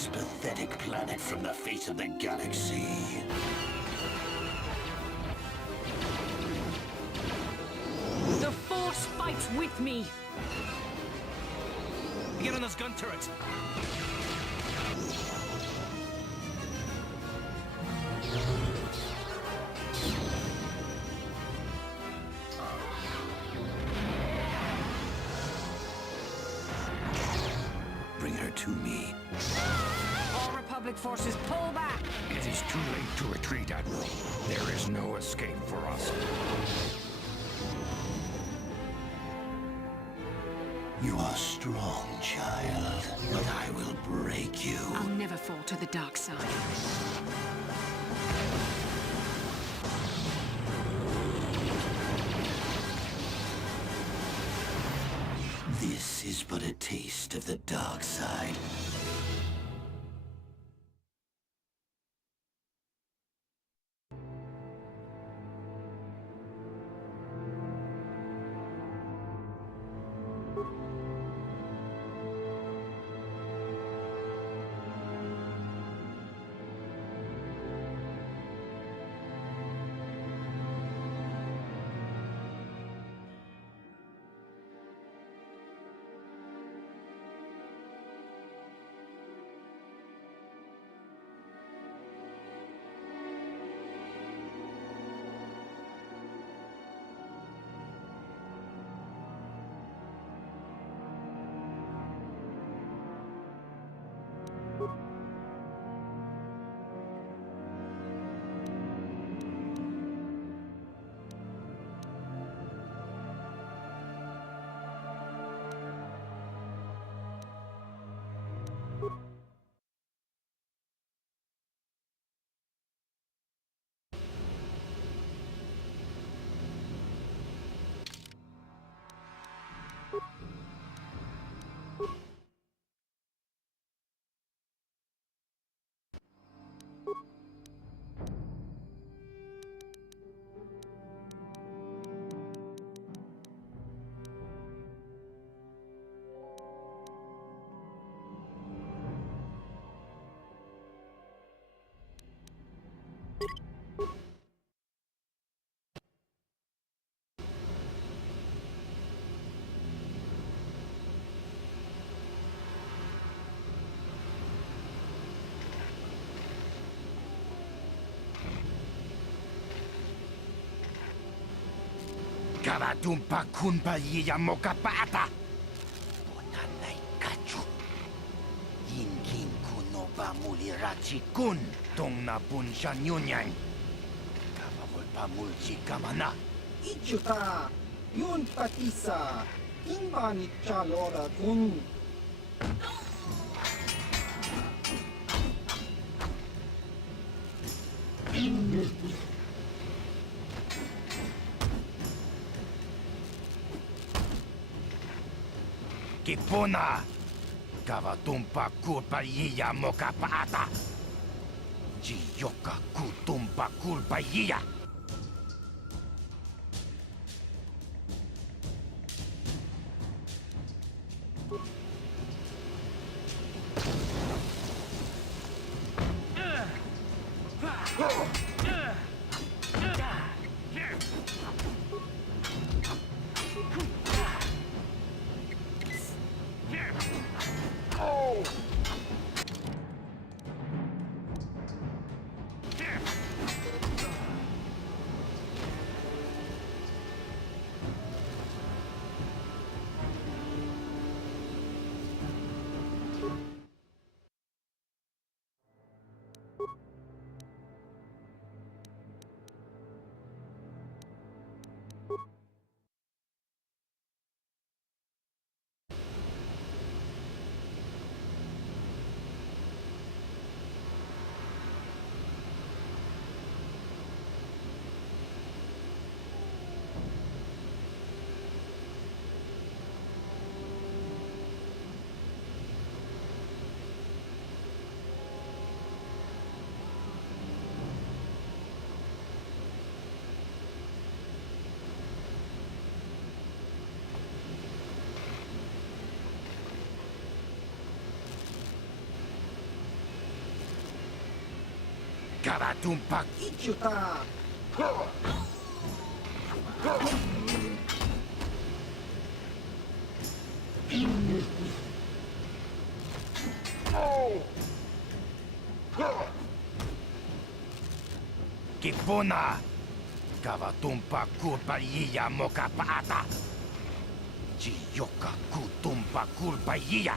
this pathetic planet from the face of the galaxy. The Force fights with me! Get on those gun turrets! Bring her to me. All Republic forces, pull back! It is too late to retreat, Admiral. There is no escape for us. You are strong, child, but I will break you. I'll never fall to the dark side. This is but a taste of the dark side. Kavatumpa kunpa yiya mokapata! Bonanay kachu. Yinkin kuno ba mulirachi kun. Tong na punsya nyunyan. Kavamul pamulchi kamana. Ichuta, yun patisa, imani chalora kun. Kipuna! Kavatumpa kulpa yiya mokapata! Jiyoka kutumpa kulpa yiya! Kavatumpak. Ichuta! Kipuna. Kavatumpak kulpayiya mokapaata. Chiyoka kutumpak kulpayiya.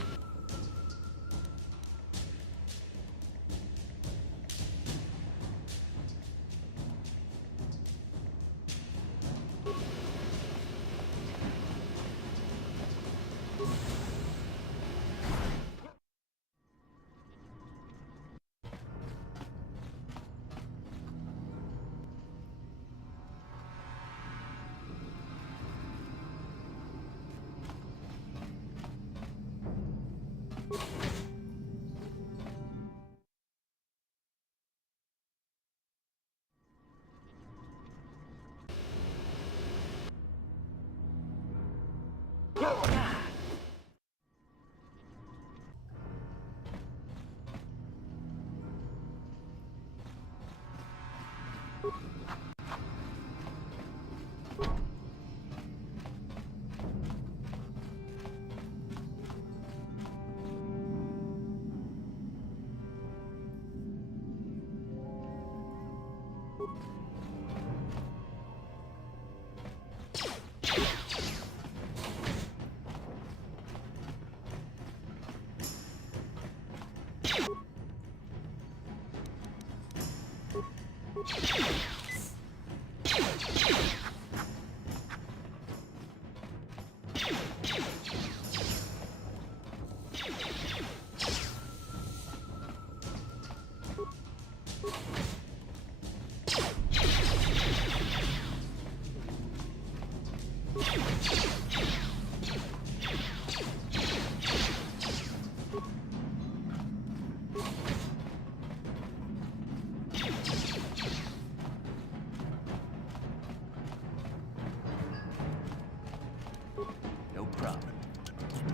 No problem.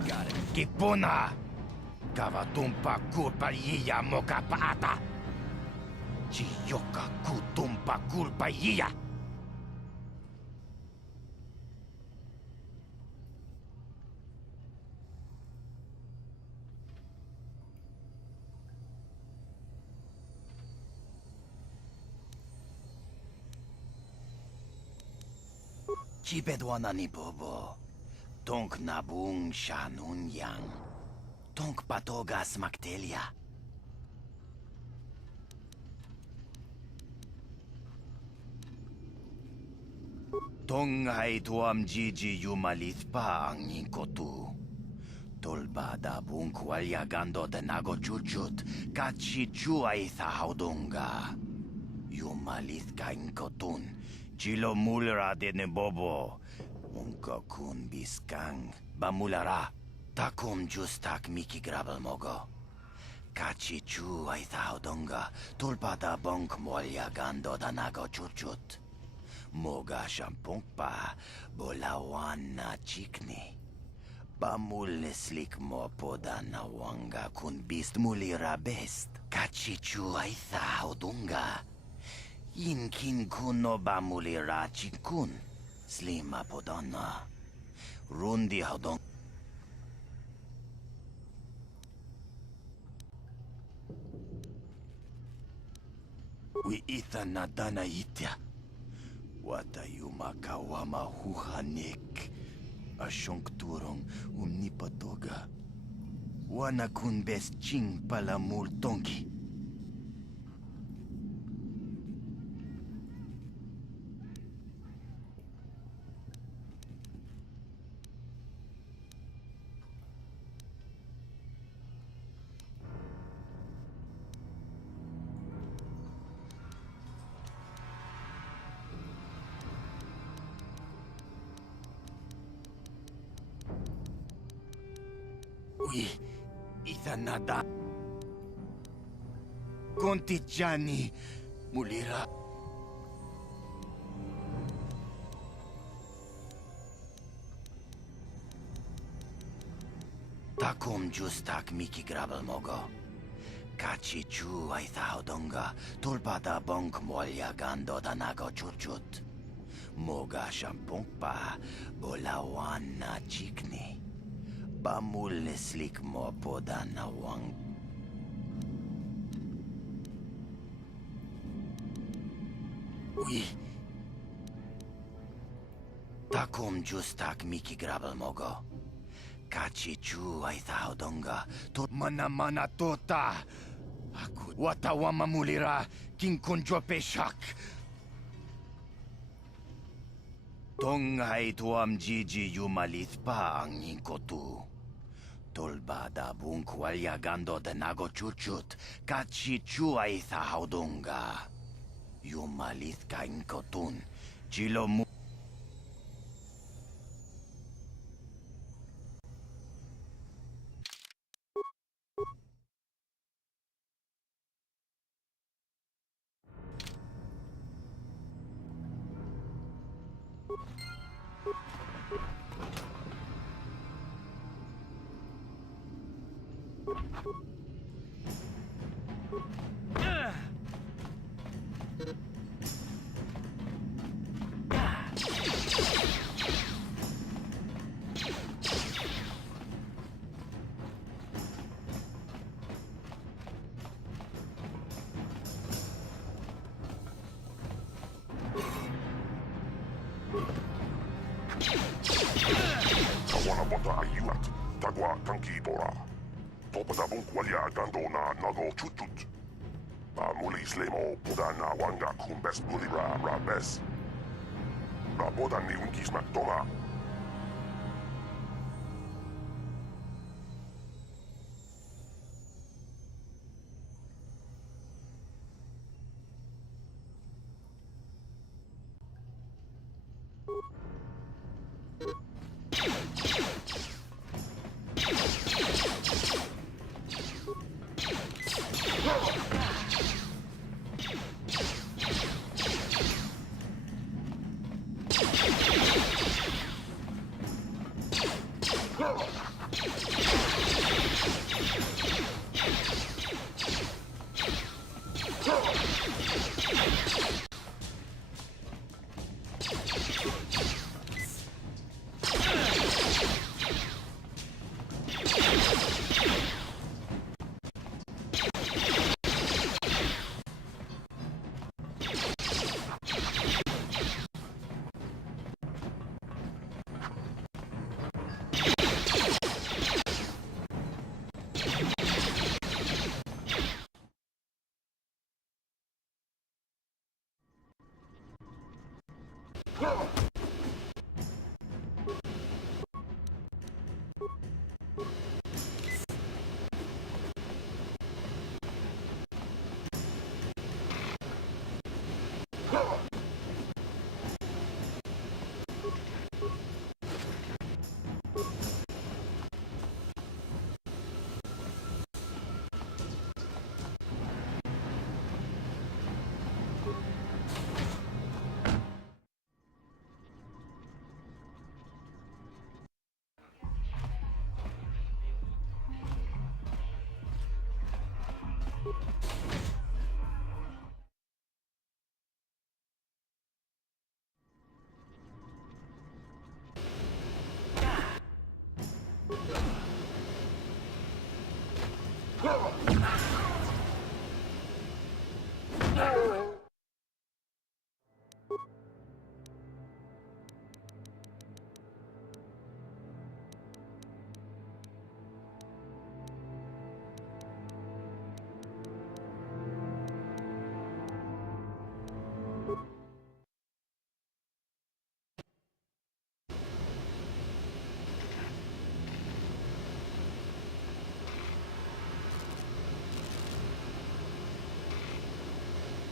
Got it. Kipuna. Kavatumpak kulpayiya mokapaata. Chiyoka kutumpak kulpayiya. Chipedwana ni bobo. Tonk nabung shanun yang. Tonk patogas maktelia. Tong hai tuam jiji yumalit pa ang inkotu. Tolba da bung kwalyagando de nago chuchut. Kachi chua itha haudunga. Yumalit ka inkotun. Chilo mulra de nebobo. Unka kun biskang. Bamulara. Takum justak miki grabel mogo. Kachi chua itha haudunga. Tulpa da bung kwalyagando da nago chuchut. Moga shampongpa, bolawan na chikni. Bamul neslik mo poda na wanga kun bist mulira best. Kachichu aitha hodunga. Inkin kuno bamulira chikun. Slima podana. Rundi hodong. Wi itha nadana itya. Watayuma kawama huhanik. Asyong turong umnipatoga. Wana kun bes ching pala multongi. Uy, itanada. Kontichani, mulira. Takum justak miki grabel mogo. 같이 주와이 사오던가 돌바다 벙 몰야간도다 나고 주춧 뭐가 샴뽕빠 올라왔나 찍니 바물레 슬릭 뭐보다 나왕 위 takom justak miki grabel mogo. Kachi chuay thaodonga to mana tota. Aku watawama mulira kinkunjo peshak. Tonghai tuam jiji yumalith pa ang inkotu. Tolbada bunkwalya gando de nago chuchut. Kachi chuay thaodonga. Yumalith ka inkotun. Chilo mu Kawana bota ayuat, tagwa kankibora. Topada bunkwalya gando na nago chutut. Muli slemo poda na wanga kumbes mulira rabes. Boda ni unkis maktoma.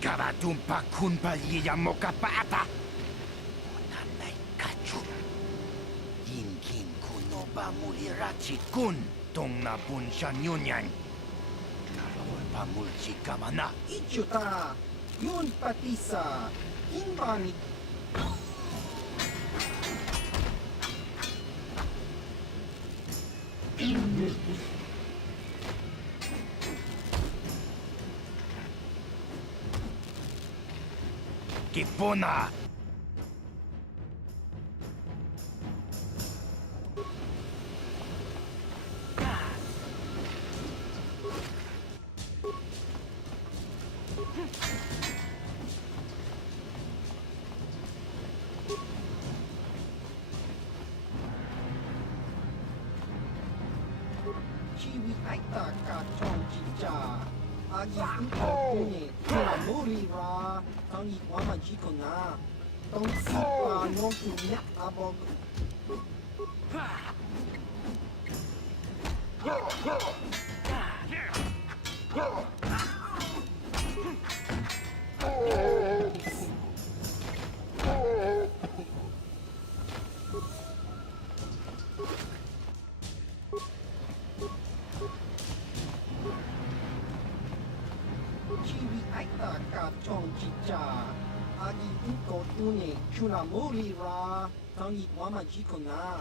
Karatumpa kunpalya mokapata. Nanay kachu. Yinkin kuno ba mulirachi kun. Tong na bunsha nyunyan. Karol pa mulchi kamana. Ichuta, yun patisa, imbani. Kipuna! Chiwi aita ka chong chicha. Agi uko kune kina muri ra. Tangi wama jiko na. Tong sipa no kunya abog. Chiwi aita ka chong chicha. Agi uko kune kina muri ra. Tangi wama jiko na.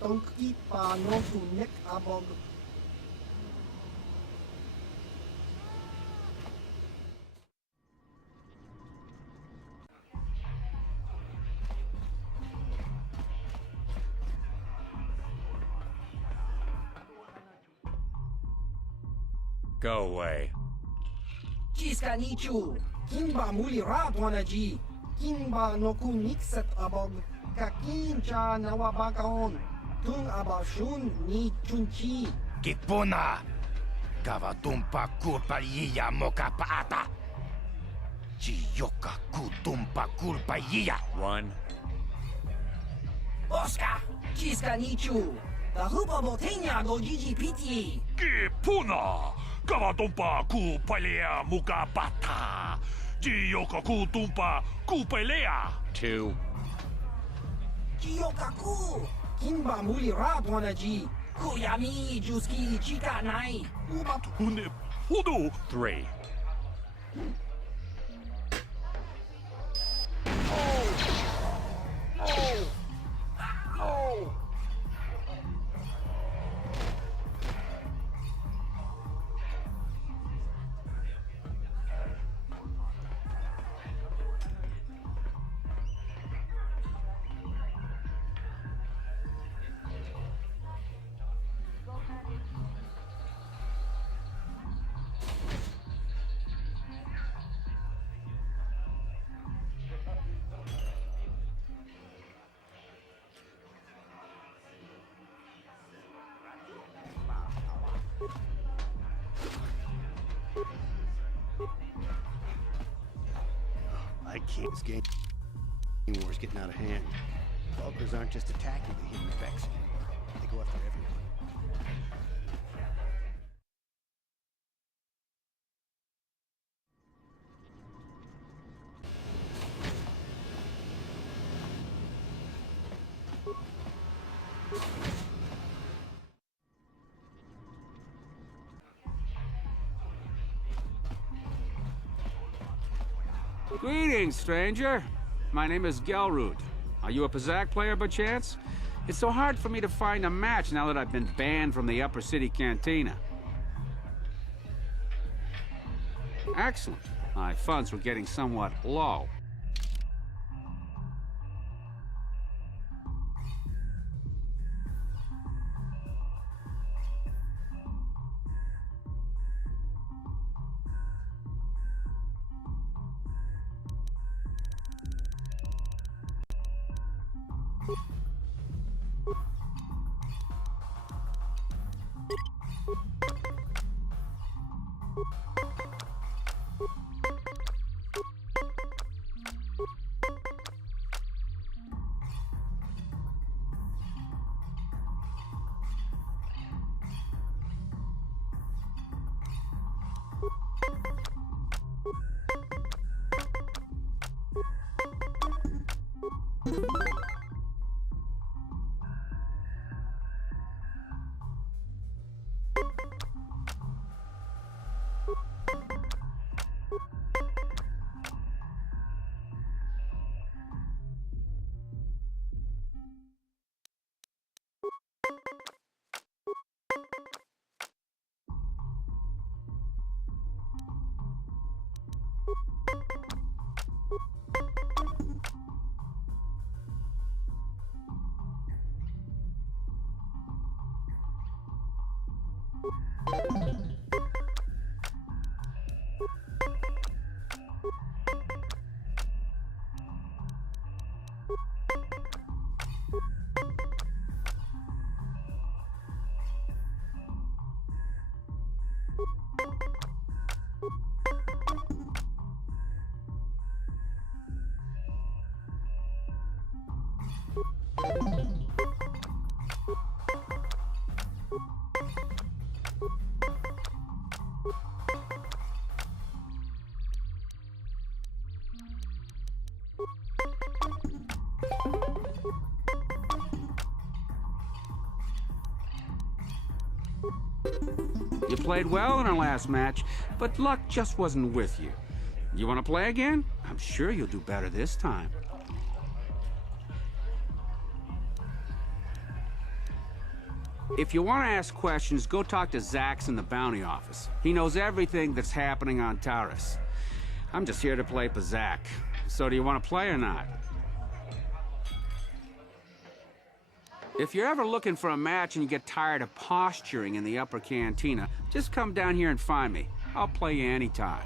Tong sipa no kunya abog. Go away. Jiska nichu. Kimba muli ra ji. Kimba no kunikset abog. Kakincha nawabakaon. Tung abashun ni chunchi. Kipuna! Kavatumpa kulpa yiya mokapaata! Chiyoka kutumpa kulpa yiya! One. Oscar! Jiska nichu. Tahupa botenya go jiji piti. Kipuna! Kavatumpa kupalea mukapata! Jiyoka kutumpa kupelea! Two. Kiyokaku. Kimba muli ra ji. Kuyami juski chika nai. Uba Hudu! Three. I can't. This game war's getting out of hand. Vulkars aren't just attacking the human effects. They go after everyone. Greetings, stranger. My name is Gelroot. Are you a Pazak player by chance? It's so hard for me to find a match now that I've been banned from the Upper City Cantina. Excellent. My funds were getting somewhat low. You played well in our last match, but luck just wasn't with you. You want to play again? I'm sure you'll do better this time. If you want to ask questions, go talk to Zax in the bounty office. He knows everything that's happening on Taris. I'm just here to play Pazak. So do you want to play or not? If you're ever looking for a match and you get tired of posturing in the upper cantina, just come down here and find me. I'll play you anytime.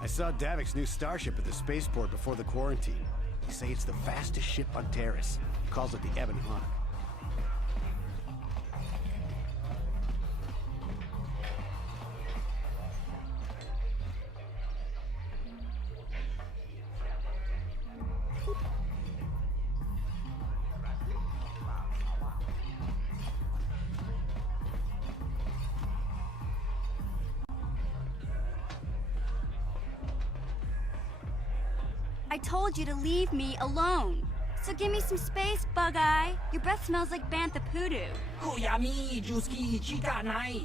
I saw Davik's new starship at the spaceport before the quarantine. They say it's the fastest ship on Taris. Calls it the Ebon Hawk. I told you to leave me alone. So give me some space, Bug-Eye. Your breath smells like Bantha Poodoo. Kuyami Juski Chika Nai.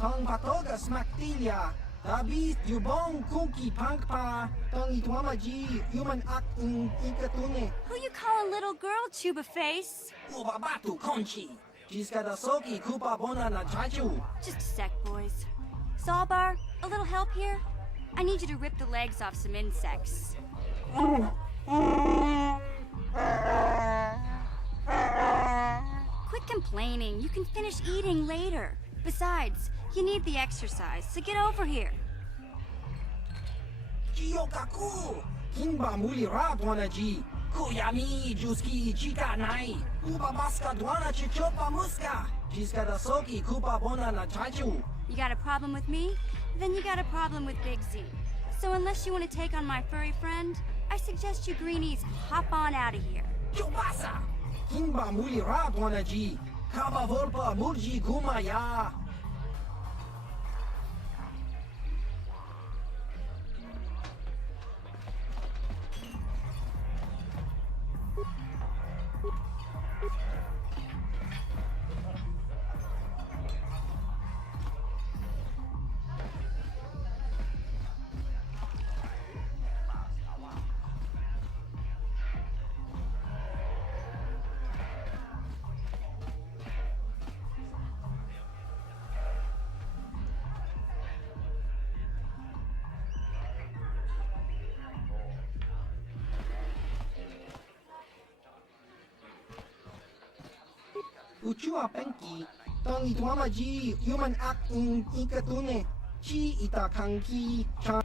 Tong Patoga Smaktilia. Dabis Yubong Kuki Pankpa. Tong Itwamaji Human Ak Ikatune. Who you call a little girl, Chuba Face? Ubabatu Conchi. Jiska Soki Kupa Bona na Chachu. Just a sec, boys. Sawbar, a little help here? I need you to rip the legs off some insects. Quit complaining. You can finish eating later. Besides, you need the exercise, so get over here. Jiyokaku! Kimba Muli Radwana Ji! Kuyami Juski Chika Nai! Uba Baska Dwana Chichopa Muska! Jiska da Soki Kupa Bona na Chachu! You got a problem with me? Then you got a problem with Big Z. So unless you want to take on my furry friend, I suggest you greenies hop on out of here. Chubasa! Kimba Muli Radwana Ji! Kaba Volpa Murji Gumaya! Uchua Penki, Tong Itwamaji, Human Act in Ikatune, Chi Itakanki, Chan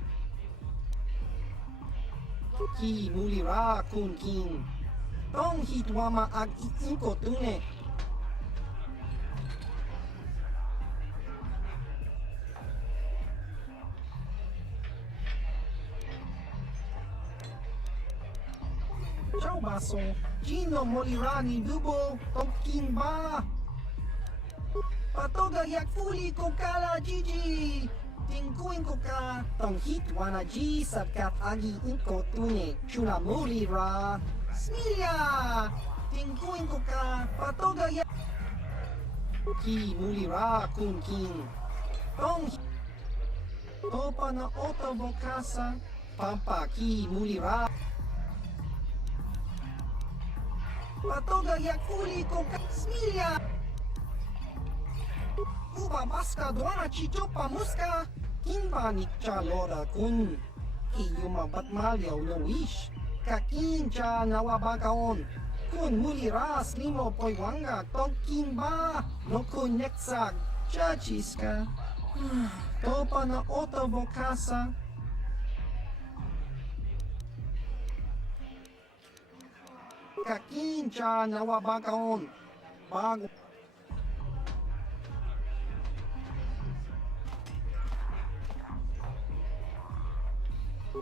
Ki Mulira Kun King, Tong Hitwama Ag Inkotune. Ciao Basso, Gino Molirani Dubo, Tonkin Ba. Patoga Yakfuli Kokala Gigi. Tinkuin Koka, Tong Hitwana G Sakat Agi Inkotune, Chuna Molira. Smilia! Tinkuin Koka, Patoga Yak. Ki mulira kun king. Tong Topa na oto vokasa. Pampa ki mulira. Patoga yakuli ko kasmilya. Uba baska doana chichopa muska. Kimba nikcha lora kun. Iyuma batmalyaw no wish. Kakincha nawabagaon. Kun mulira slimo poiwanga tokimba. No kun neksag chachiska. Topa na oto vokasa. Kakincha nawabagaon. Bago.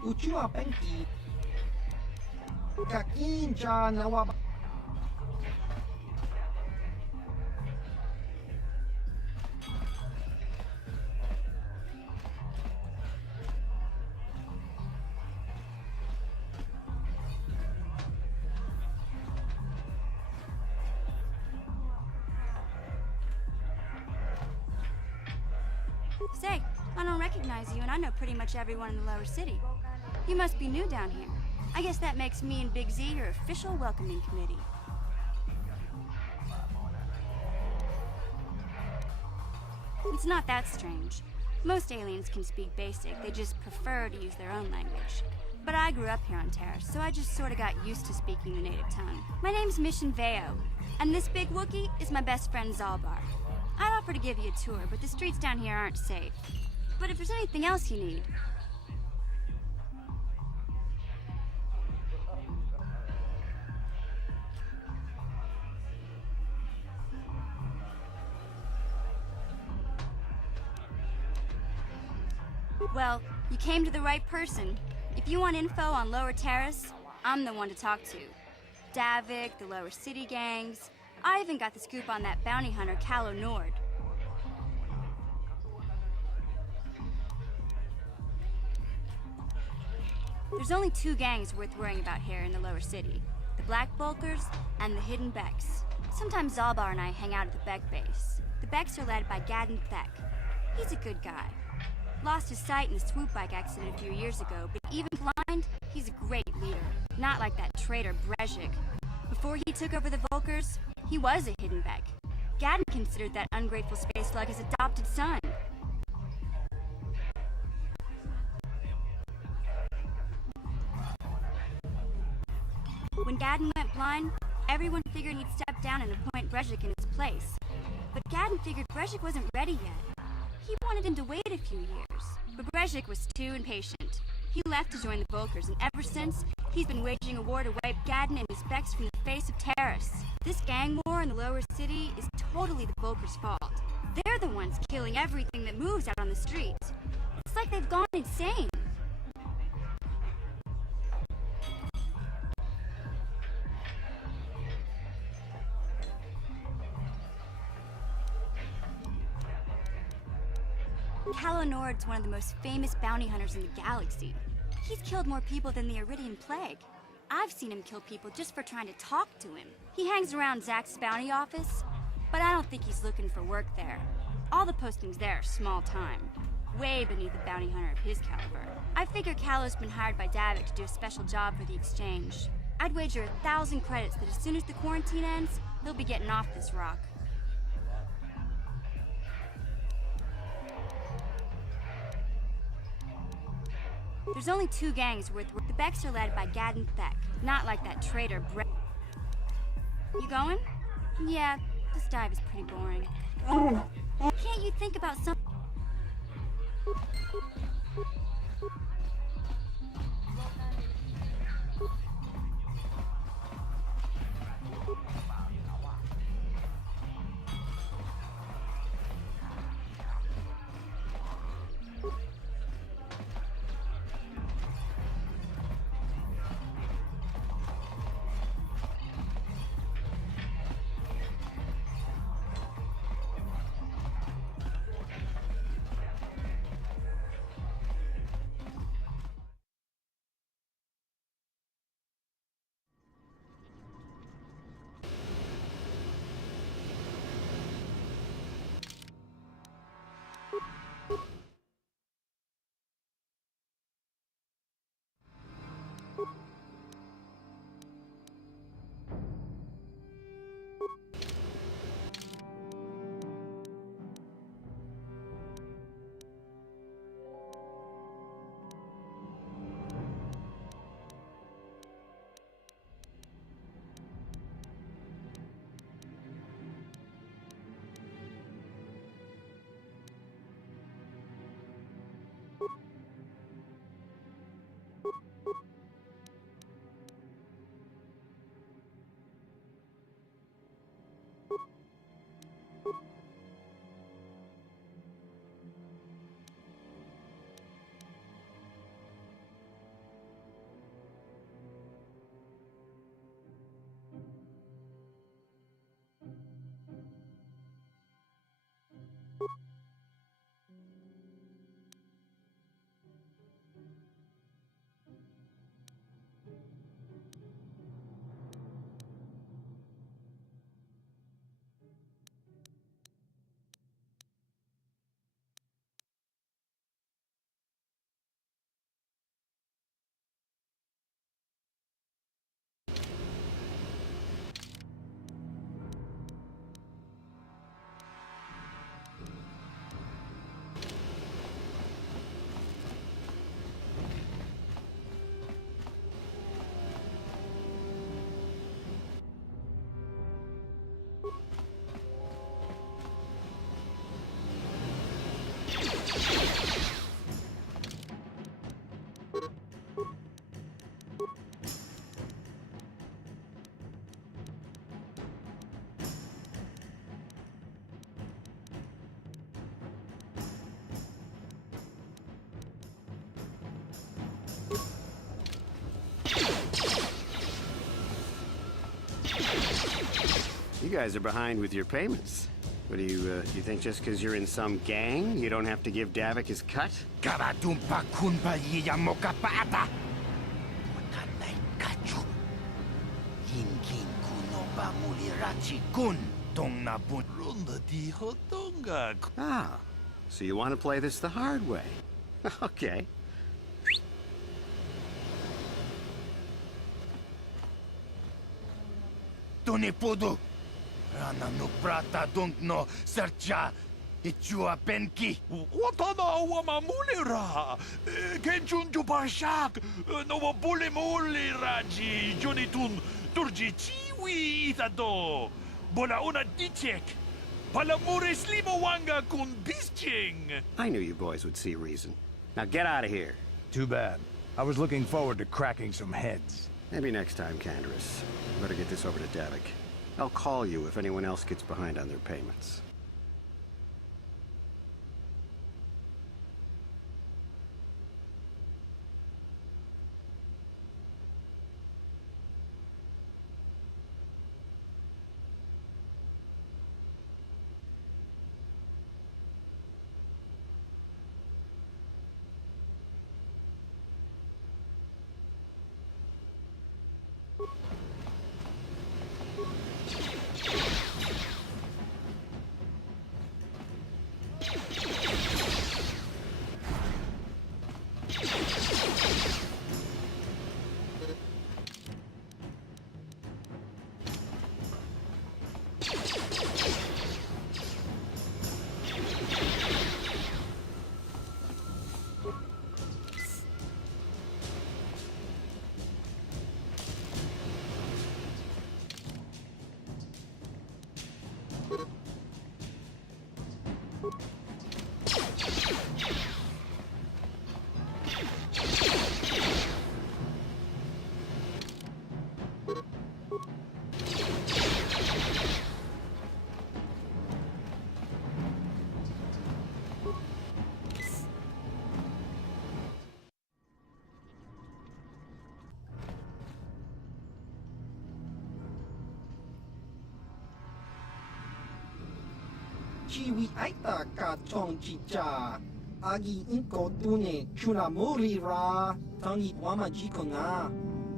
Uchua penki. Kakincha nawabagaon. Say, I don't recognize you, and I know pretty much everyone in the lower city. You must be new down here. I guess that makes me and Big Z your official welcoming committee. It's not that strange. Most aliens can speak basic, they just prefer to use their own language. But I grew up here on Taris, so I just sorta got used to speaking the native tongue. My name's Mission Veo, and this big Wookiee is my best friend Zalbar. I'd offer to give you a tour, but the streets down here aren't safe. But if there's anything else you need... Well, you came to the right person. If you want info on Lower Taris, I'm the one to talk to. Davik, the Lower City gangs... I even got the scoop on that bounty hunter, Calo Nord. There's only two gangs worth worrying about here in the lower city. The Black Bulkers and the Hidden Becks. Sometimes Zalbar and I hang out at the Beck base. The Becks are led by Gadden Thek. He's a good guy. Lost his sight in a swoop bike accident a few years ago, but even blind, he's a great leader. Not like that traitor Brezhik. Before he took over the Volkers, he was a hidden Beck. Gadden considered that ungrateful space slug his adopted son. When Gadden went blind, everyone figured he'd step down and appoint Brezhik in his place. But Gadden figured Brezhik wasn't ready yet. He wanted him to wait a few years. But Brezhik was too impatient. He left to join the Volkers, and ever since, he's been waging a war to wipe Gadden and his Becks from the face of Taris. This gang war in the lower city is totally the Volkers' fault. They're the ones killing everything that moves out on the streets. It's like they've gone insane. Calo Nord's one of the most famous bounty hunters in the galaxy. He's killed more people than the Iridian Plague. I've seen him kill people just for trying to talk to him. He hangs around Zack's bounty office, but I don't think he's looking for work there. All the postings there are small time, way beneath a bounty hunter of his caliber. I figure Calo's been hired by Davik to do a special job for the exchange. I'd wager 1,000 credits that as soon as the quarantine ends, he'll be getting off this rock. There's only two gangs worth. The Becks are led by Gadden Thek, not like that traitor You going? Yeah, this dive is pretty boring. Can't you think about some... You guys are behind with your payments. What do you think just because you're in some gang, you don't have to give Davik his cut? Karadumpa kunpaliya mokapata. Putanay kachu. Yingking kuno ba mulirachi kun. Tong na bun. Runda di hotonga. Ah, so you want to play this the hard way. Okay. Tunipudu. Rana no prata dunk no sercha. Ichua penki. Watana wama mulira. Kenchun jupashak. No bule mulira ji junitun. Turji chiwi itado. Bola una dichek. Palamure slimo wanga kun bisching. I knew you boys would see reason. Now get out of here. Too bad. I was looking forward to cracking some heads. Maybe next time, Taris. Better get this over to Davik. I'll call you if anyone else gets behind on their payments. Chiwi aita ka chong chicha. Agi inko tune chuna muri ra. Tangi wama jiko na.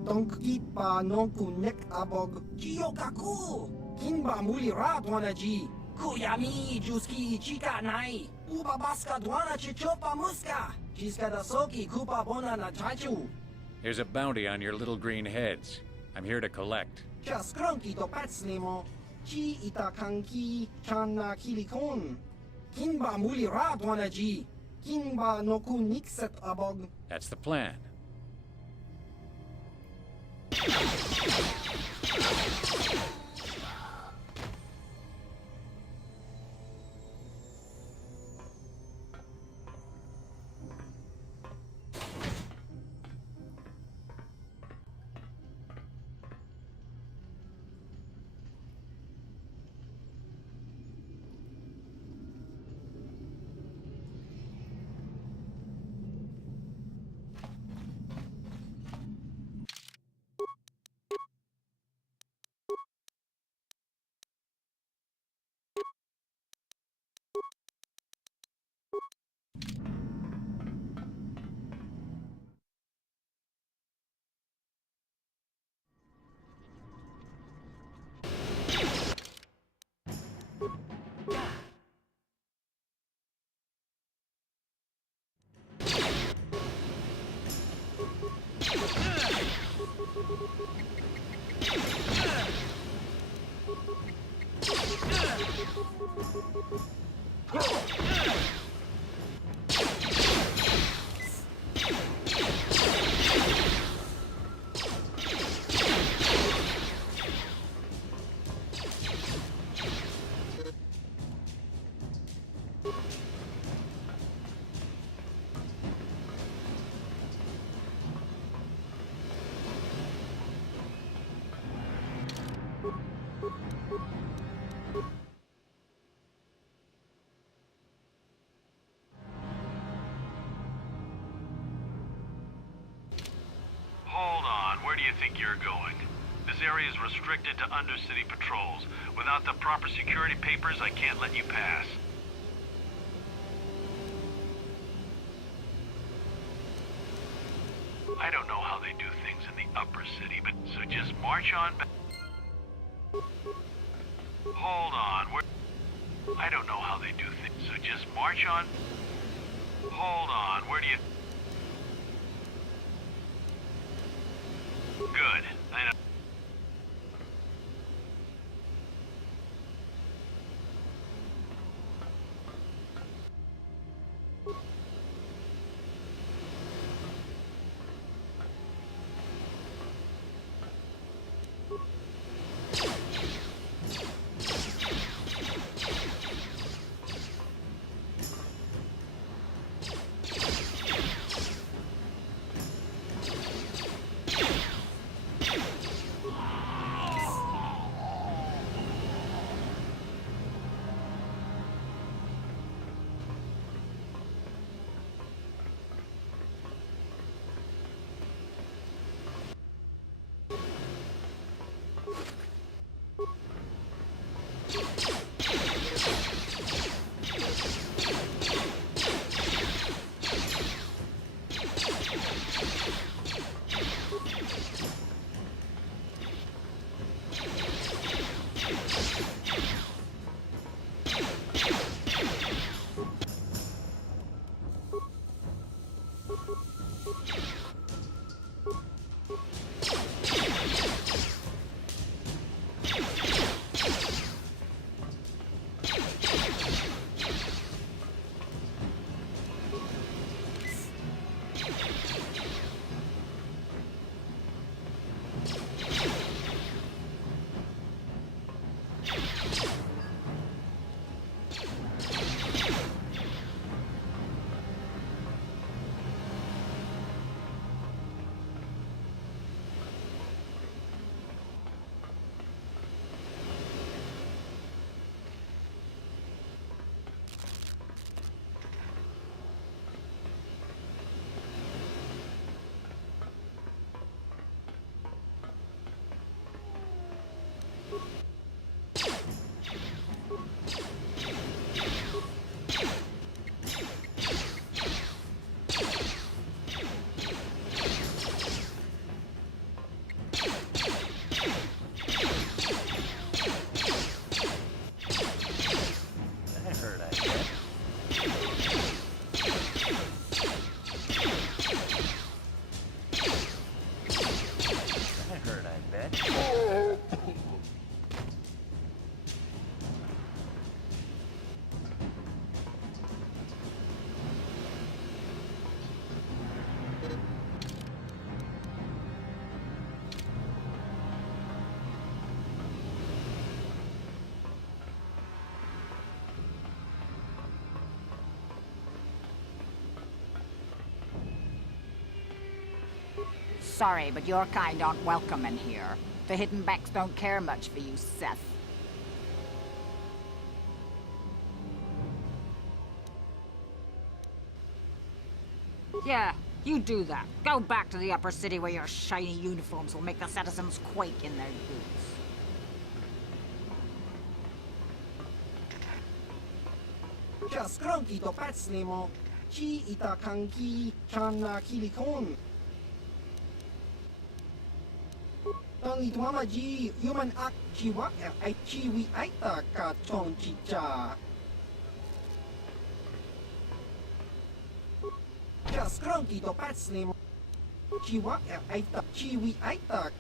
Tonk ipa nonku nek abog. Jiyo kaku. Kinba muri ra dwana ji. Kuyami juski chika nai. Uba baska dwana chichopa muska. Jiska da soki kupa bona na chachu. There's a bounty on your little green heads. I'm here to collect. Just cronky to patslimo. Chi itakanki channa kilikon. Kinba muli radwana ji. Kinba noku nikset abog. That's the plan. Hold on, where do you think you're going? This area is restricted to undercity patrols. Without the proper security papers, I can't let you pass. I don't know how they do things in the upper city, but so just march on back. Hold on, I don't know how they do things, so just march on. Hold on, where do you... Good. I know. Sorry, but your kind aren't welcome in here. The hidden backs don't care much for you, Seth. Yeah, you do that. Go back to the upper city where your shiny uniforms will make the citizens quake in their boots. Just cranky to pets nemo. Chi ita kanki chana kilikon. Tangi tu mama ji human ak chiwa ai chiwi aita ka chong chicha. Just cranky to pets nemo. ชีวะแอบไอตักชีวีไอตัก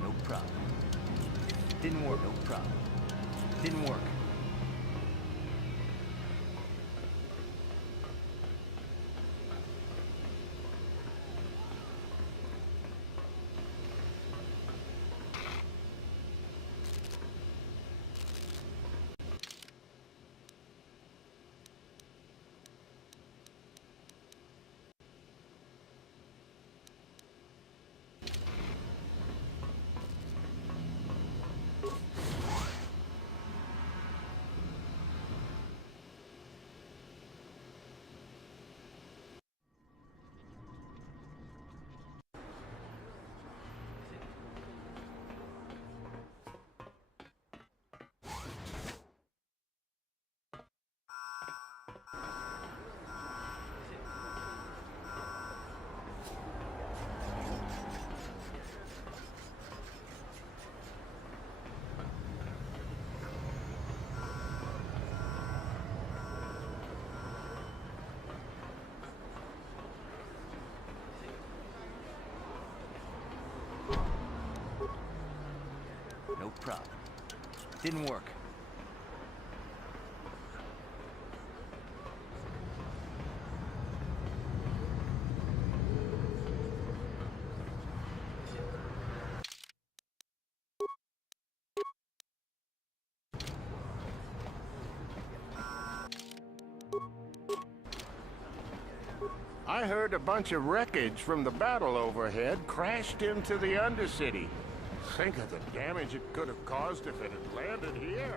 No problem. Didn't work, no problem. Didn't work. problem. Didn't work. I heard a bunch of wreckage from the battle overhead crashed into the Undercity. Think of the damage it could have caused if it had landed here.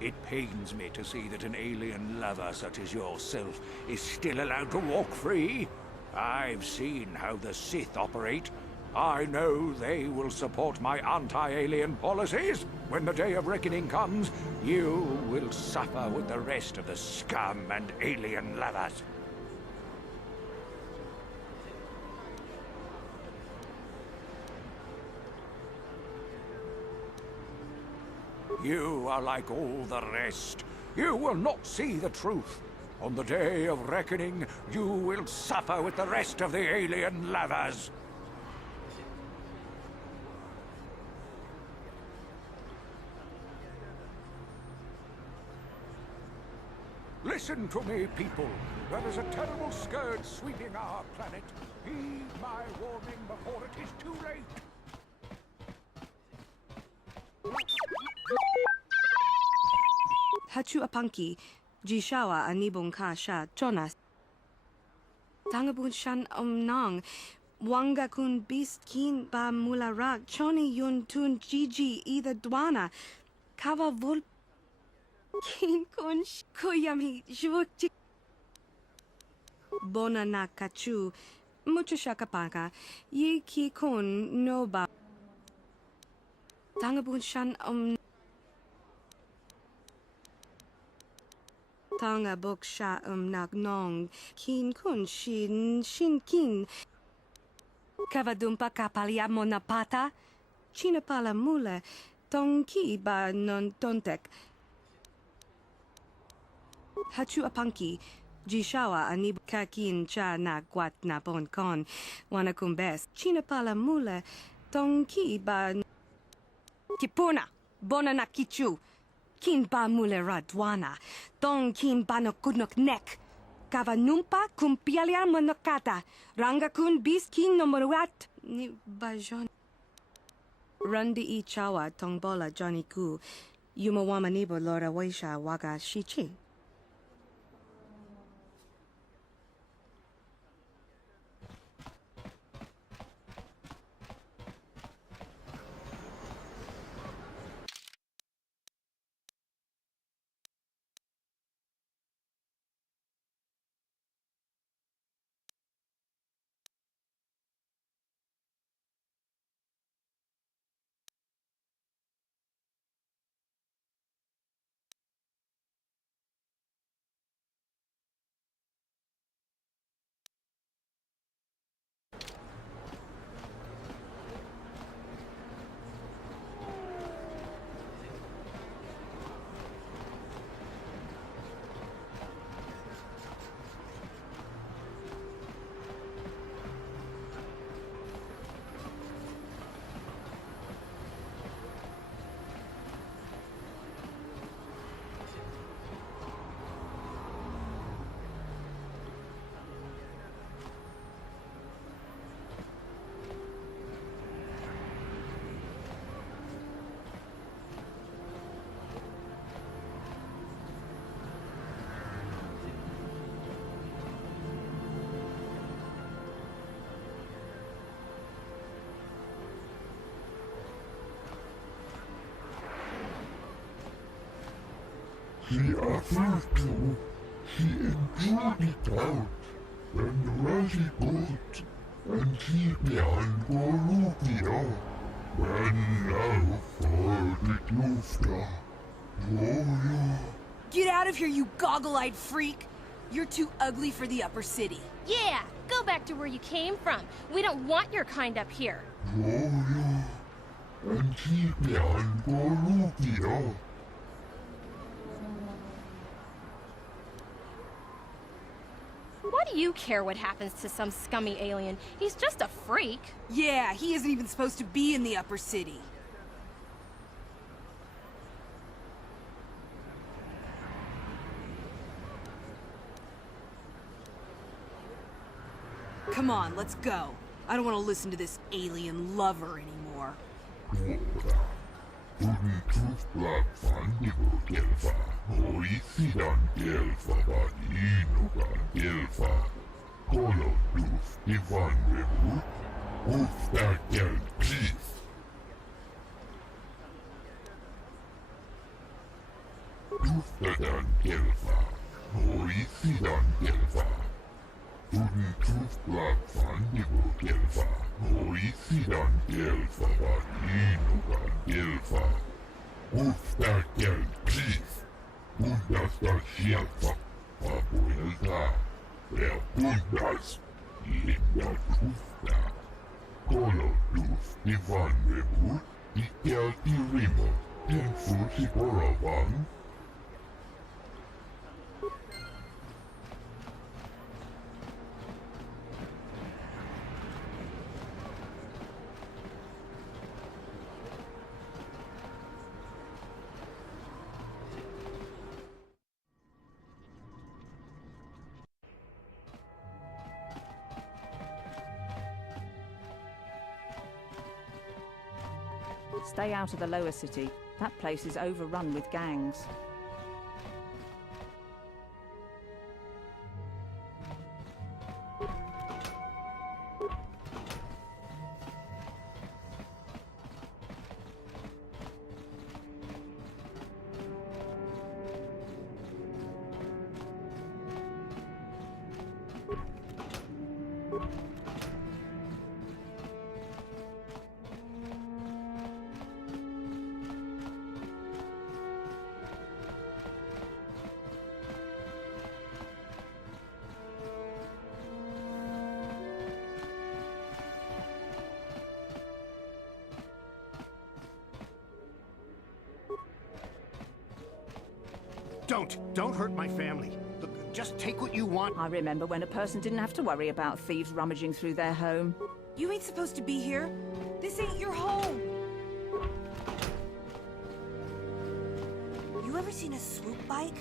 It pains me to see that an alien lover such as yourself is still allowed to walk free. I've seen how the Sith operate. I know they will support my anti-alien policies. When the day of reckoning comes, you will suffer with the rest of the scum and alien lovers. You are like all the rest. You will not see the truth. On the day of reckoning, you will suffer with the rest of the alien lovers. Listen to me, people. There is a terrible scourge sweeping our planet. Heed my warning before it is too late. Hachu apanki, jishawa anibong ka sha chonas. Tangabun shan nang, wanga kun beast kin ba mularak, choni yun tun gigi either dwana, kava vol kin kun kuyami jwukti. Bona na kachu, mucho shakapaka, yi ki kun no ba. Tangabun shan Tanga bok sha nak nong kin kun shin kin kavadumpa kapalia monapata china pala mule tonki ba non tontek hachu apanki jishawa anib kakin cha na kwat na bon kon wana kumbes china pala mule tonki ba kipuna bona na kichu kin ba mule radwana, tong kin ba no kunok nek. Kava numpa kumpialia monokata, ranga kun bis kin no moruat, ni bajon. Rundi I chawa tong bola Johnny ku, yumawama nibo lora waisha waga shichi. He offered to. He enjoyed it out. And really good. And he behind Gorubia. When now for the Klufta. Get out of here, you goggle-eyed freak! You're too ugly for the upper city. Yeah, go back to where you came from. We don't want your kind up here. And he behind Gorubia. do you care what happens to some scummy alien? He's just a freak. Yeah, he isn't even supposed to be in the upper city. Come on, let's go. I don't want to listen to this alien lover anymore. Stay out of the lower city. That place is overrun with gangs. Don't hurt my family. Look, just take what you want. I remember when a person didn't have to worry about thieves rummaging through their home. You ain't supposed to be here. This ain't your home. You ever seen a swoop bike?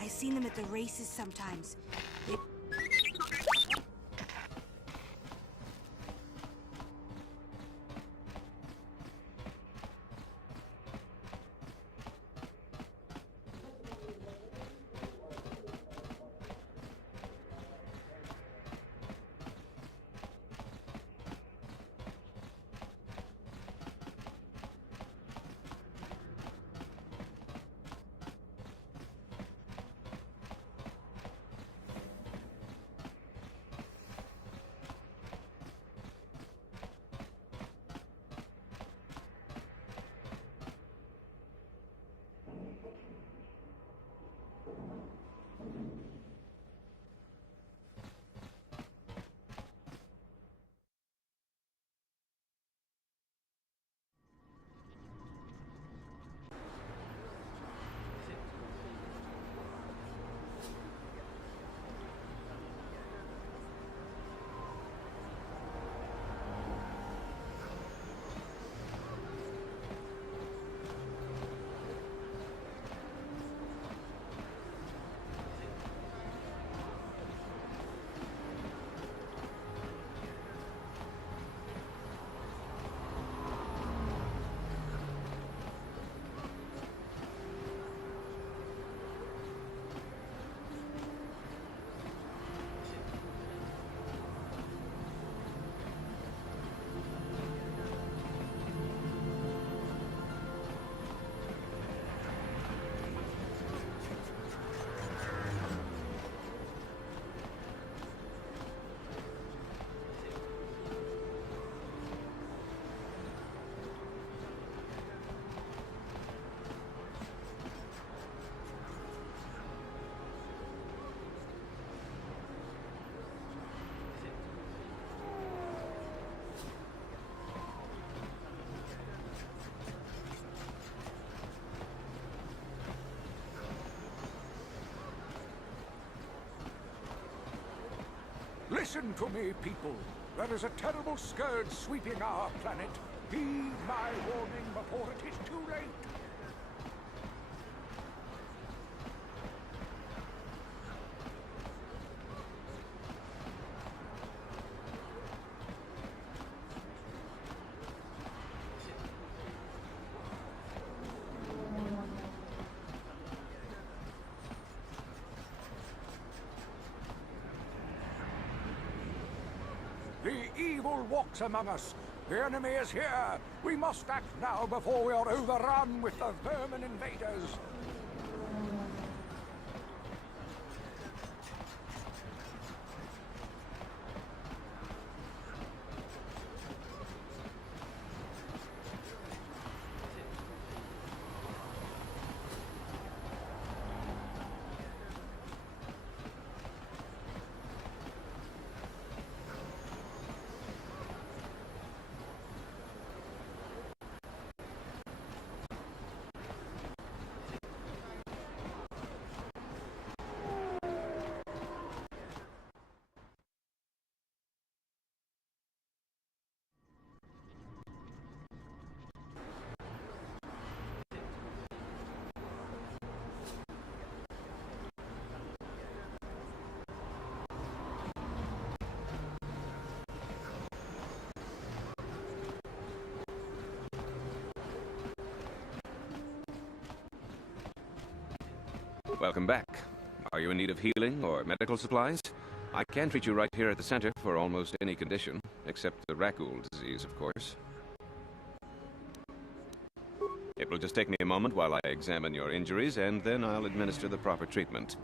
I've seen them at the races sometimes. Listen to me, people. There is a terrible scourge sweeping our planet. Heed my warning before it is too late. The evil walks among us. The enemy is here. We must act now before we are overrun with the vermin invaders. Welcome back. Are you in need of healing or medical supplies? I can treat you right here at the center for almost any condition, except the Rakul disease, of course. It will just take me a moment while I examine your injuries, and then I'll administer the proper treatment.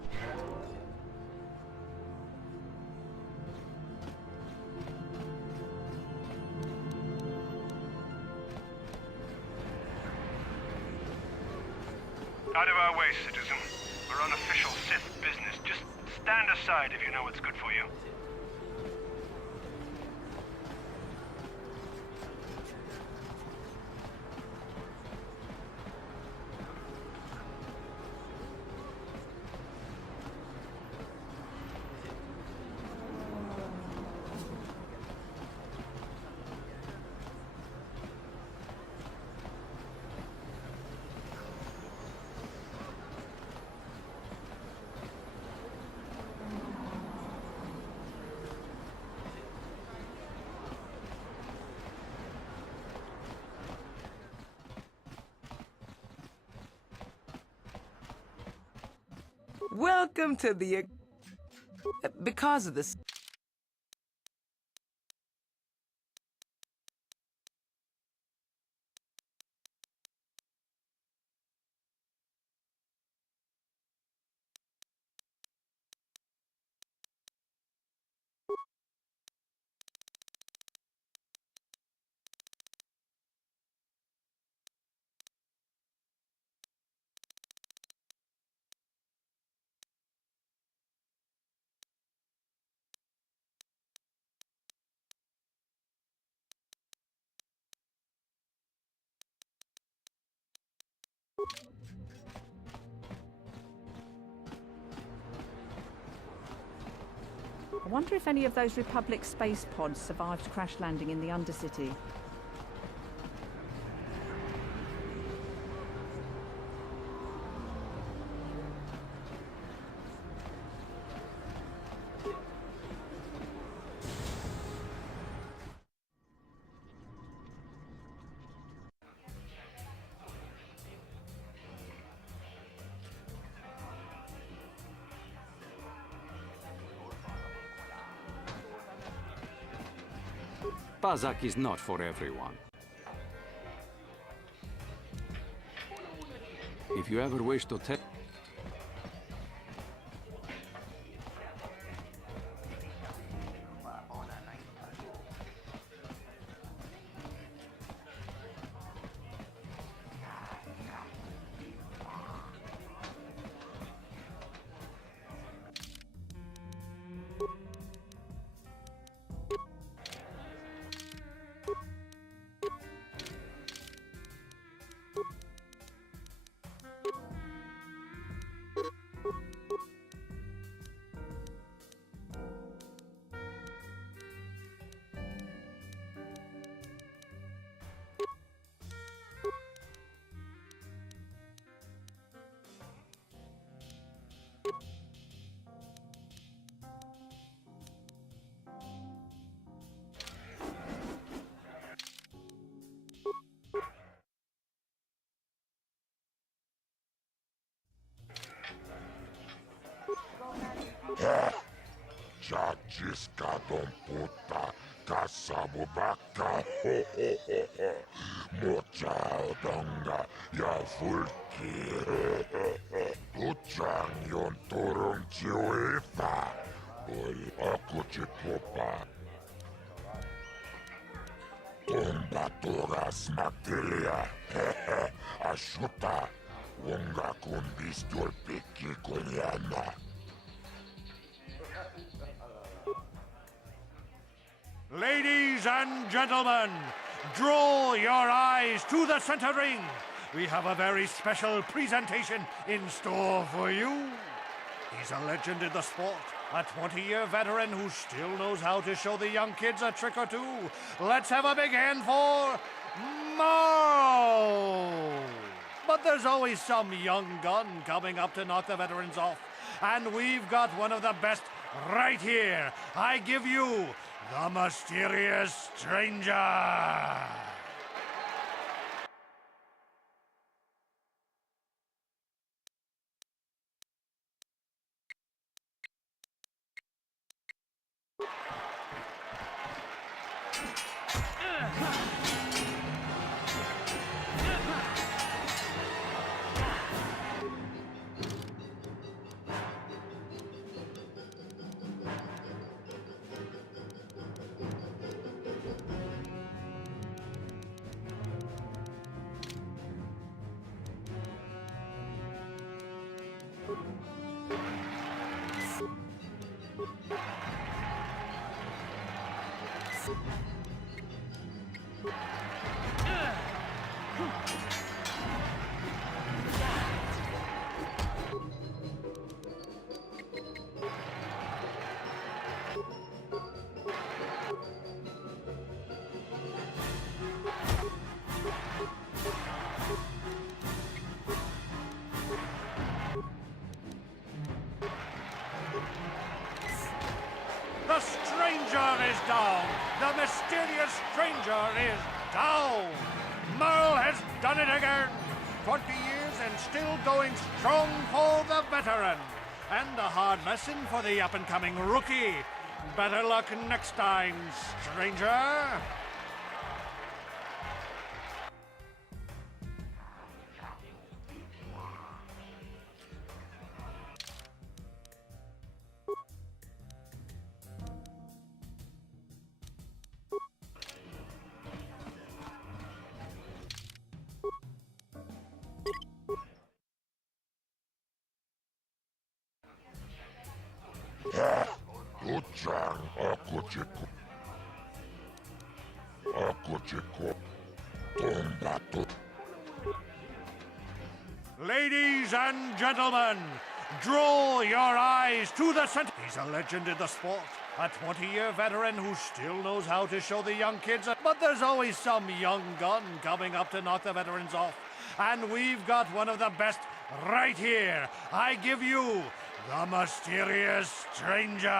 Out of our way, citizen. We're on official Sith business. Just stand aside if you know what's good for you. Welcome to the... Because of this... I wonder if any of those Republic space pods survived crash landing in the Undercity. Bazak is not for everyone. If you ever wish to take... Jiskadon puta kasabubaka Mochaudonga ja fulki Uchang yon turun chiuita Oi akuchipupa Tumba turas matilia Ashuta Wonga kundistul piki kuliana Ladies and gentlemen, draw your eyes to the center ring. We have a very special presentation in store for you. He's a legend in the sport, a 20-year veteran who still knows how to show the young kids a trick or two. Let's have a big hand for Marl! But there's always some young gun coming up to knock the veterans off. And we've got one of the best right here. I give you the Mysterious Stranger! The stranger is down! The mysterious stranger is down! Merle has done it again! 20 years and still going strong for the veteran. And a hard lesson for the up-and-coming rookie. Better luck next time, stranger! Uchang akuchiku Tumbatu. Ladies and gentlemen, draw your eyes to the center. He's a legend in the sport, a 20-year veteran who still knows how to show the young kids. But there's always some young gun coming up to knock the veterans off. And we've got one of the best right here. I give you the Mysterious Stranger!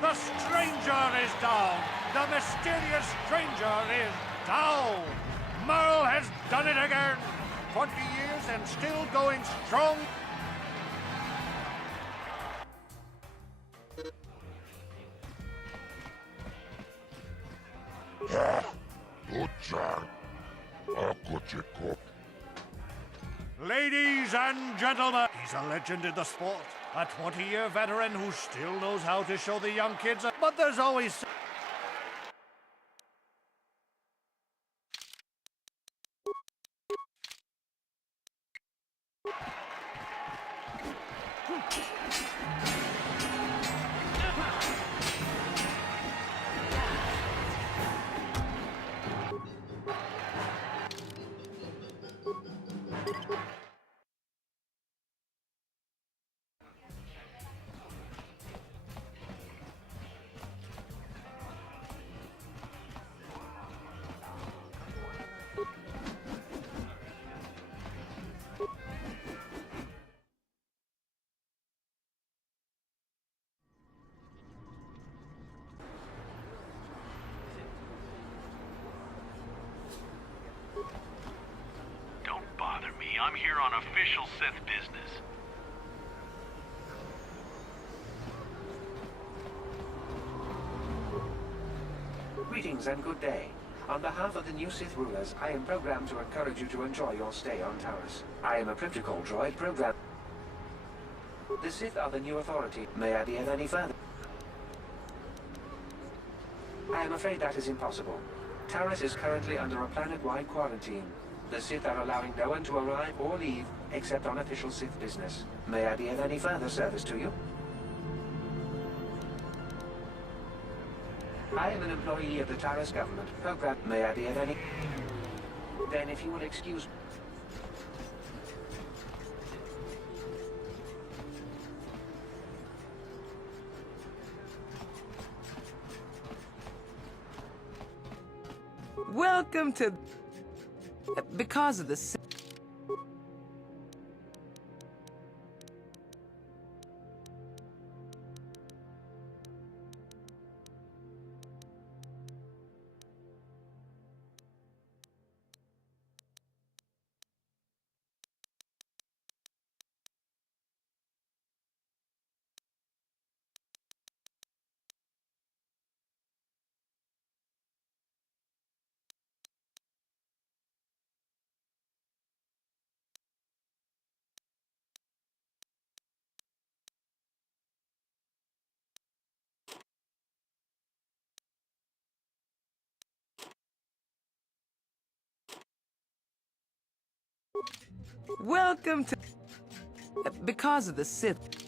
The stranger is down! The mysterious stranger is down! Merle has done it again! 20 years and still going strong! Ladies and gentlemen, he's a legend in the sport, a 20-year veteran who still knows how to show the young kids. But there's always... here on official Sith business. Greetings and good day. On behalf of the new Sith rulers, I am programmed to encourage you to enjoy your stay on Taris. I am a protocol droid programmed. The Sith are the new authority. May I be of any further? I am afraid that is impossible. Taris is currently under a planet-wide quarantine. The Sith are allowing no one to arrive or leave except on official Sith business. May I be of any further service to you? I am an employee of the Taris government. Program. May I be of any? Then if you will excuse me. Welcome to... Because of the... Welcome to... Because of the Sith.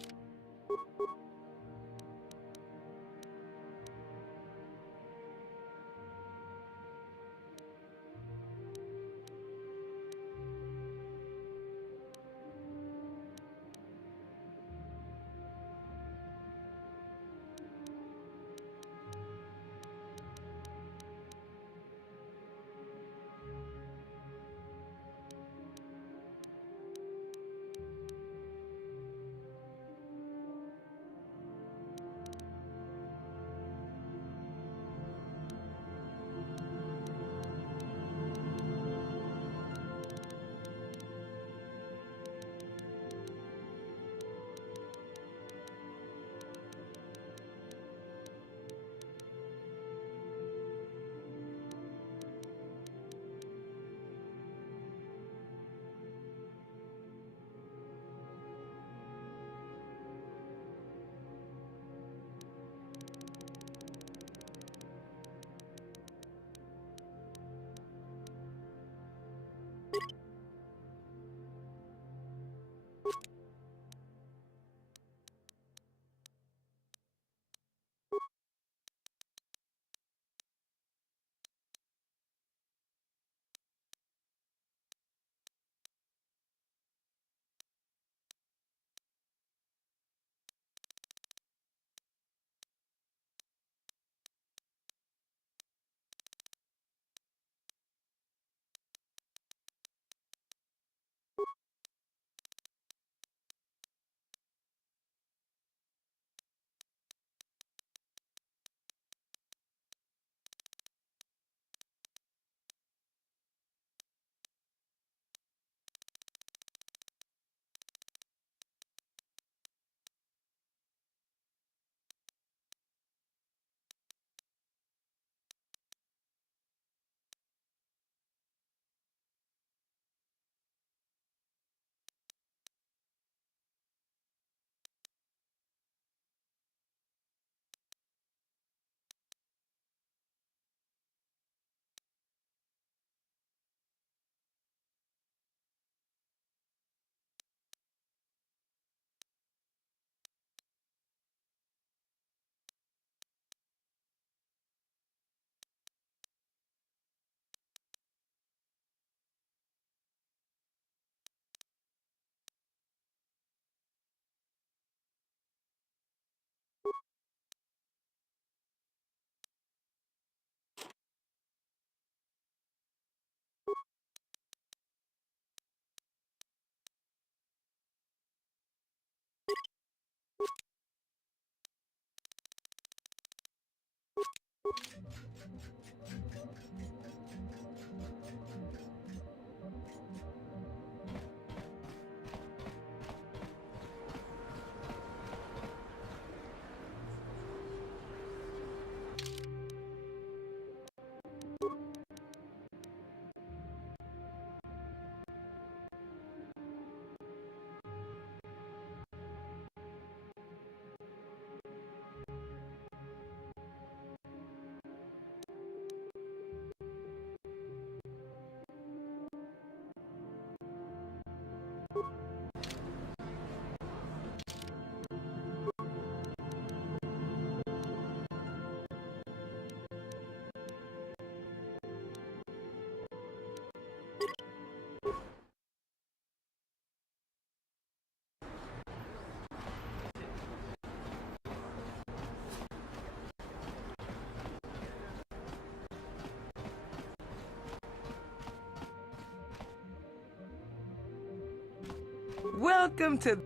Welcome to...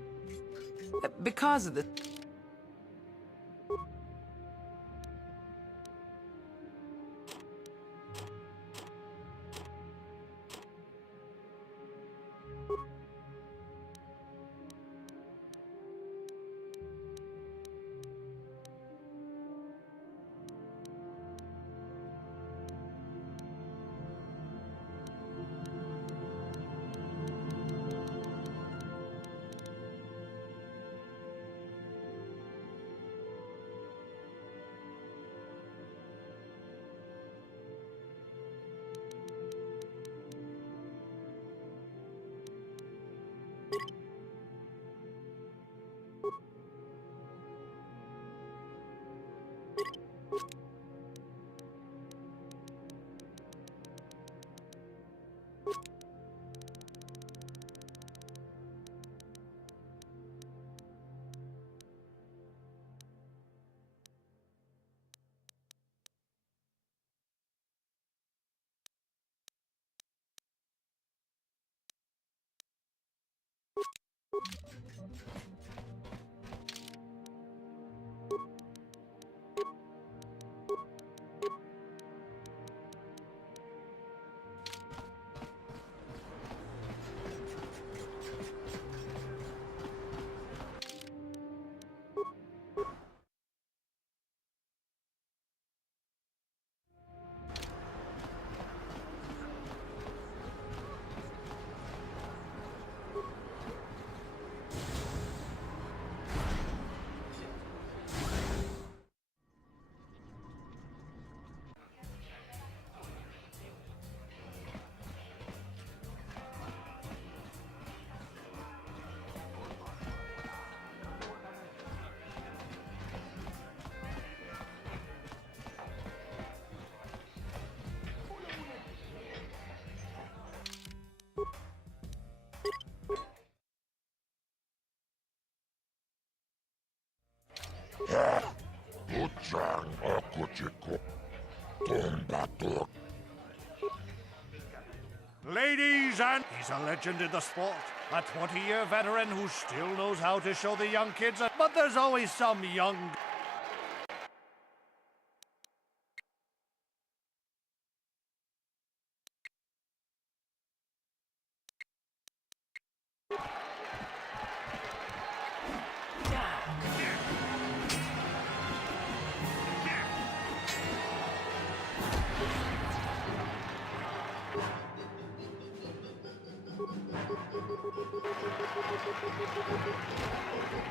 Because of the... Ladies and... He's a legend in the sport. A 20-year veteran who still knows how to show the young kids. But there's always some young...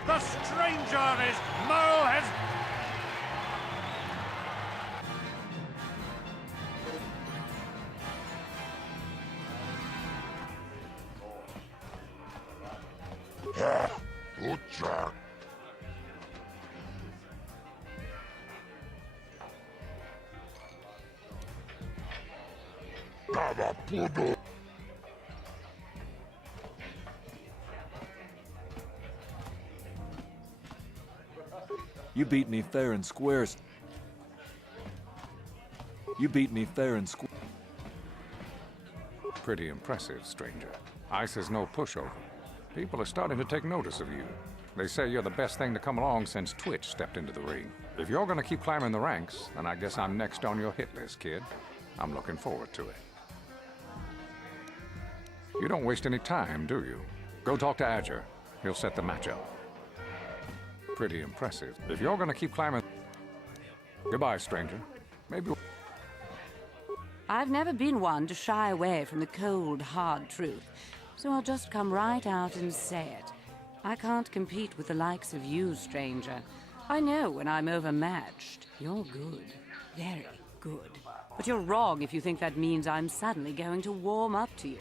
The stranger is Mo has... You beat me fair and square. You beat me fair and square. Pretty impressive, stranger. Ice is no pushover. People are starting to take notice of you. They say you're the best thing to come along since Twitch stepped into the ring. If you're gonna keep climbing the ranks, then I guess I'm next on your hit list, kid. I'm looking forward to it. You don't waste any time, do you? Go talk to Adger. He'll set the match up. Pretty impressive. If you're gonna keep climbing... Goodbye, stranger. Maybe... I've never been one to shy away from the cold, hard truth, so I'll just come right out and say it. I can't compete with the likes of you, stranger. I know when I'm overmatched. You're good. Very good. But you're wrong if you think that means I'm suddenly going to warm up to you.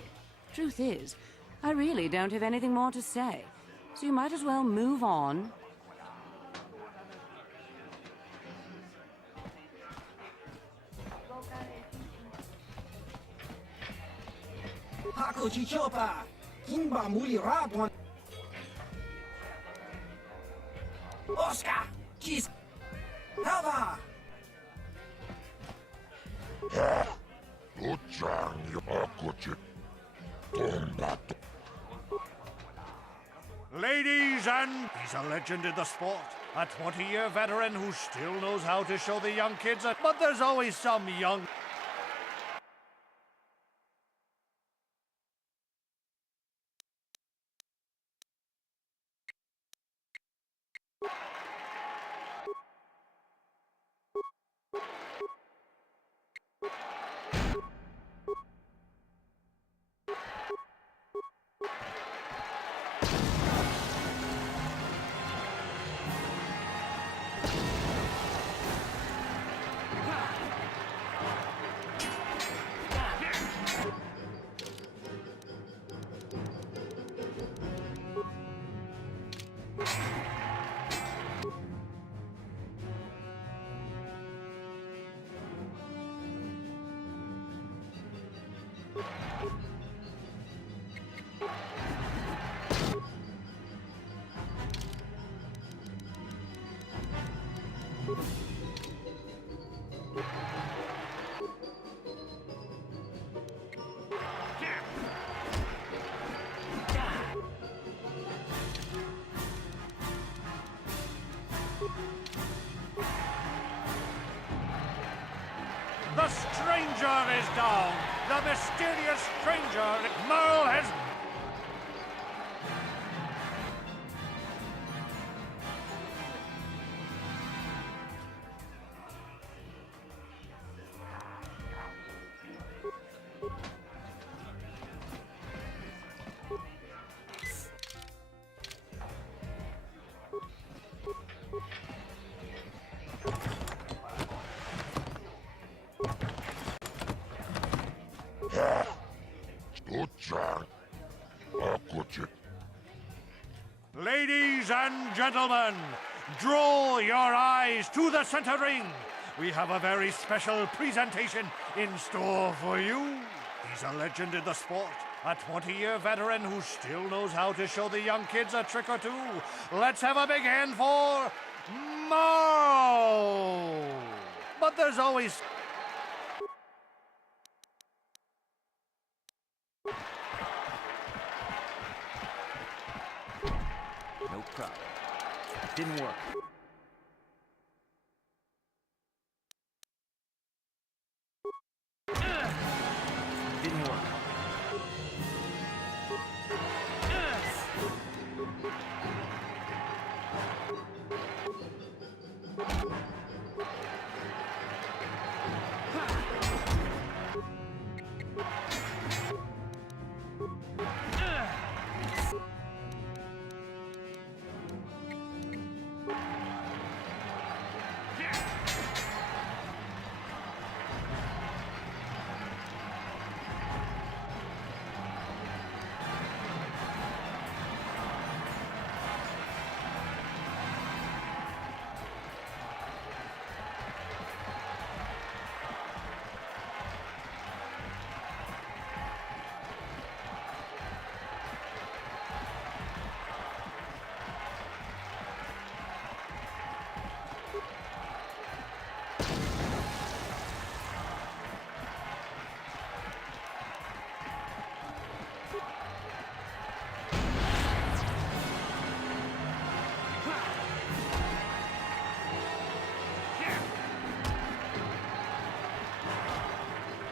Truth is, I really don't have anything more to say, so you might as well move on. Oscar! Jeez! Hava! Ladies and... He's a legend in the sport. A 20-year veteran who still knows how to show the young kids a... But there's always some young... The stranger is down. The mysterious stranger. Merle has... Ladies and gentlemen, draw your eyes to the center ring. We have a very special presentation in store for you. He's a legend in the sport, a 20-year veteran who still knows how to show the young kids a trick or two. Let's have a big hand for Marl. But there's always... No problem. Didn't work. Didn't work.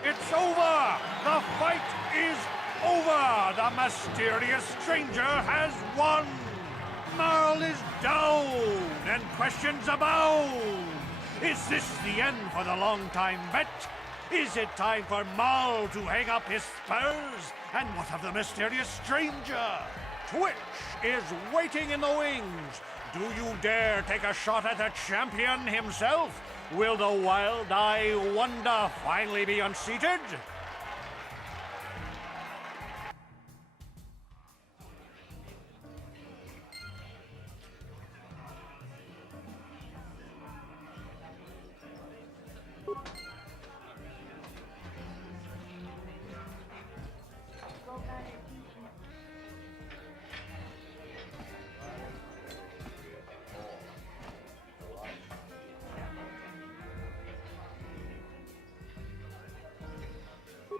It's over! The fight is over! The mysterious stranger has won! Marl is down, and questions abound! Is this the end for the long-time vet? Is it time for Marl to hang up his spurs? And what of the mysterious stranger? Twitch is waiting in the wings. Do you dare take a shot at the champion himself? Will the wild-eye wonder finally be unseated?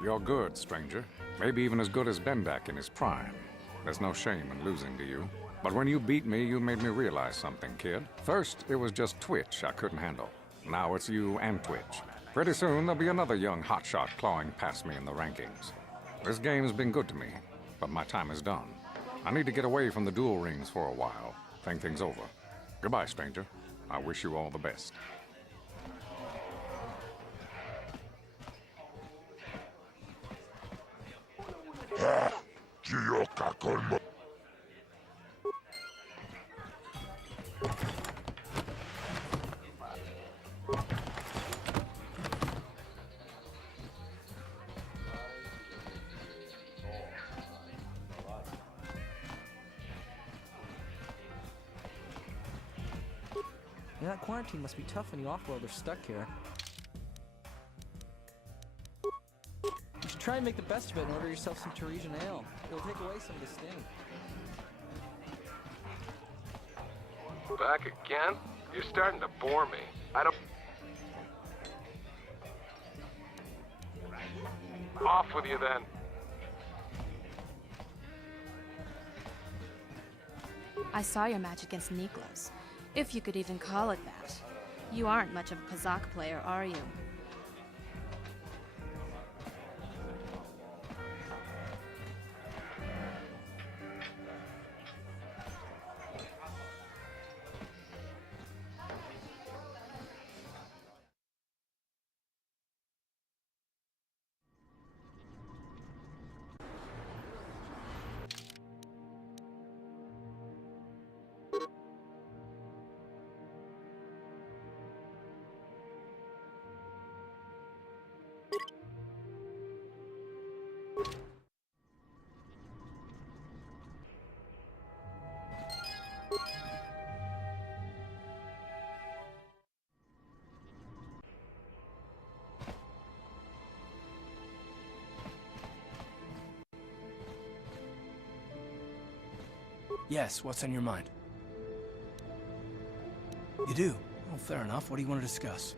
You're good, stranger. Maybe even as good as Bendak in his prime. There's no shame in losing to you. But when you beat me, you made me realize something, kid. First, it was just Twitch I couldn't handle. Now it's you and Twitch. Pretty soon, there'll be another young hotshot clawing past me in the rankings. This game's been good to me, but my time is done. I need to get away from the duel rings for a while, think things over. Goodbye, stranger. I wish you all the best. Yeah, that quarantine must be tough when you off-worlders stuck here. You should try and make the best of it and order yourself some Tarisian ale. It'll take away some of the sting. Back again? You're starting to bore me. I don't... Off with you then. I saw your match against Niklas. If you could even call it that. You aren't much of a Kazakh player, are you? Yes, what's on your mind? You do? Well, fair enough. What do you want to discuss?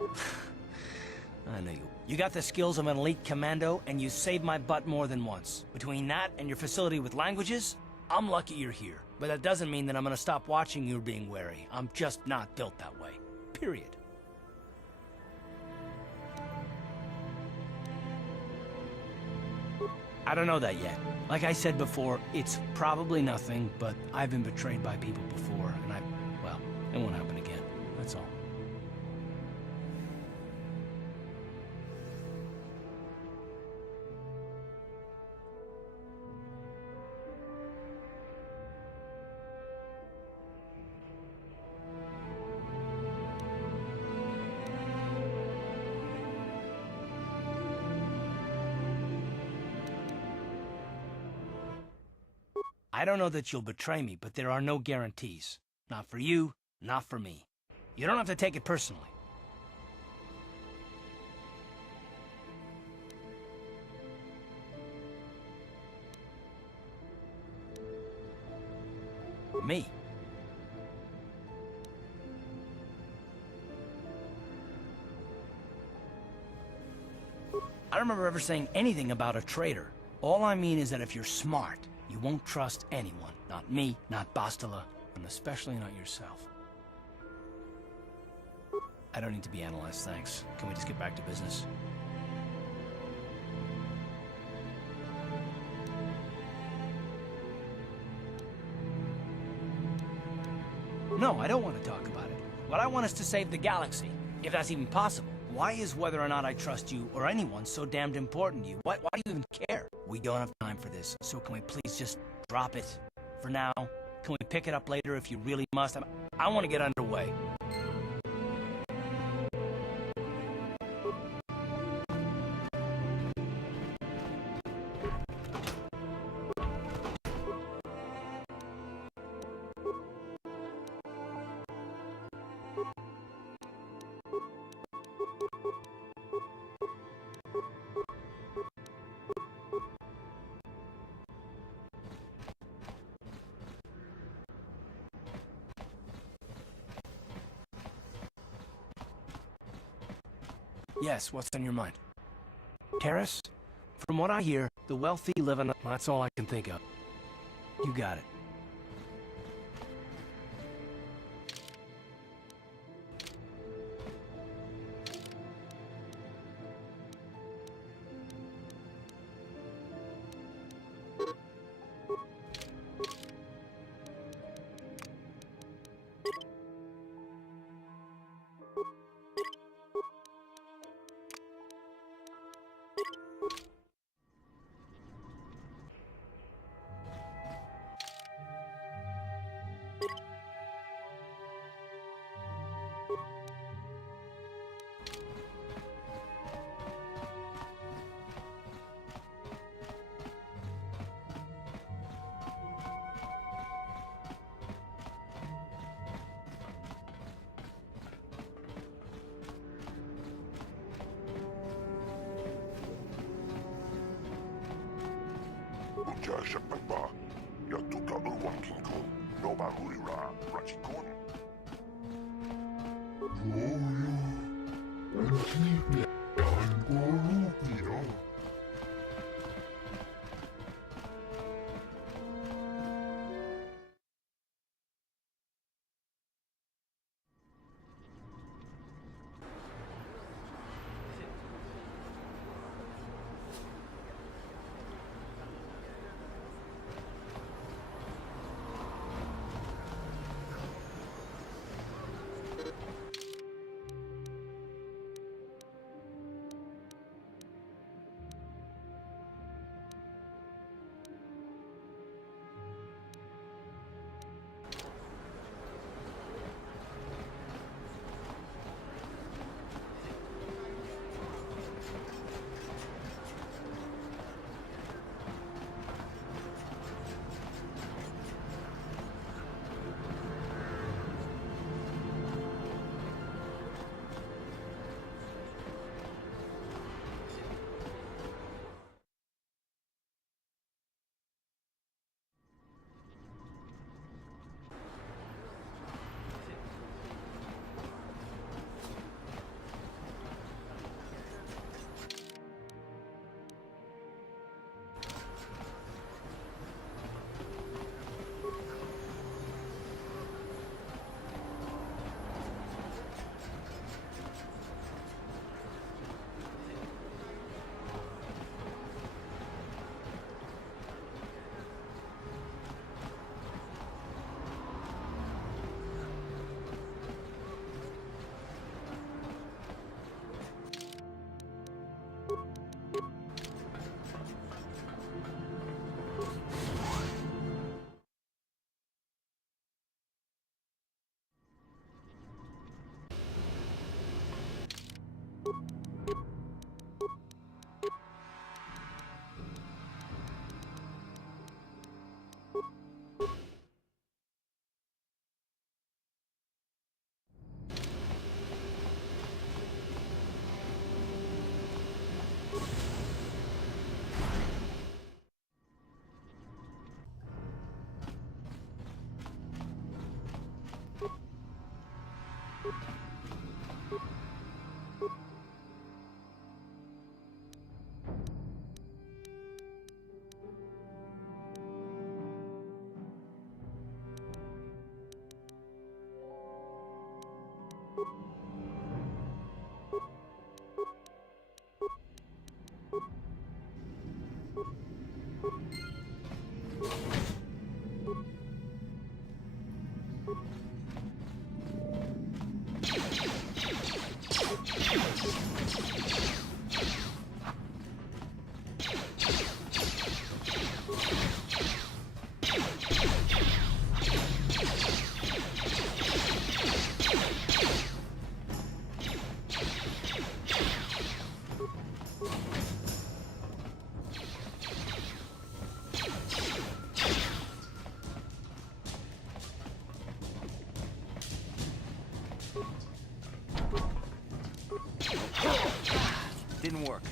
I know you. You got the skills of an elite commando, and you saved my butt more than once. Between that and your facility with languages, I'm lucky you're here. But that doesn't mean that I'm gonna stop watching you being wary. I'm just not built that way. Period. I don't know that yet. Like I said before, it's probably nothing, but I've been betrayed by people before, and well, it won't happen again. That's all. I don't know that you'll betray me, but there are no guarantees. Not for you, not for me. You don't have to take it personally. Me? I don't remember ever saying anything about a traitor. All I mean is that if you're smart, you won't trust anyone. Not me, not Bastila, and especially not yourself. I don't need to be analyzed, thanks. Can we just get back to business? No, I don't want to talk about it. What I want is to save the galaxy, if that's even possible. Why is whether or not I trust you or anyone so damned important to you? Why do you even care? We don't have time for this, so can we please just drop it for now? Can we pick it up later if you really must? I want to get underway. Yes, what's on your mind? Taris? From what I hear, the wealthy live in... That's all I can think of. You got it. Uja Shepagba, Yatuka Urwan Kinkun, Noba Murira, Rachikun. Didn't work.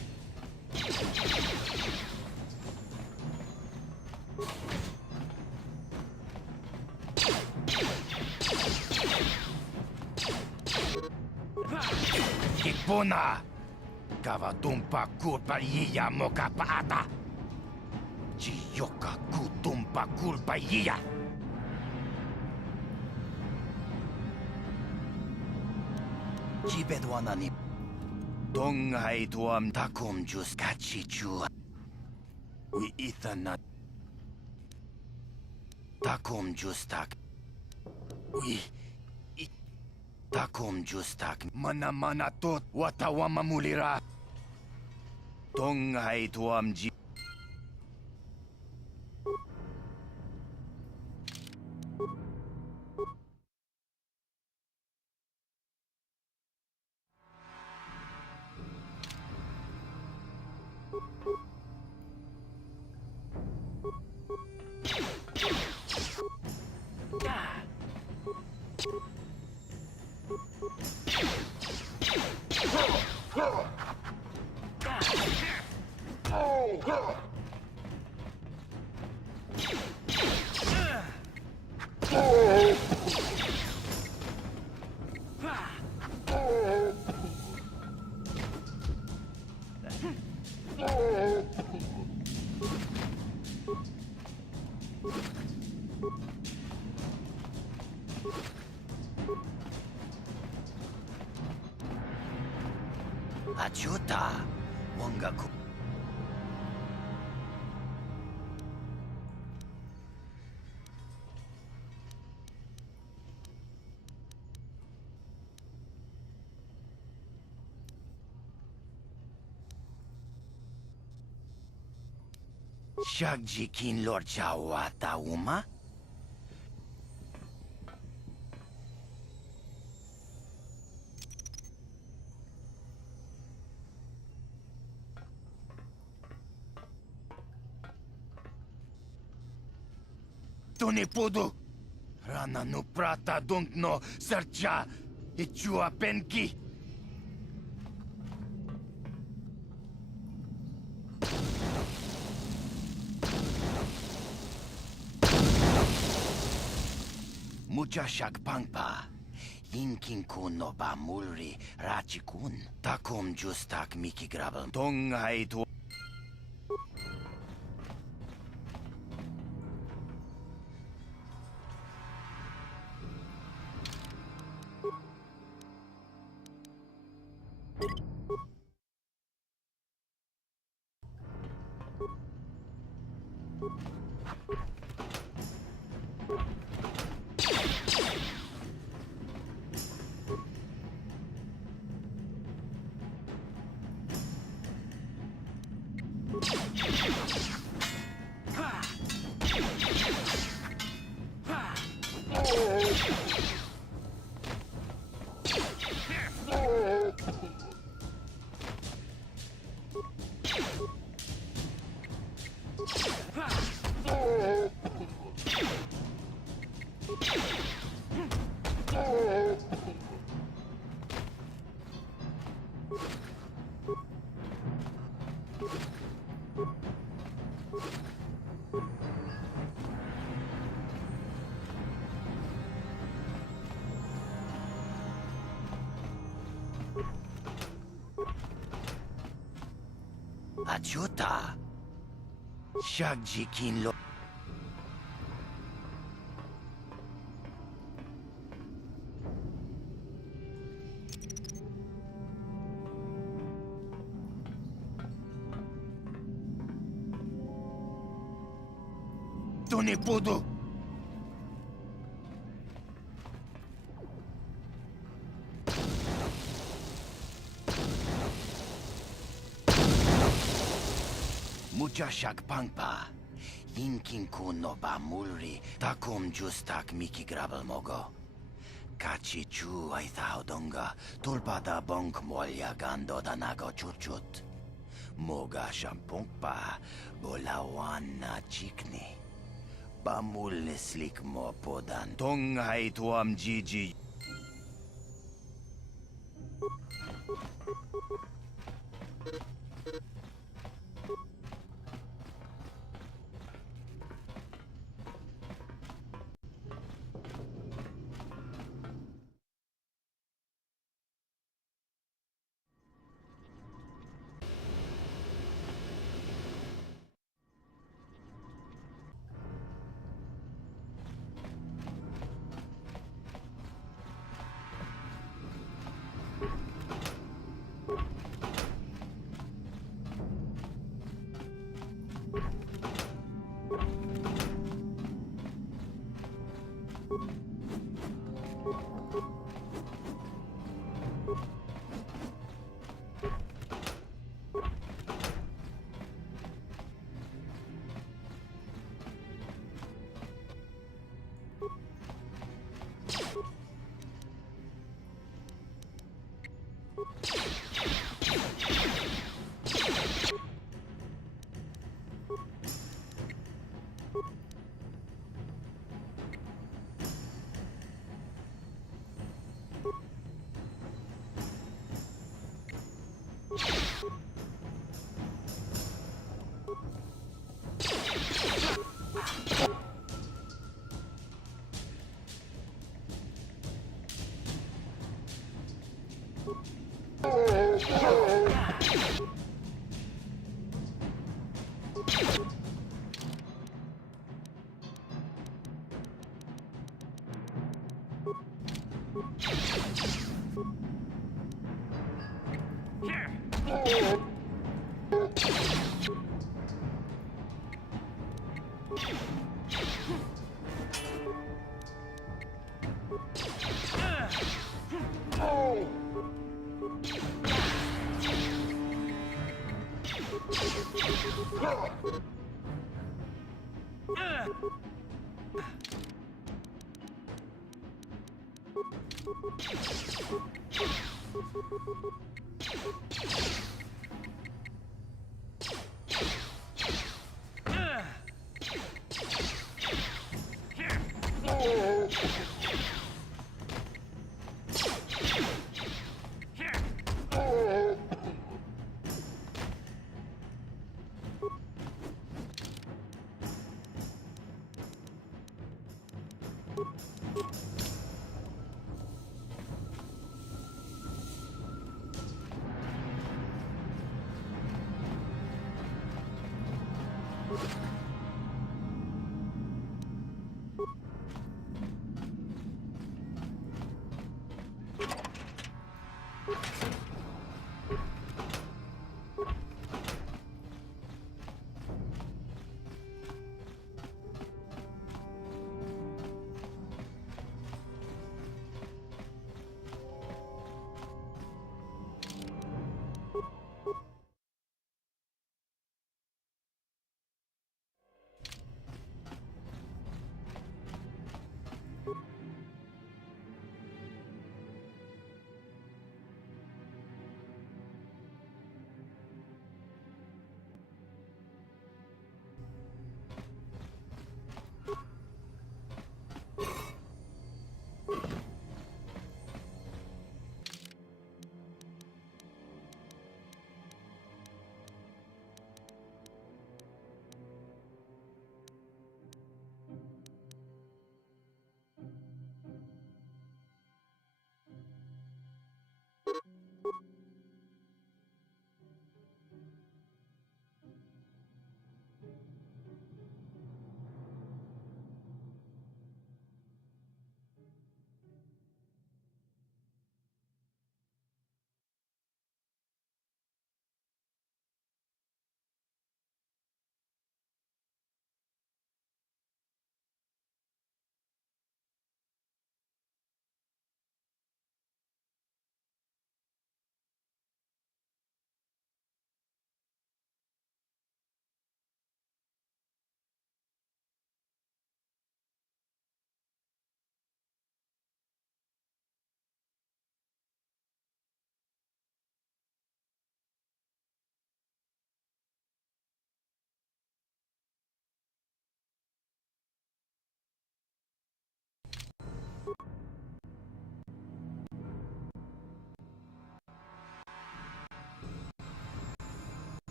Kipuna! Kavatumpa kurpa yiya moka paata! Jiyoka kutumpa kulpaiya. Jibedwanani. Donghai tuam takum jus kachichua. We ithana. Takum justak. We takum justak. Mana tot watawama mulira. Donghai tuam ji. Achuta, Wangaku. Shagjikin Lord Chawata Uma? Tuni pudu! Rana no prata dunk no sarcha ichua penki! Mucha shakpangpa. Yinkin kun no ba mulri rachikun. Takum justak miki grabel. Tong hai tu. Achuta. Shagjikin lo. Tuni pudu! Mucha shakpangpa. Yinkin kun no ba mulri. Takum justak miki grabel mogo. Kachi chu ay donga. Tulpada bonk molya gando danago chuchut. Moga shampungpa. Bolawan na chikni. Bamul slik mo podan. Tong hai tuam jiji.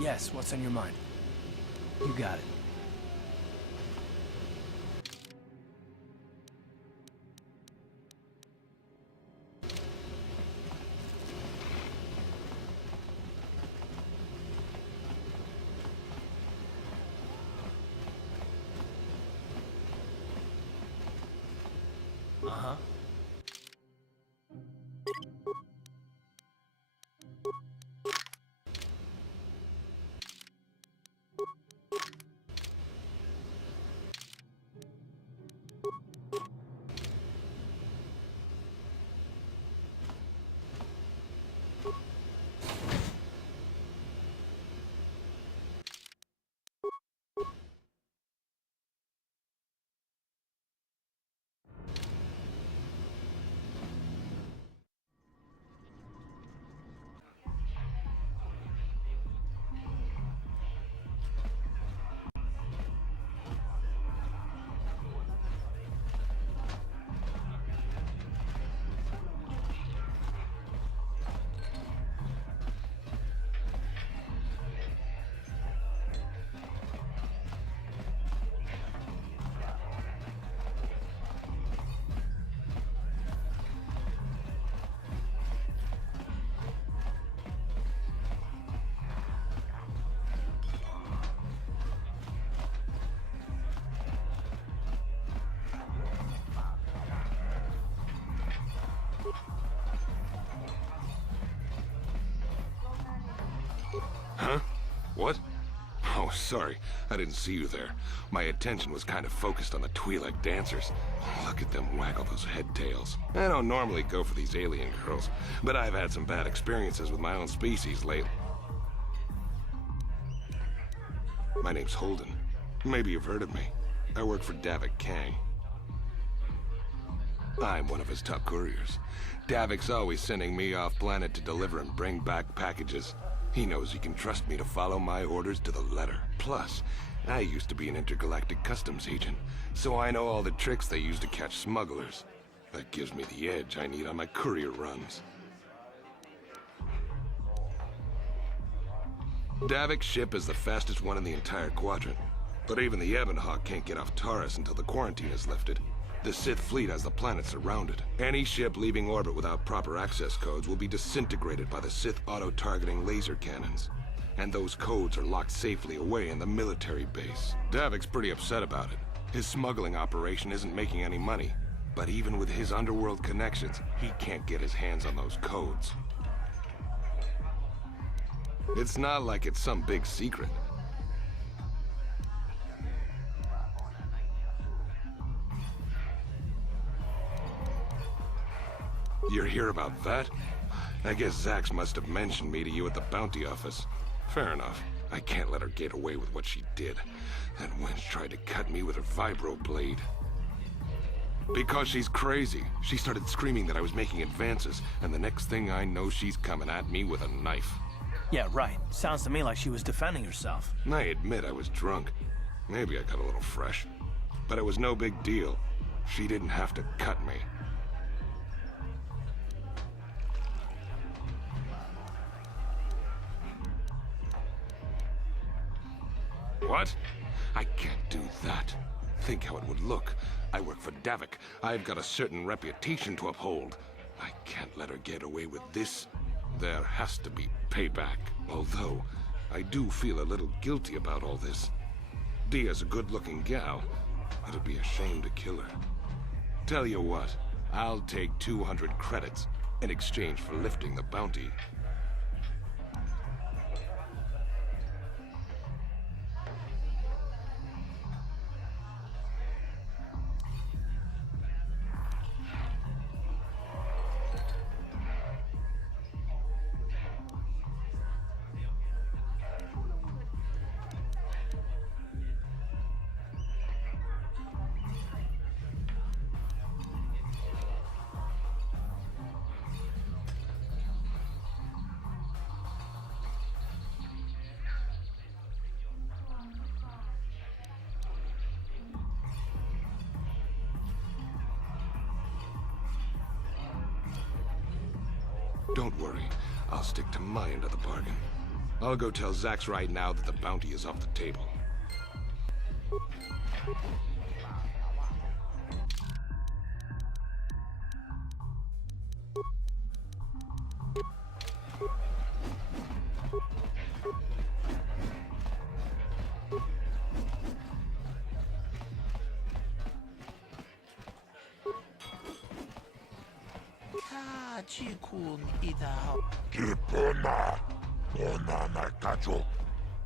Yes, what's on your mind? You got it. Uh-huh. Huh? What? Oh, sorry. I didn't see you there. My attention was kind of focused on the Twi'lek dancers. Look at them waggle those head tails. I don't normally go for these alien girls, but I've had some bad experiences with my own species lately. My name's Holden. Maybe you've heard of me. I work for Davik Kang. I'm one of his top couriers. Davik's always sending me off-planet to deliver and bring back packages. He knows he can trust me to follow my orders to the letter. Plus, I used to be an intergalactic customs agent, so I know all the tricks they use to catch smugglers. That gives me the edge I need on my courier runs. Davik's ship is the fastest one in the entire quadrant, but even the Ebon Hawk can't get off Taris until the quarantine is lifted. The Sith fleet has the planet surrounded. Any ship leaving orbit without proper access codes will be disintegrated by the Sith auto-targeting laser cannons. And those codes are locked safely away in the military base. Davik's pretty upset about it. His smuggling operation isn't making any money. But even with his underworld connections, he can't get his hands on those codes. It's not like it's some big secret. You're here about that? I guess Zax must have mentioned me to you at the bounty office. Fair enough. I can't let her get away with what she did. That wench tried to cut me with her vibro blade. Because she's crazy. She started screaming that I was making advances, and the next thing I know, she's coming at me with a knife. Yeah, right. Sounds to me like she was defending herself. I admit I was drunk. Maybe I got a little fresh. But it was no big deal. She didn't have to cut me. What? I can't do that. Think how it would look. I work for Davik. I've got a certain reputation to uphold. I can't let her get away with this. There has to be payback. Although, I do feel a little guilty about all this. Dia's a good-looking gal. It'd be a shame to kill her. Tell you what, I'll take 200 credits in exchange for lifting the bounty. Don't worry. I'll stick to my end of the bargain. I'll go tell Zax right now that the bounty is off the table. Kipuna, Bonana Kacho,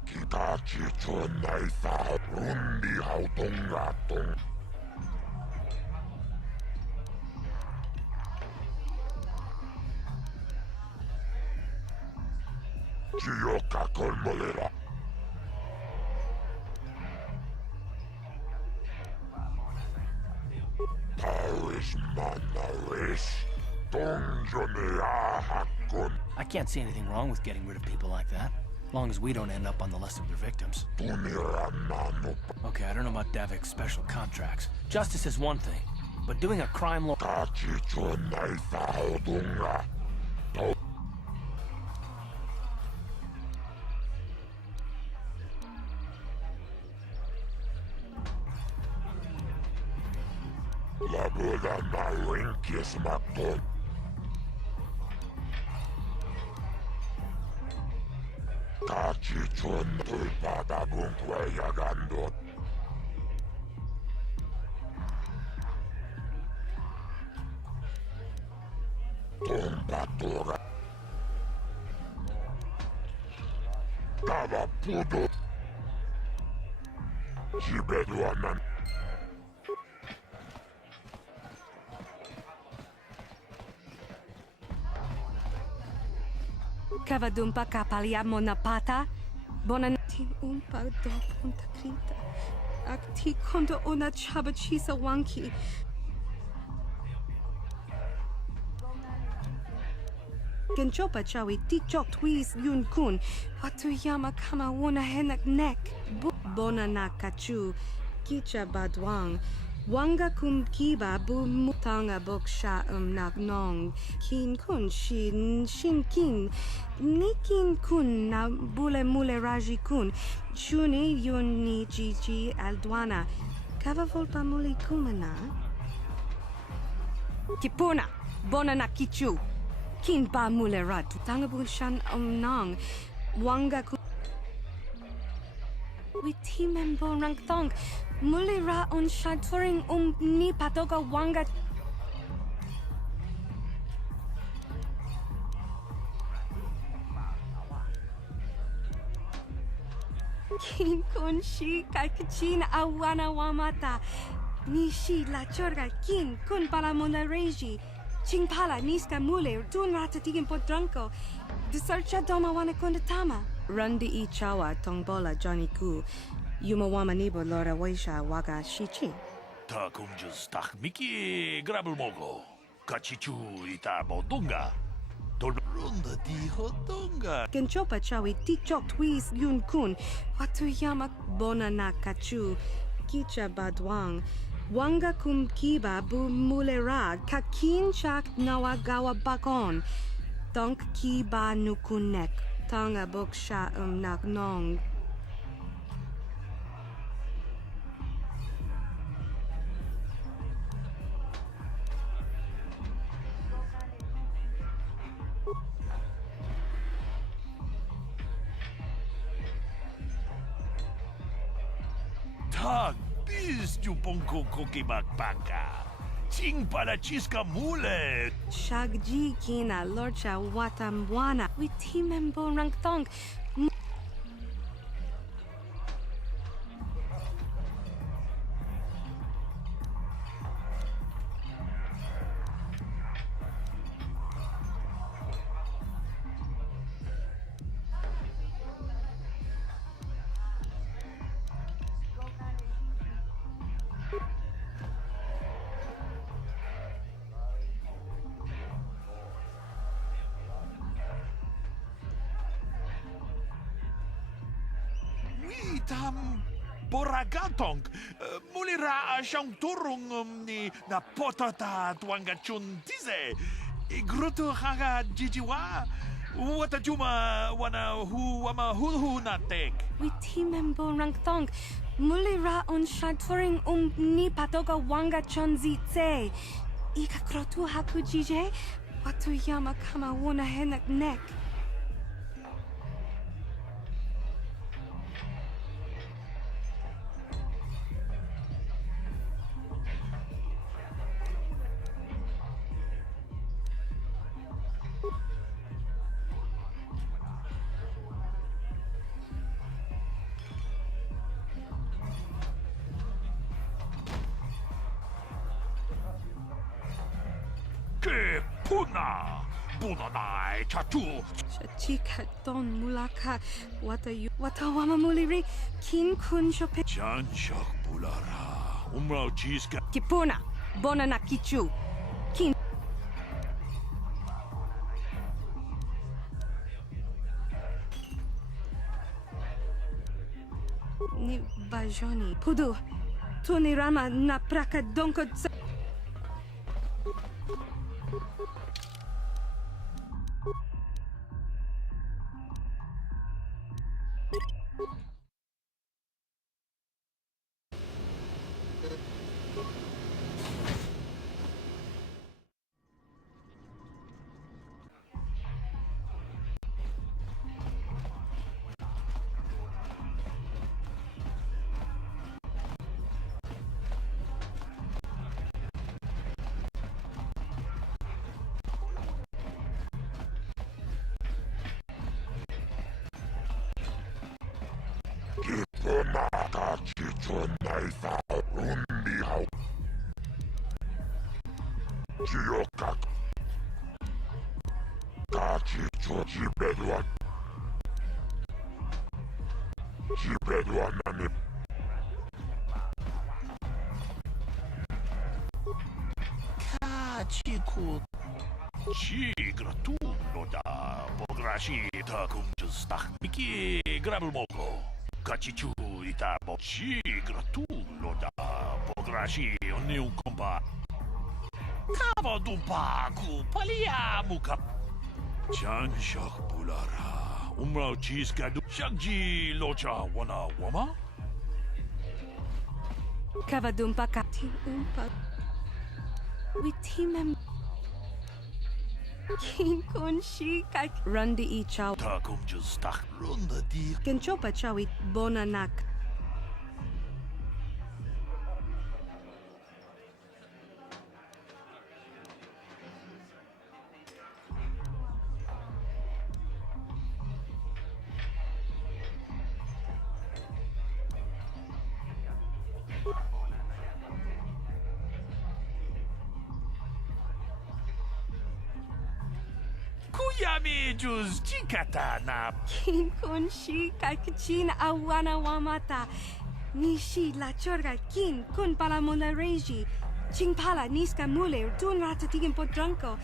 Kitachi Chonaisa, Rundi Hautongaton. Chioka Colmolera. Taris Manaris. I can't see anything wrong with getting rid of people like that, as long as we don't end up on the list of their victims. Okay, I don't know about Davik's special contracts. Justice is one thing, but doing a crime law... La boda na rinkies maton. Tachichon tulpadabung kwayagandot. Tumbatura. Tava pudo. Jibeduanan. Kavadumpa kapalia monapata. Bonanatin umpa do punta krita. Akti kondo ona chabachisa wanki. Genchopa chawi tikchok twis yun kun. Atuyama kama wona henak nek. Bonana kachu. Kicha badwang. Wanga kum kiba bu mutanga boksha nak nong. Kin kun shin kin. Nikin kun na bule mule raji kun. Chuni yun ni jiji aldwana. Kava volpa muli kumana. Kipuna. Bonana kichu. Kin ba mule ratu. Tanga bu shan nong. Wanga kun. Witimembo rang thong. Mulira on shaturing ni patoga wanga. Kin kun shi kakachin awana wamata. Nishi la chorga kin kun pala monareji. Ching pala niska mule tun rata tigin podranko. Desarcha doma wana kondatama. Rundi I chawa tongbola Johnny Ku. Yumawama nibo lora waisha waga shichi. Ta kumjus tak miki grabulmogo. Kachichu ita bodunga. Runda di hodunga. Genchopa chawi tikchok twis yun kun. Watuyama bona na kachu. Kicha badwang. Wanga kum kiba bu mulera. Kakin chak nawagawa bakon. Donk kiba nukunek. Tanga boksha nak nong. Hag, bis tu ponko kokibak baka. Ting para chiska mule. Shagji kina lorcha watamwana. Witimembo rangthong. Tam boragatong mulira siyang turong ni na potata tuangachun tize igruto haga jijiwa wata juma wana hu wama hulhu natek Witimembo rangthong. Mulira on shaturing ni patoga wanga chonzi tse. Ika krotu hakujije. Watu yama kama wona henak nek. ke puna bunanai chatu Chika don mulaka. Wata wama muliri. Kin kun shope. chanshak bulara umrao chiska Kipuna. Bonana kichu. Kin. Ni bajoni. Pudu. Tunirama na praka donko tsa. Kipuna chichun naisa rundi hau. Chiyokak. Kachicho jibedwan. Jibedwan nani. Kachiku Chigratulo da Bograshi Takumjus Miki Grabble Moko Kachichu Itabo Chigratulo da Bograshi Onium Compa Kava Dumpa Ku Palia Muka Chanshak Pulara Umrao Chiska Shagji Locha Wana Wama Kavadumpa kati umpa. Witimem. Kin kun shi kak rundi ichaw. Takum just tak runda di. Kenchopa chawit bonanak. Kuyami juz chikata na Kin kun shi kakchin awana wamata. Nishi la chorga kin kun pala mona reji. Ching pala niska mule tun rata tigin podranko.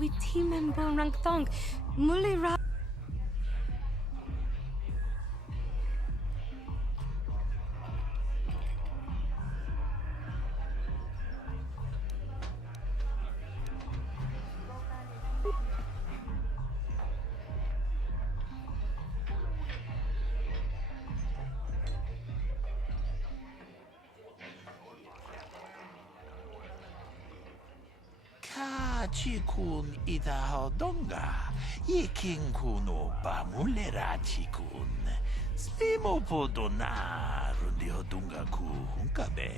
Witimem borang thong. Mulira. Rachi-kun itahodonga. Yikin-kun opa mule Rachi-kun. Slimo podona rundihodunga ku hunkabe.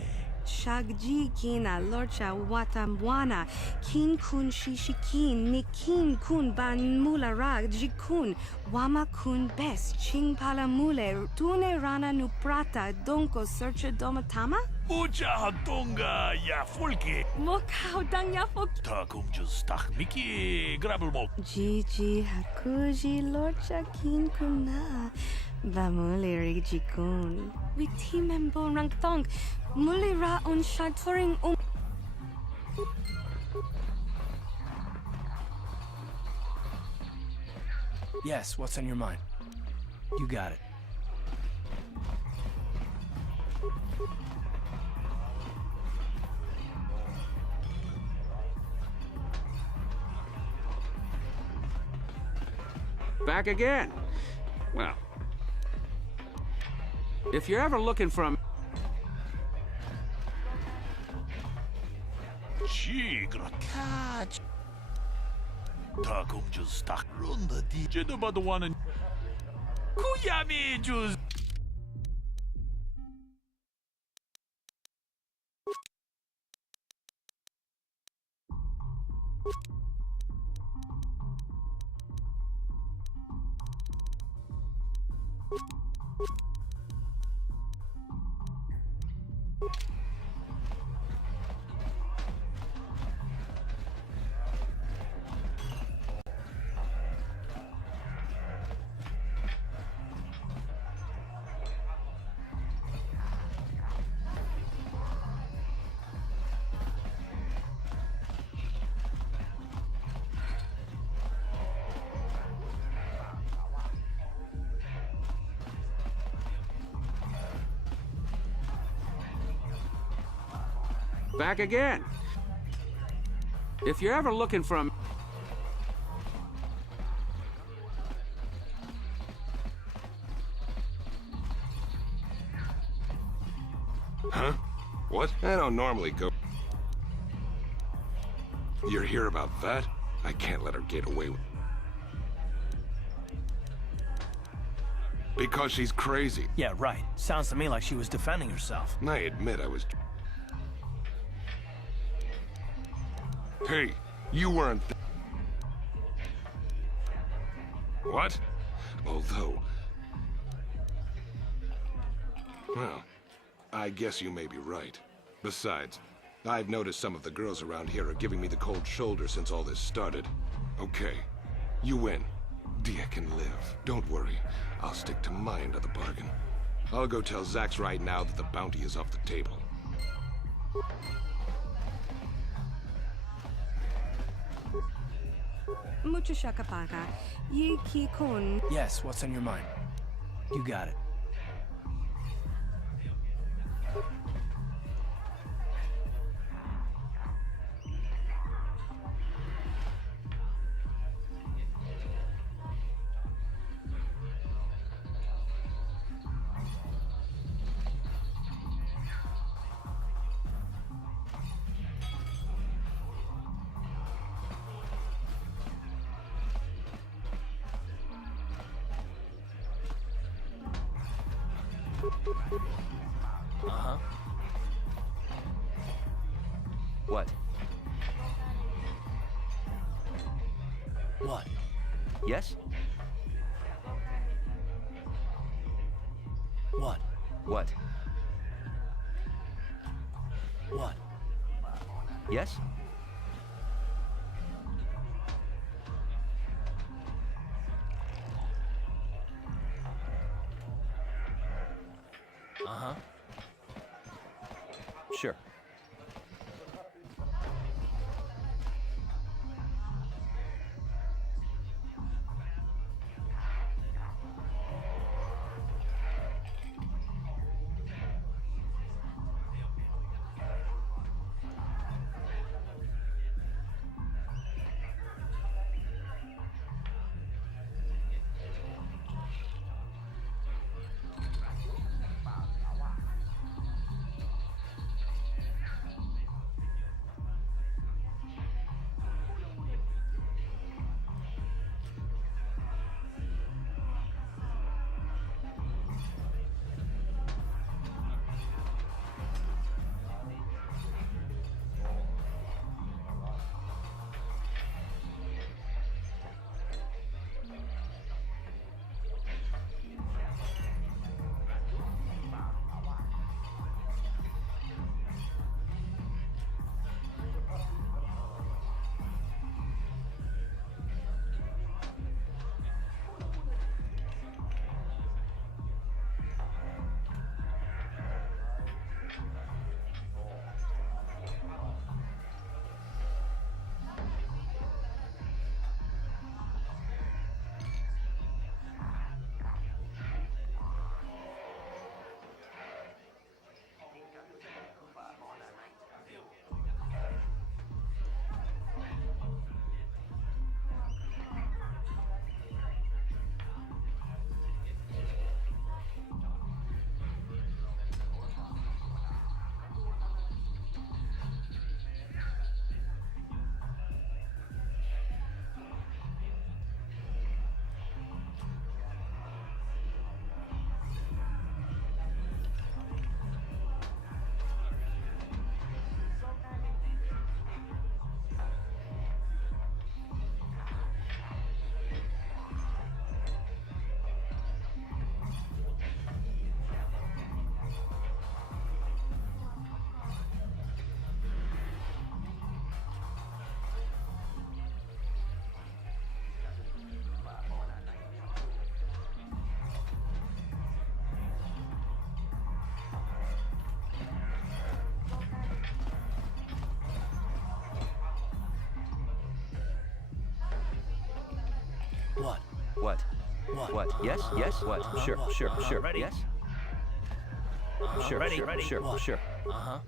Shagji kina lorcha watamwana. Kin kun shishikin. Nikin kun ban mulara jikun. Wama kun bes. Ching pala mule. Tune rana nuprata. Donko searcha domatama? Mucha hadonga ya folke. Mokao dang ya fok. Takum just tak miki grabelmo. Gigi hakuji lorcha kin kuna. Bamule rigikun. Witi membo rangtong. Mulira on shatoring Yes, what's on your mind? You got it. Back again. Well, if you're ever looking for a... Catch. Takum just tak runda di. Jenaba the one and Kuyami just. Back again. If you're ever looking for a... Huh? What? I don't normally go... You're here about that? I can't let her get away with... Because she's crazy. Yeah, right. Sounds to me like she was defending herself. I admit I was... Hey, you weren't... What? Although... Well, I guess you may be right. Besides, I've noticed some of the girls around here are giving me the cold shoulder since all this started. Okay, you win. Dia can live. Don't worry. I'll stick to my end of the bargain. I'll go tell Zax right now that the bounty is off the table. Mucho shakapaka. Yiki kun. Yes, what's on your mind? You got it. Uh-huh. What? What? Yes? What? What? What? Yes? Uh-huh. Sure. What? What? What? What? Yes? Yes? What? Sure, sure, sure. Ready? Yes? Sure, Ready? sure, Ready? sure, What? sure. Uh-huh.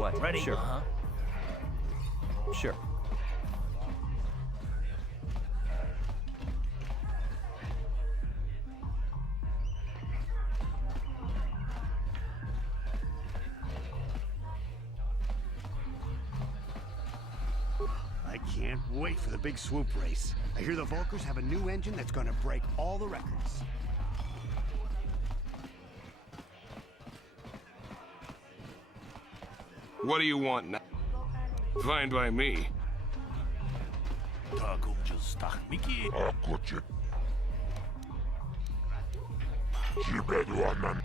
What? Ready? Sure. Uh-huh. Sure. I can't wait for the big swoop race. I hear the Volkers have a new engine that's gonna break all the records. What do you want now? Fine by me. Akkurat. Sibeduanan.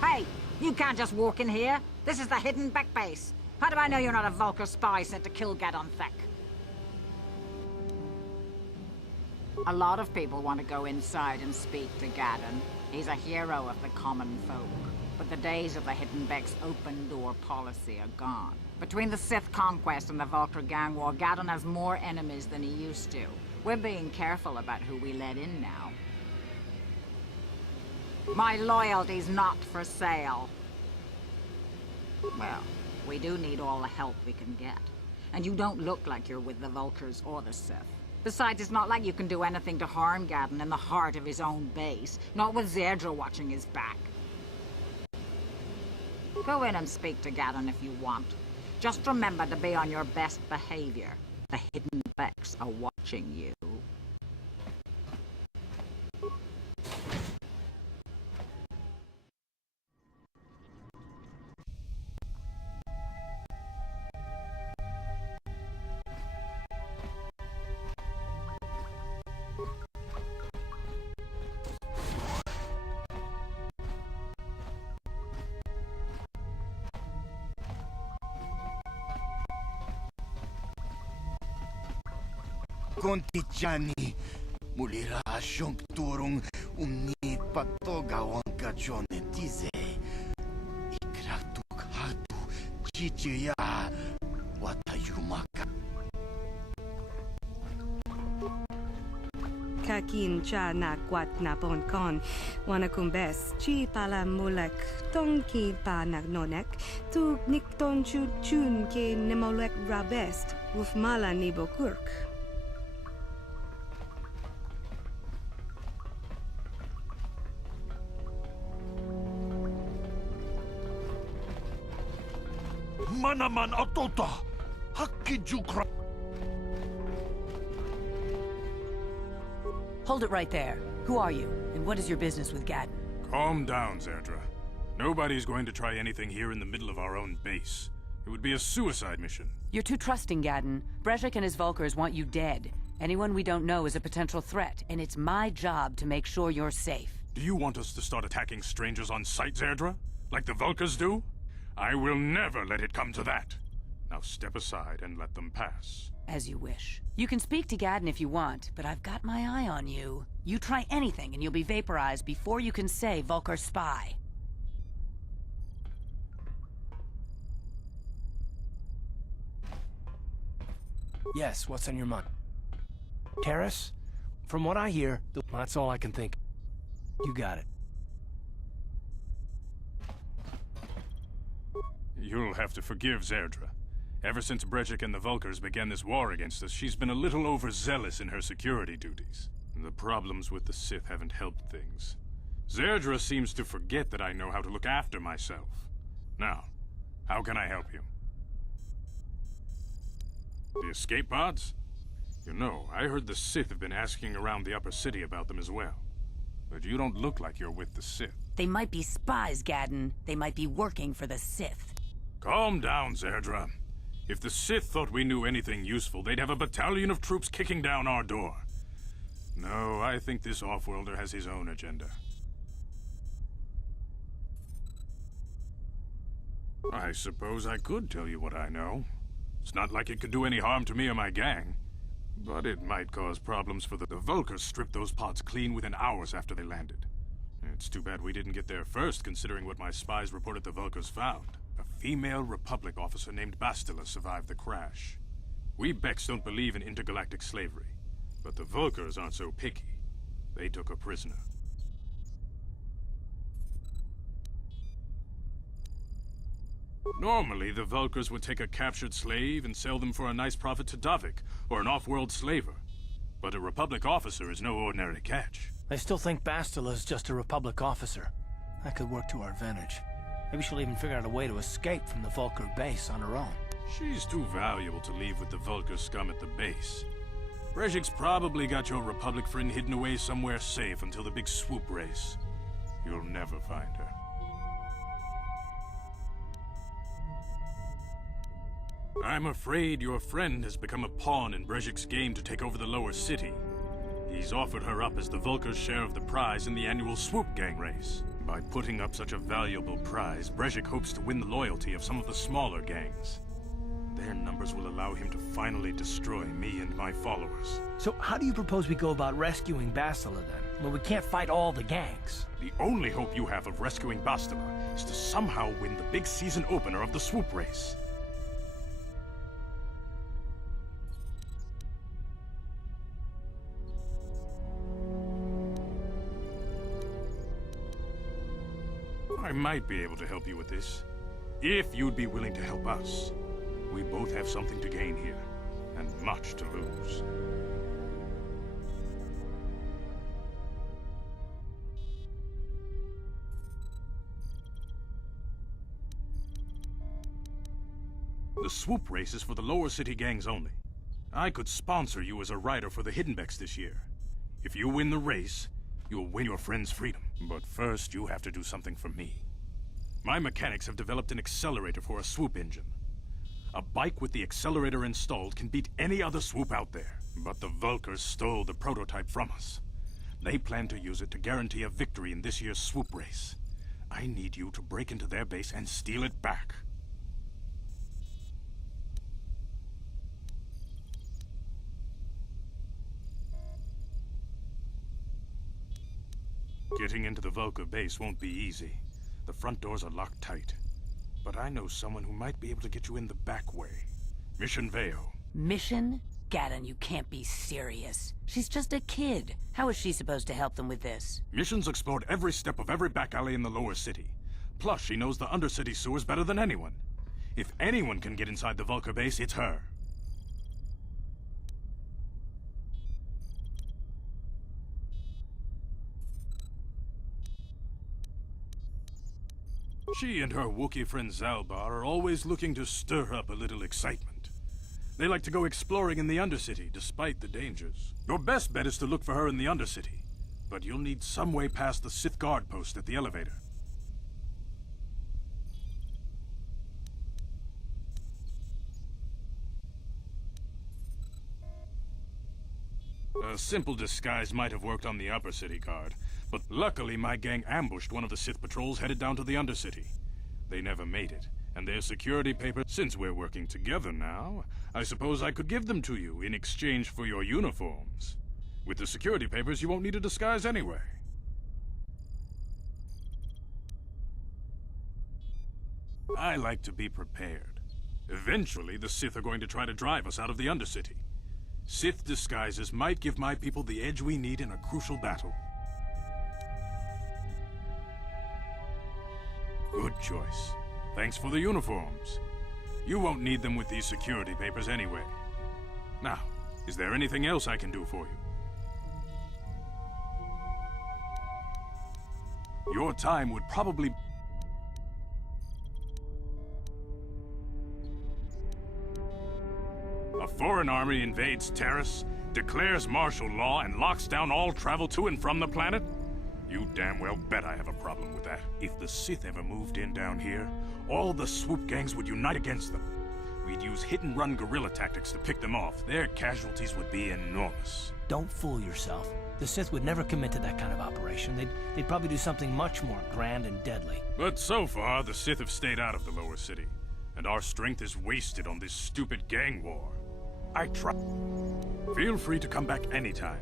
Hey, you can't just walk in here. This is the hidden back base. How do I know you're not a Vulker spy sent to kill Gadon Thek? A lot of people want to go inside and speak to Gadon. He's a hero of the common folk. But the days of the Hidden Beck's open-door policy are gone. Between the Sith conquest and the Vulker gang war, Gadon has more enemies than he used to. We're being careful about who we let in now. My loyalty's not for sale. Well, we do need all the help we can get. And you don't look like you're with the Vulkers or the Sith. Besides, it's not like you can do anything to harm Gaddon in the heart of his own base. Not with Zerdra watching his back. Go in and speak to Gaddon if you want. Just remember to be on your best behavior. The hidden Vex are watching you. Kontichani, mulira shonk turung umni patoga wanka chone tize. Ikratuk hatu chichiya watayumaka. Kakin cha na kwat na pon kon, wanakumbes, chi pala mulek, tonki pa nagnonek, tu nikton chun ke nemolek rabest, wufmala nibokurk. Manaman otota, hakijukra. Hold it right there. Who are you, and what is your business with Gaddon? Calm down, Zerdra. Nobody's going to try anything here in the middle of our own base. It would be a suicide mission. You're too trusting, Gaddon. Brezhik and his Vulkars want you dead. Anyone we don't know is a potential threat, and it's my job to make sure you're safe. Do you want us to start attacking strangers on sight, Zerdra? Like the Vulkars do? I will never let it come to that. Now step aside and let them pass. As you wish. You can speak to Gaddon if you want, but I've got my eye on you. You try anything and you'll be vaporized before you can say Vulkar spy. Yes, what's on your mind? Taris? From what I hear, that's all I can think. You got it. You'll have to forgive Zerdra. Ever since Brezhik and the Vulkars began this war against us, she's been a little overzealous in her security duties. The problems with the Sith haven't helped things. Zerdra seems to forget that I know how to look after myself. Now, how can I help you? The escape pods? You know, I heard the Sith have been asking around the upper city about them as well. But you don't look like you're with the Sith. They might be spies, Gaddon. They might be working for the Sith. Calm down, Zerdra. If the Sith thought we knew anything useful, they'd have a battalion of troops kicking down our door. No, I think this off-worlder has his own agenda. I suppose I could tell you what I know. It's not like it could do any harm to me or my gang. But it might cause problems for the Vulkars stripped those pods clean within hours after they landed. It's too bad we didn't get there first, considering what my spies reported the Vulkars found. A female Republic officer named Bastila survived the crash. We Becks don't believe in intergalactic slavery, but the Vulkars aren't so picky. They took her prisoner. Normally, the Vulkars would take a captured slave and sell them for a nice profit to Davik, or an off-world slaver. But a Republic officer is no ordinary catch. I still think Bastila's just a Republic officer. That could work to our advantage. Maybe she'll even figure out a way to escape from the Vulkar base on her own. She's too valuable to leave with the Vulkar scum at the base. Brezhik's probably got your Republic friend hidden away somewhere safe until the big swoop race. You'll never find her. I'm afraid your friend has become a pawn in Brezhik's game to take over the lower city. He's offered her up as the Vulkar's share of the prize in the annual swoop gang race. By putting up such a valuable prize, Brezhik hopes to win the loyalty of some of the smaller gangs. Their numbers will allow him to finally destroy me and my followers. So how do you propose we go about rescuing Bastila then? Well, we can't fight all the gangs. The only hope you have of rescuing Bastila is to somehow win the big season opener of the swoop race. I might be able to help you with this, if you'd be willing to help us. We both have something to gain here, and much to lose. The swoop race is for the lower city gangs only. I could sponsor you as a rider for the Hiddenbecks this year. If you win the race, you'll win your friend's freedom. But first, you have to do something for me. My mechanics have developed an accelerator for a swoop engine. A bike with the accelerator installed can beat any other swoop out there. But the Vulkars stole the prototype from us. They plan to use it to guarantee a victory in this year's swoop race. I need you to break into their base and steal it back. Getting into the Vulkar base won't be easy. The front doors are locked tight. But I know someone who might be able to get you in the back way. Mission Veo. Mission? Gaddon, you can't be serious. She's just a kid. How is she supposed to help them with this? Mission's explored every step of every back alley in the lower city. Plus, she knows the undercity sewers better than anyone. If anyone can get inside the Vulkar base, it's her. She and her Wookiee friend Zalbar are always looking to stir up a little excitement. They like to go exploring in the Undercity, despite the dangers. Your best bet is to look for her in the Undercity, but you'll need some way past the Sith guard post at the elevator. A simple disguise might have worked on the Upper City guard, but luckily my gang ambushed one of the Sith patrols headed down to the Undercity. They never made it, and their security papers... Since we're working together now, I suppose I could give them to you in exchange for your uniforms. With the security papers, you won't need a disguise anyway. I like to be prepared. Eventually, the Sith are going to try to drive us out of the Undercity. Sith disguises might give my people the edge we need in a crucial battle. Good choice. Thanks for the uniforms. You won't need them with these security papers anyway. Now, is there anything else I can do for you? Your time would probably... A foreign army invades Taris, declares martial law, and locks down all travel to and from the planet? You damn well bet I have a problem with that. If the Sith ever moved in down here, all the swoop gangs would unite against them. We'd use hit-and-run guerrilla tactics to pick them off. Their casualties would be enormous. Don't fool yourself. The Sith would never commit to that kind of operation. They'd probably do something much more grand and deadly. But so far, the Sith have stayed out of the lower city, and our strength is wasted on this stupid gang war. I try. Feel free to come back anytime.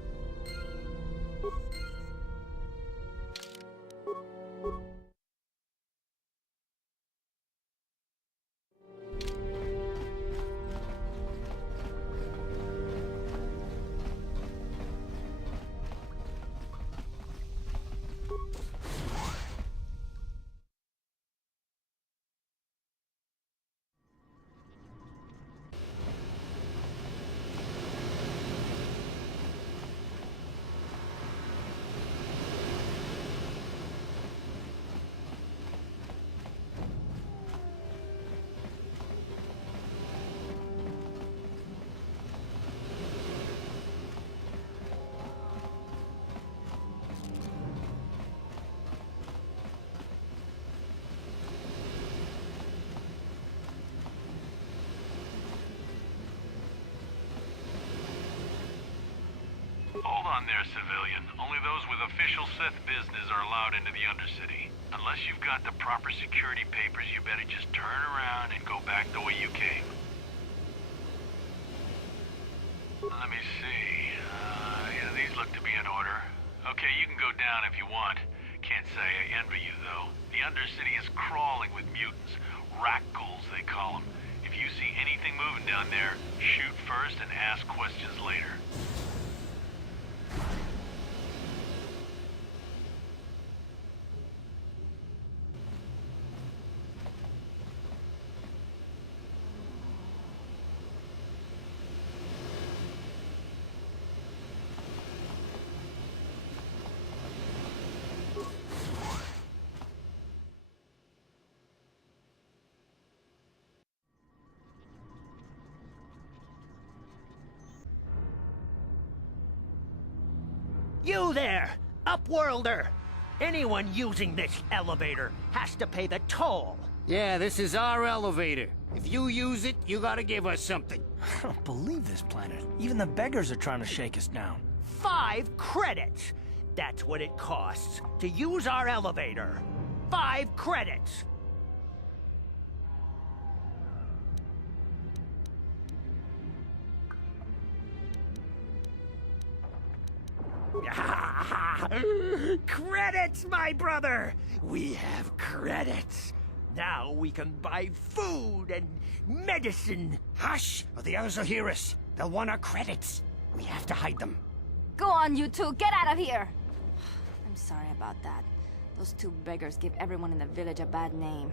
Hold on there, civilian. Only those with official Sith business are allowed into the Undercity. Unless you've got the proper security papers, you better just turn around and go back the way you came. Let me see. Yeah, these look to be in order. Okay, you can go down if you want. Can't say I envy you, though. The Undercity is crawling with mutants. Rat ghouls, they call them. If you see anything moving down there, shoot first and ask questions later. You there, Upworlder! Anyone using this elevator has to pay the toll. Yeah, this is our elevator. If you use it, you gotta give us something. I don't believe this planet. Even the beggars are trying to shake us down. 5 credits! That's what it costs to use our elevator. 5 credits! Credits, my brother! We have credits. Now we can buy food and medicine. Hush, or the others will hear us. They'll want our credits. We have to hide them. Go on, you two. Get out of here. I'm sorry about that. Those 2 beggars give everyone in the village a bad name.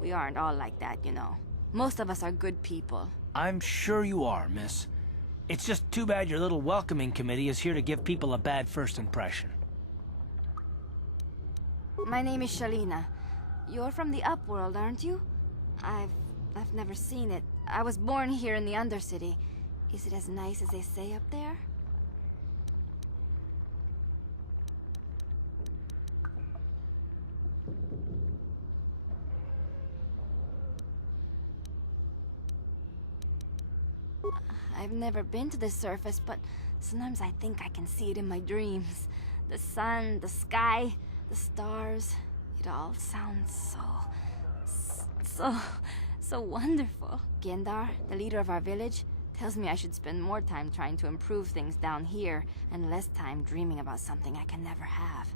We aren't all like that, you know. Most of us are good people. I'm sure you are, miss. It's just too bad your little welcoming committee is here to give people a bad first impression. My name is Shalina. You're from the Upworld, aren't you? I've never seen it. I was born here in the Undercity. Is it as nice as they say up there? I've never been to the surface, but sometimes I think I can see it in my dreams. The sun, the sky, the stars. It all sounds so wonderful. Gendar, the leader of our village, tells me I should spend more time trying to improve things down here and less time dreaming about something I can never have.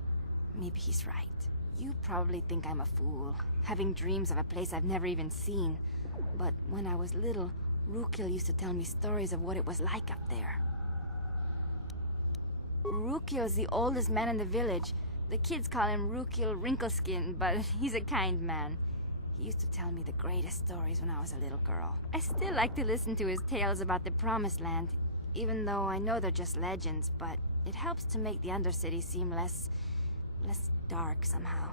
Maybe he's right. You probably think I'm a fool, having dreams of a place I've never even seen. But when I was little, Rukil used to tell me stories of what it was like up there. Rukil's the oldest man in the village. The kids call him Rukil Wrinkleskin, but he's a kind man. He used to tell me the greatest stories when I was a little girl. I still like to listen to his tales about the Promised Land, even though I know they're just legends, but it helps to make the Undercity seem less dark somehow.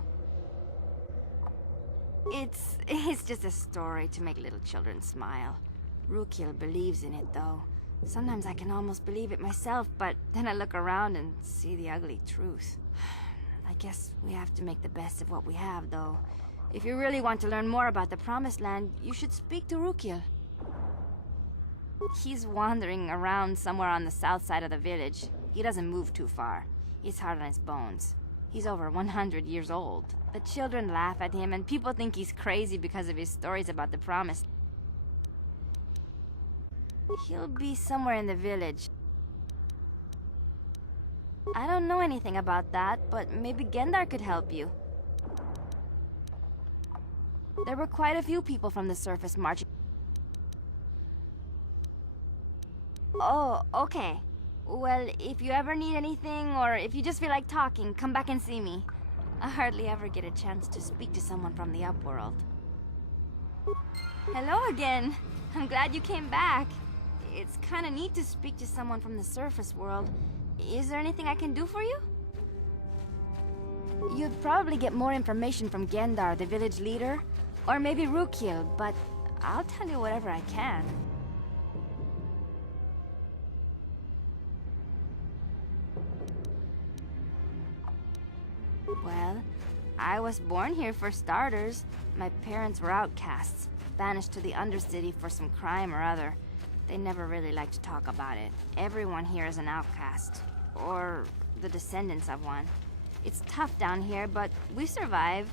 It's just a story to make little children smile. Rukil believes in it, though. Sometimes I can almost believe it myself, but then I look around and see the ugly truth. I guess we have to make the best of what we have, though. If you really want to learn more about the Promised Land, you should speak to Rukil. He's wandering around somewhere on the south side of the village. He doesn't move too far. He's hard on his bones. He's over 100 years old. The children laugh at him, and people think he's crazy because of his stories about the Promised. He'll be somewhere in the village. I don't know anything about that, but maybe Gendar could help you. There were quite a few people from the surface marching. Oh, okay. Well, if you ever need anything, or if you just feel like talking, come back and see me. I hardly ever get a chance to speak to someone from the Upworld. Hello again. I'm glad you came back. It's kinda neat to speak to someone from the surface world. Is there anything I can do for you? You'd probably get more information from Gendar, the village leader, or maybe Rukil, but I'll tell you whatever I can. Well, I was born here for starters. My parents were outcasts, banished to the Undercity for some crime or other. They never really liked to talk about it. Everyone here is an outcast, or the descendants of one. It's tough down here, but we survive.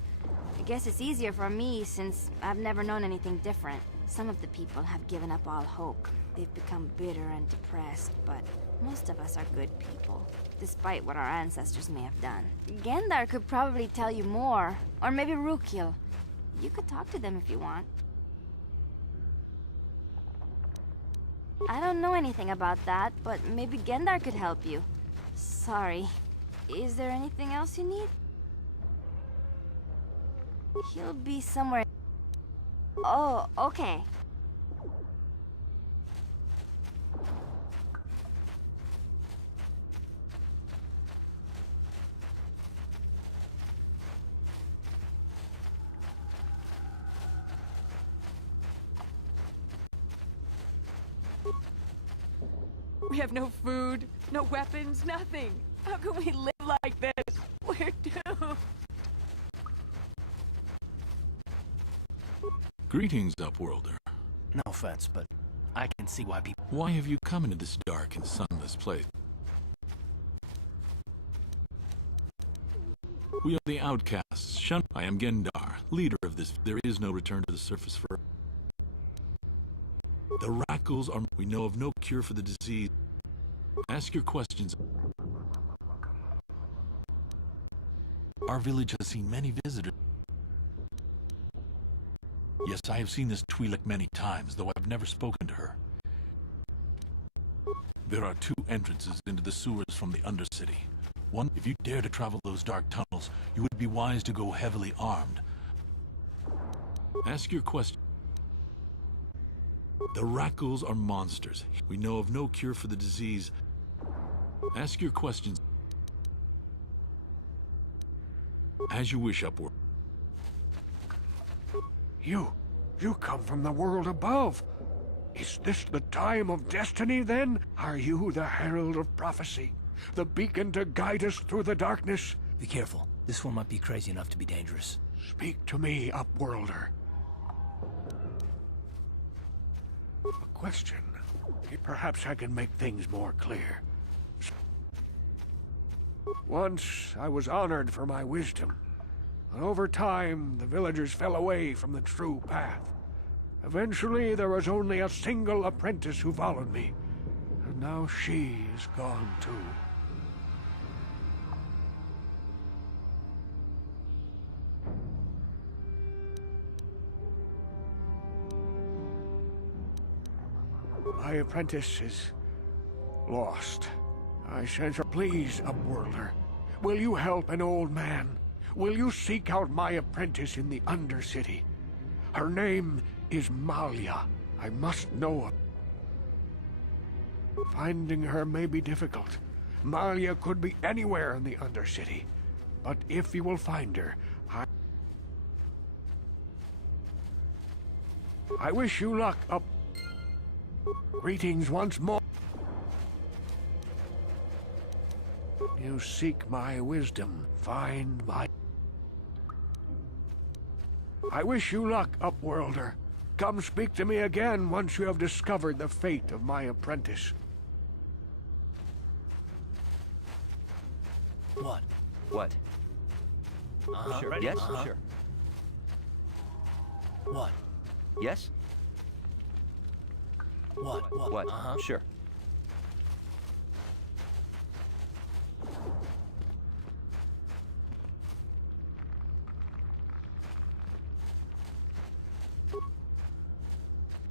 I guess it's easier for me since I've never known anything different. Some of the people have given up all hope. They've become bitter and depressed, but most of us are good people, despite what our ancestors may have done. Gendar could probably tell you more, or maybe Rukil. You could talk to them if you want. I don't know anything about that, but maybe Gendar could help you. Sorry. Is there anything else you need? He'll be somewhere. Oh, okay. We have no food, no weapons, nothing. How can we live like this? We're doomed. Greetings, Upworlder. No offense, but I can see why people... Why have you come into this dark and sunless place? We are the outcasts. I am Gendar, leader of this. There is no return to the surface for... The Rackles are... We know of no cure for the disease. Ask your questions. Our village has seen many visitors. Yes, I have seen this Twi'lek many times, though I've never spoken to her. There are two entrances into the sewers from the Undercity. One, if you dare to travel those dark tunnels, you would be wise to go heavily armed. Ask your question. The Rackles are monsters. We know of no cure for the disease. Ask your questions. As you wish, Upward. You come from the world above. Is this the time of destiny, then? Are you the herald of prophecy? The beacon to guide us through the darkness? Be careful. This one might be crazy enough to be dangerous. Speak to me, Upworlder. A question. Perhaps I can make things more clear. Once, I was honored for my wisdom. But over time, the villagers fell away from the true path. Eventually, there was only a single apprentice who followed me. And now she is gone too. My apprentice is lost. I sense her. Please, Upworlder, will you help an old man? Will you seek out my apprentice in the Undercity? Her name is Malia. I must know her. Finding her may be difficult. Malia could be anywhere in the Undercity. But if you will find her, I wish you luck, Up. Greetings once more. You seek my wisdom, find my... I wish you luck, Upworlder. Come speak to me again once you have discovered the fate of my apprentice. What? What? Sure. Ready? Yes? Sure. What? Yes? What? What? Sure.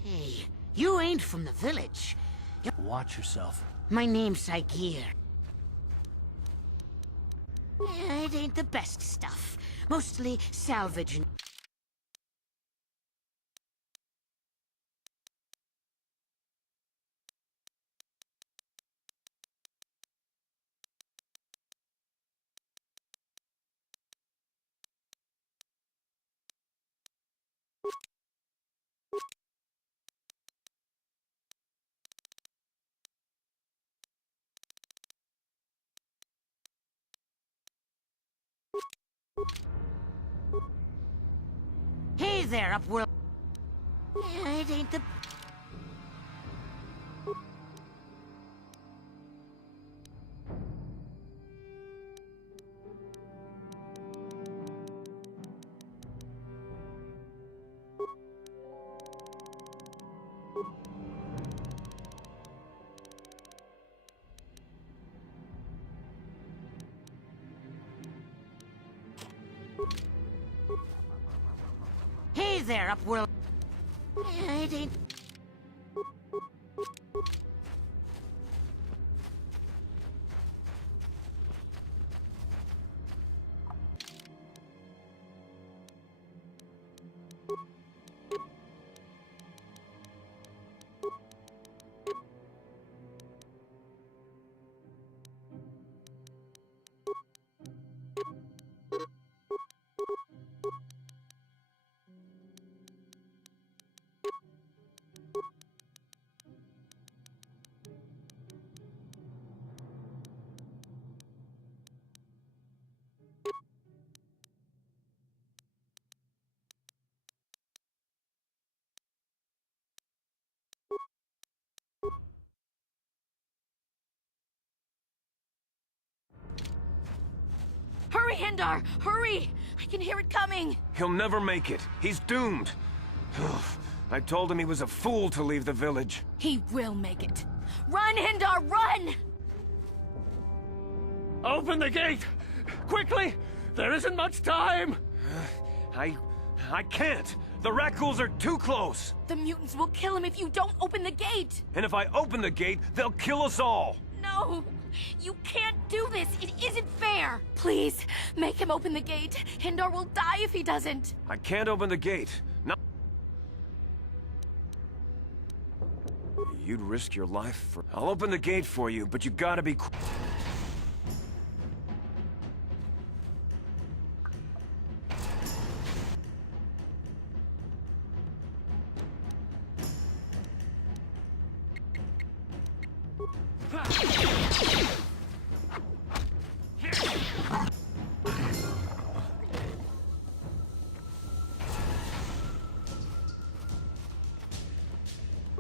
Hey, you ain't from the village. Watch yourself. My name's Saigir. It ain't the best stuff. Mostly salvage and... Hey there, Upworld. It ain't the... Hey there, Upworld. It ain't... Hurry, Hindar! Hurry! I can hear it coming! He'll never make it. He's doomed. I told him he was a fool to leave the village. He will make it. Run, Hindar, run! Open the gate! Quickly! There isn't much time! I can't! The Rakghouls are too close! The mutants will kill him if you don't open the gate! And if I open the gate, they'll kill us all! No! You can't do this! It isn't fair! Please, make him open the gate. Hindar will die if he doesn't. I can't open the gate. No. You'd risk your life for... I'll open the gate for you, but you gotta be...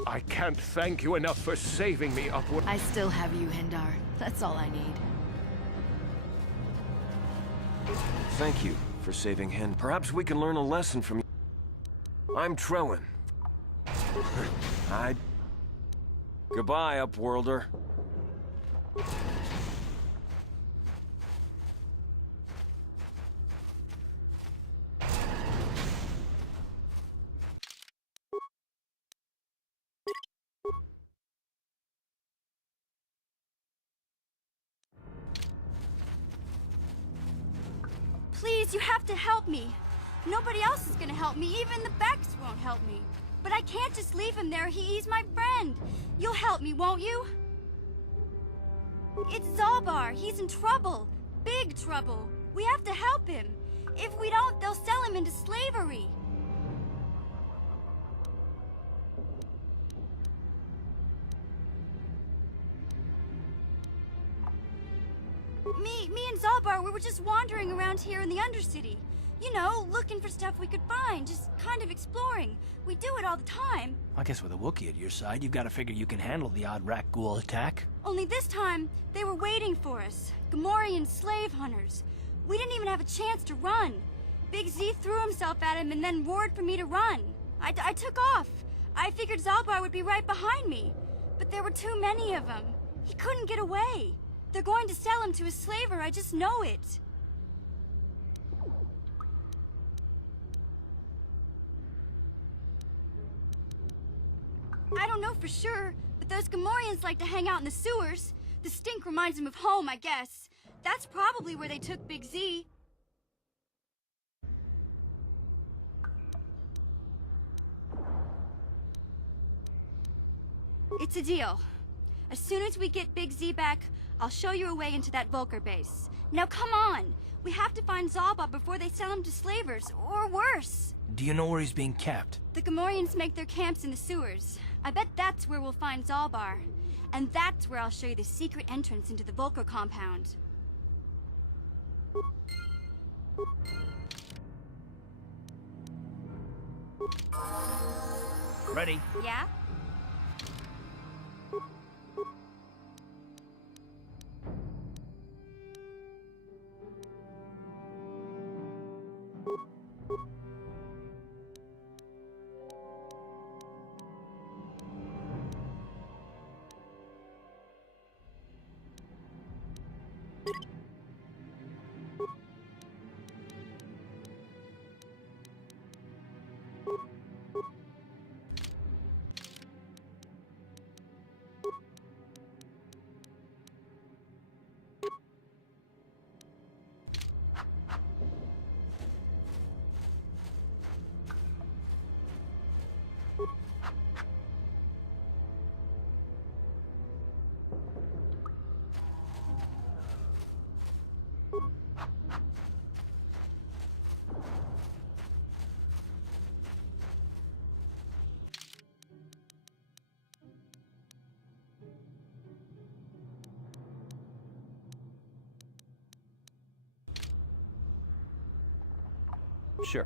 I can't thank you enough for saving me, Upward. I still have you, Hindar. That's all I need. Thank you for saving Hen. Perhaps we can learn a lesson from you. I'm Trellin. Goodbye, Upworlder. Please, you have to help me. Nobody else is gonna help me. Even the Becks won't help me. But I can't just leave him there. He's my friend. You'll help me, won't you? It's Zalbar. He's in trouble. Big trouble. We have to help him. If we don't, they'll sell him into slavery. Me and Zalbar, we were just wandering around here in the Undercity. You know, looking for stuff we could find, just kind of exploring. We do it all the time. I guess with a Wookiee at your side, you've got to figure you can handle the odd Rakghoul attack. Only this time, they were waiting for us. Gamorrean slave hunters. We didn't even have a chance to run. Big Z threw himself at him and then roared for me to run. I took off. I figured Zalbar would be right behind me. But there were too many of them. He couldn't get away. They're going to sell him to a slaver, I just know it. I don't know for sure, but those Gamorreans like to hang out in the sewers. The stink reminds them of home, I guess. That's probably where they took Big Z. It's a deal. As soon as we get Big Z back, I'll show you a way into that Vulcar base. Now come on! We have to find Zalba before they sell him to slavers, or worse. Do you know where he's being kept? The Gamorreans make their camps in the sewers. I bet that's where we'll find Zalbar. And that's where I'll show you the secret entrance into the Vulcar compound. Ready? Yeah? Sure.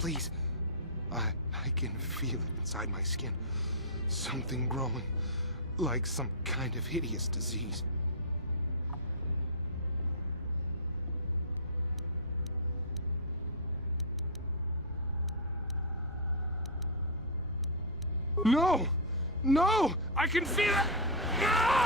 Please. I can feel it inside my skin. Something growing. Like some kind of hideous disease. No! No! I can feel it! Ah!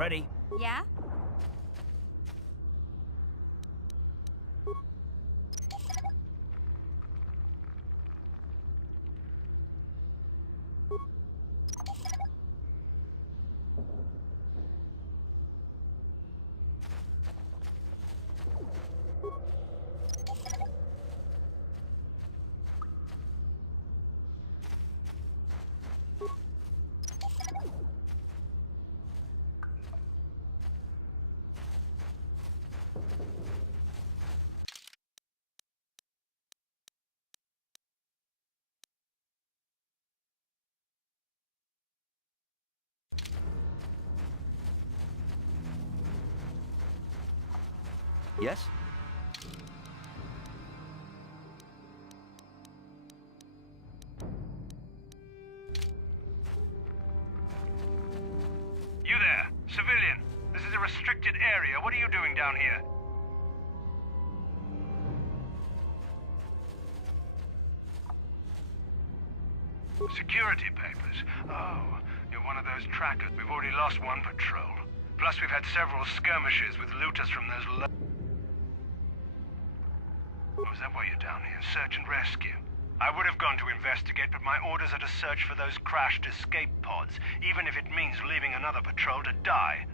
Ready? Yeah? Yes? You there, civilian. This is a restricted area. What are you doing down here? Security papers. Oh, you're one of those trackers. We've already lost one patrol. Plus, we've had several skirmishes with looters from those Oh, is that why you're down here? Search and rescue? I would have gone to investigate, but my orders are to search for those crashed escape pods, even if it means leaving another patrol to die.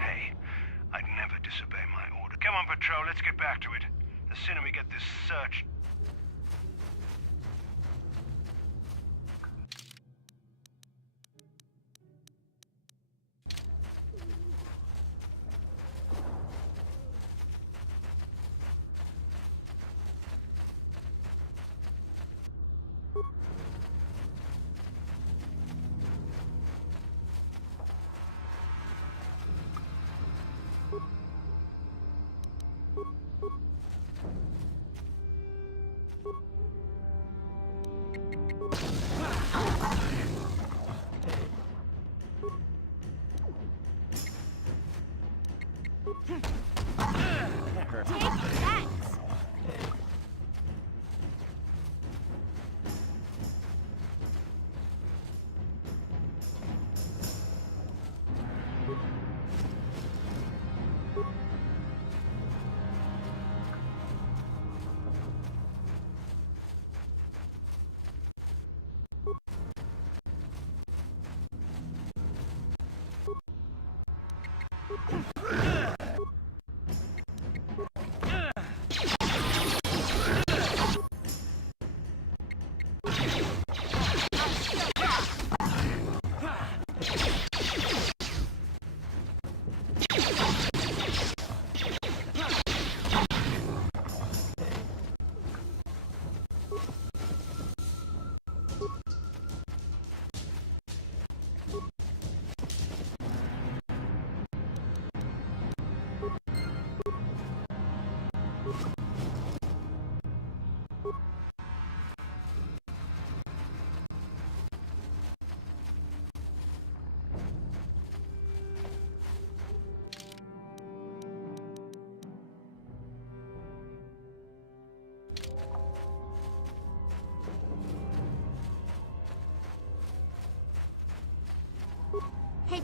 Hey, I'd never disobey my order. Come on, patrol, let's get back to it. The sooner we get this search...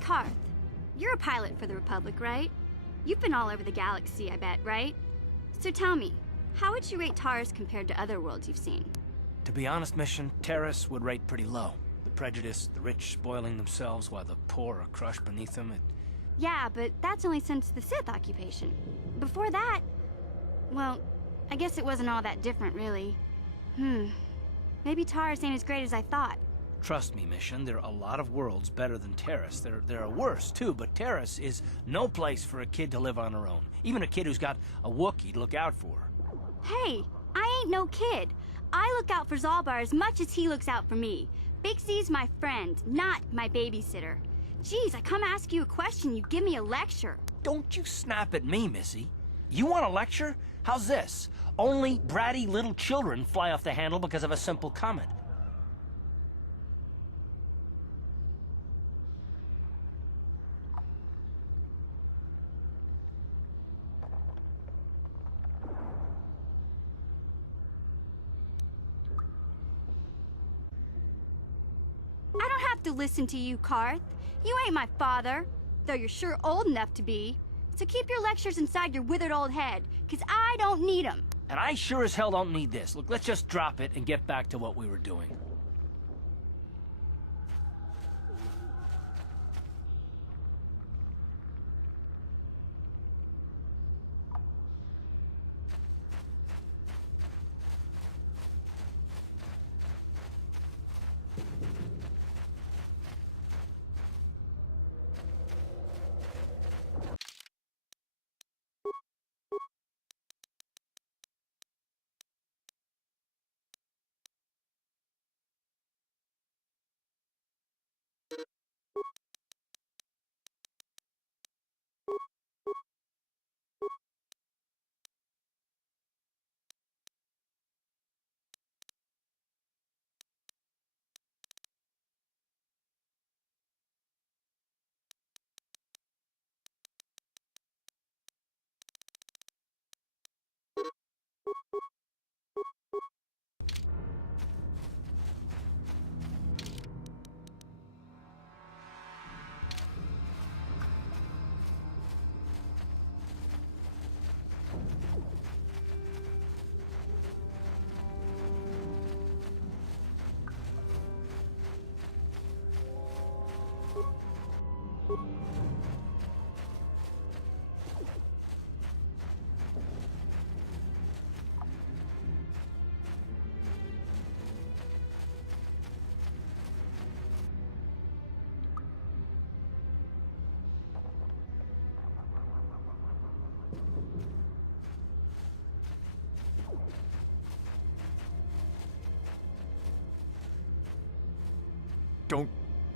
Karth, you're a pilot for the Republic, right? You've been all over the galaxy, I bet, right? So tell me, how would you rate Taris compared to other worlds you've seen? To be honest, Mission, Taris would rate pretty low. The prejudice, the rich spoiling themselves while the poor are crushed beneath them, Yeah, but that's only since the Sith occupation. Before that, well, I guess it wasn't all that different, really. Maybe Taris ain't as great as I thought. Trust me, Mission, there are a lot of worlds better than Taris. There are worse, too, but Taris is no place for a kid to live on her own. Even a kid who's got a Wookiee to look out for. Hey, I ain't no kid. I look out for Zalbar as much as he looks out for me. Big C's my friend, not my babysitter. Geez, I come ask you a question, you give me a lecture. Don't you snap at me, Missy. You want a lecture? How's this? Only bratty little children fly off the handle because of a simple comment. I don't have to listen to you, Karth. You ain't my father, though you're sure old enough to be. So keep your lectures inside your withered old head, 'cause I don't need 'em. And I sure as hell don't need this. Look, let's just drop it and get back to what we were doing.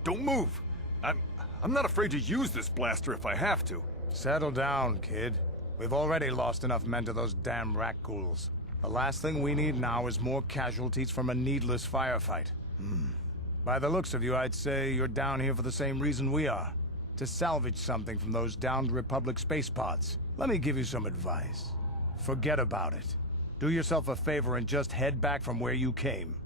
Don't move! I'm not afraid to use this blaster if I have to. Settle down, kid. We've already lost enough men to those damn rat ghouls. The last thing we need now is more casualties from a needless firefight. By the looks of you, I'd say you're down here for the same reason we are. To salvage something from those downed Republic space pods. Let me give you some advice. Forget about it. Do yourself a favor and just head back from where you came.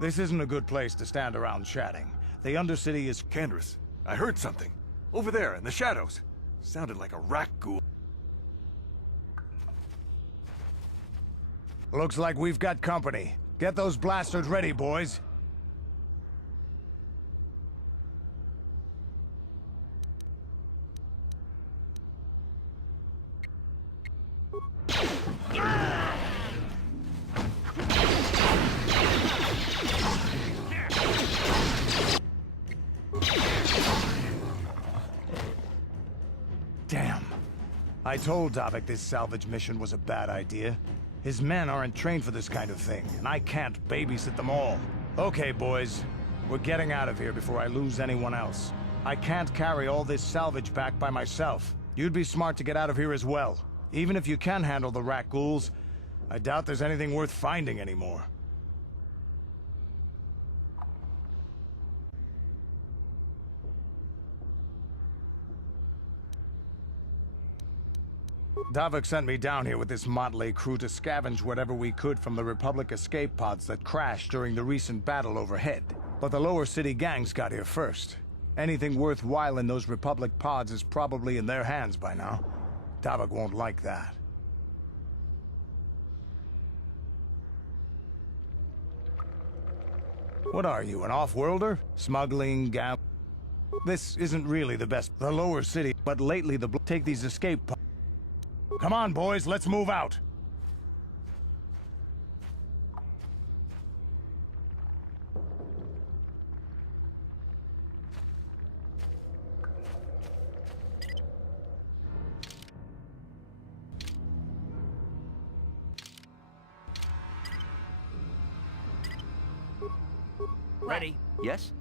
This isn't a good place to stand around chatting. The Undercity is... Taris, I heard something. Over there, in the shadows. Sounded like a rat ghoul. Looks like we've got company. Get those blasters ready, boys. Damn. I told Davik this salvage mission was a bad idea. His men aren't trained for this kind of thing, and I can't babysit them all. Okay, boys. We're getting out of here before I lose anyone else. I can't carry all this salvage back by myself. You'd be smart to get out of here as well. Even if you can handle the rat ghouls, I doubt there's anything worth finding anymore. Davik sent me down here with this motley crew to scavenge whatever we could from the Republic escape pods that crashed during the recent battle overhead. But the lower city gangs got here first. Anything worthwhile in those Republic pods is probably in their hands by now. Davik won't like that. What are you, an off-worlder? Smuggling, This isn't really the best. The lower city, but lately take these escape pods. Come on, boys, let's move out. Ready? Yes?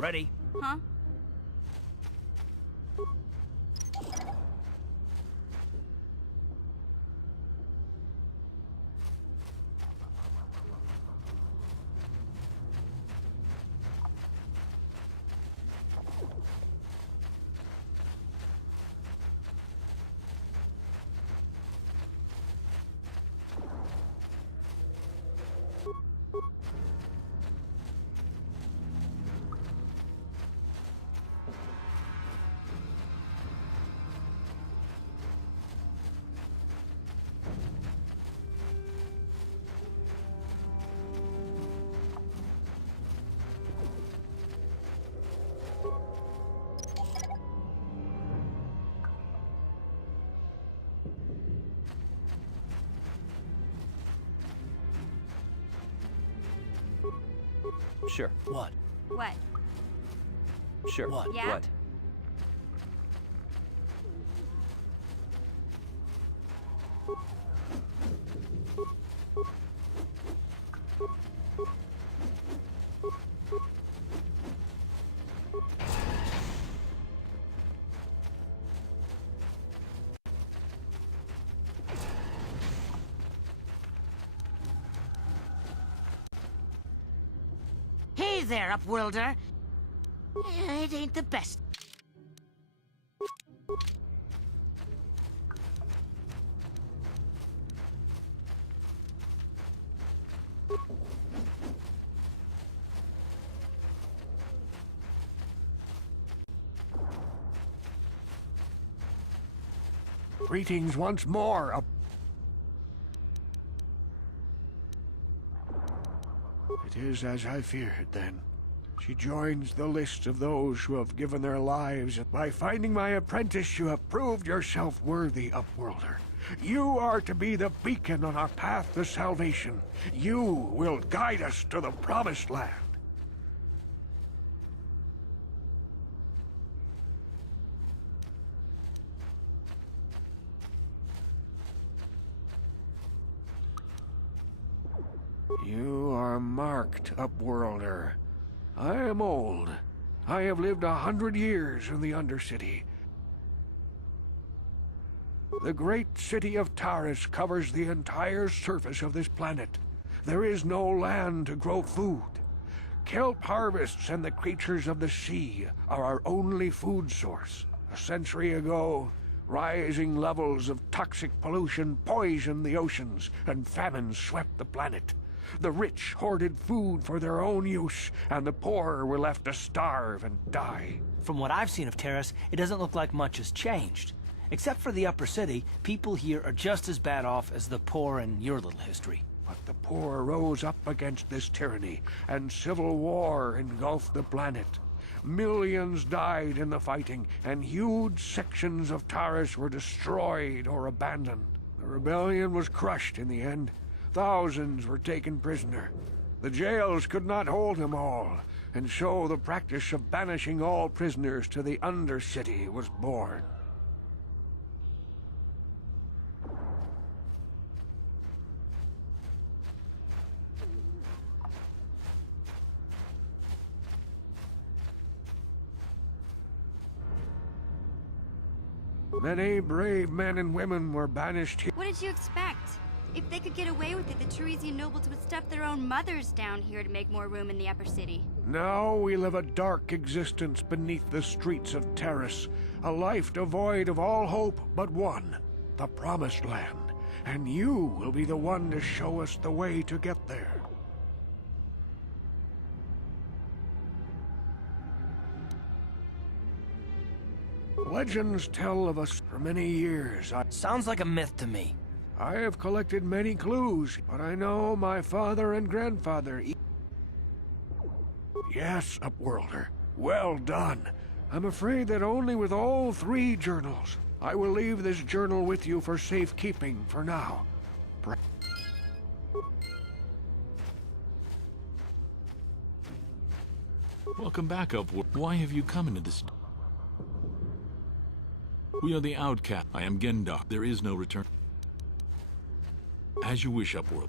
Ready? Huh? Sure. What? What? Sure. What? Yeah? What? Hey there, Upworlder. It ain't the best. Greetings once more. It is as I feared, then. She joins the list of those who have given their lives. By finding my apprentice, you have proved yourself worthy, Upworlder. You are to be the beacon on our path to salvation. You will guide us to the Promised Land. You are marked, Upworlder. I am old. I have lived 100 years in the Undercity. The great city of Taris covers the entire surface of this planet. There is no land to grow food. Kelp harvests and the creatures of the sea are our only food source. A century ago, rising levels of toxic pollution poisoned the oceans, and famine swept the planet. The rich hoarded food for their own use, and the poor were left to starve and die. From what I've seen of Taris, it doesn't look like much has changed. Except for the upper city, people here are just as bad off as the poor in your little history. But the poor rose up against this tyranny, and civil war engulfed the planet. Millions died in the fighting, and huge sections of Taris were destroyed or abandoned. The rebellion was crushed in the end. Thousands were taken prisoner. The jails could not hold them all, and so the practice of banishing all prisoners to the Undercity was born. Many brave men and women were banished here. What did you expect? If they could get away with it, the Tarisian nobles would stuff their own mothers down here to make more room in the upper city. Now we live a dark existence beneath the streets of Taris, a life devoid of all hope but one, the Promised Land. And you will be the one to show us the way to get there. Legends tell of us for many years. Sounds like a myth to me. I have collected many clues, but I know my father and grandfather. Yes, Upworlder. Well done. I'm afraid that only with all 3 journals. I will leave this journal with you for safekeeping for now. Welcome back, Upward. Why have you come into this? We are the Outcast. I am Gendar. There is no return. As you wish, Upworld.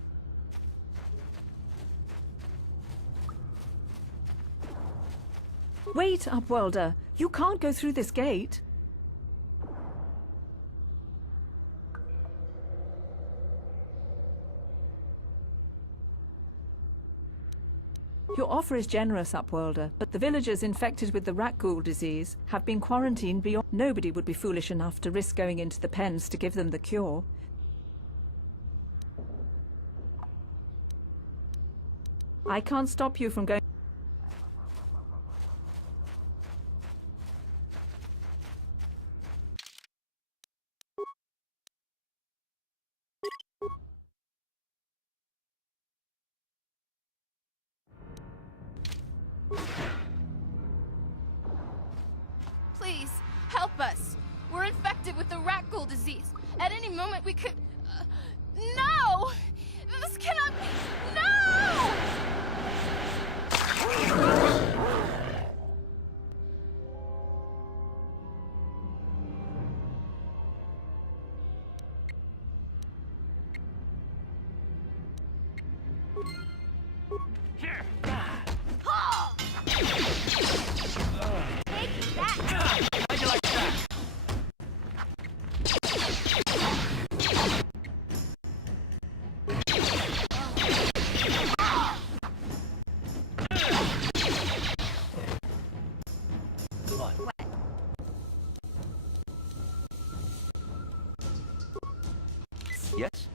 Wait, Upworlder. You can't go through this gate. Your offer is generous, Upworlder, but the villagers infected with the rat ghoul disease have been quarantined beyond. Nobody would be foolish enough to risk going into the pens to give them the cure. I can't stop you from going. Please, help us. We're infected with the rat ghoul disease. At any moment we could... no! This cannot be... No! Here. Oh! Take that! How'd you like that? Yes?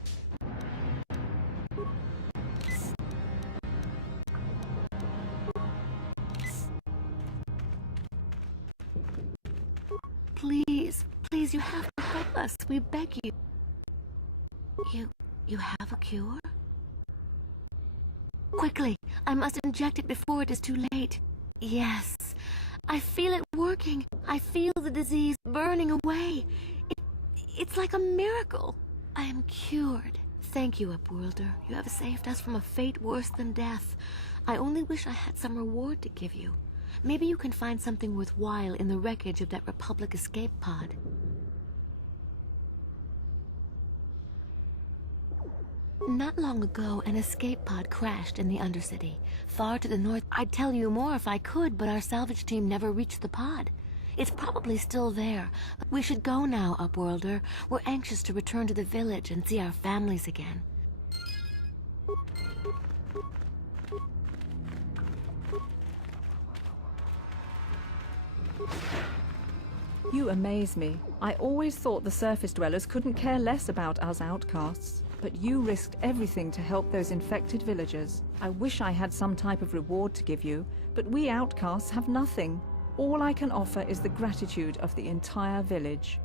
Please, please, you have to help us. We beg you. You have a cure? Quickly, I must inject it before it is too late. Yes. I feel it working. I feel the disease burning away. It's like a miracle. I am cured. Thank you, Upworlder. You have saved us from a fate worse than death. I only wish I had some reward to give you. Maybe you can find something worthwhile in the wreckage of that Republic escape pod. Not long ago, an escape pod crashed in the Undercity, far to the north. I'd tell you more if I could, but our salvage team never reached the pod. It's probably still there. We should go now, Upworlder. We're anxious to return to the village and see our families again. You amaze me. I always thought the surface dwellers couldn't care less about us outcasts. But you risked everything to help those infected villagers. I wish I had some type of reward to give you, but we outcasts have nothing. All I can offer is the gratitude of the entire village.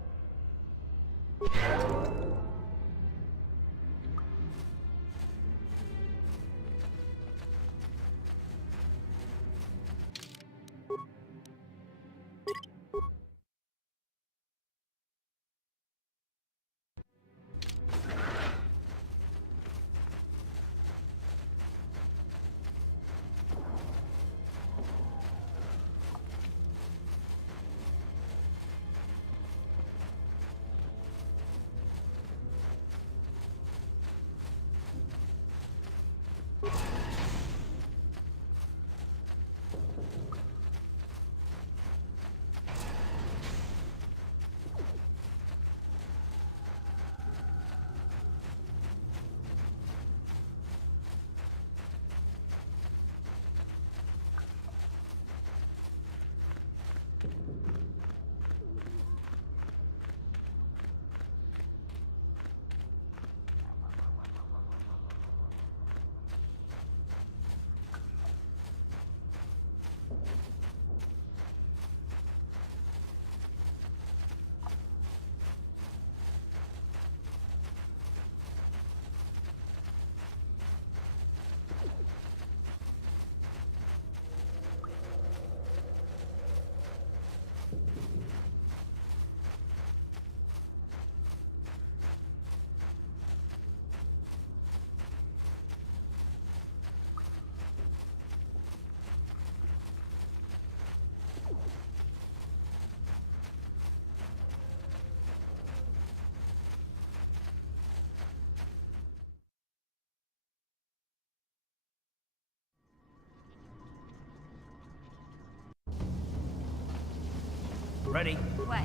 Ready? What?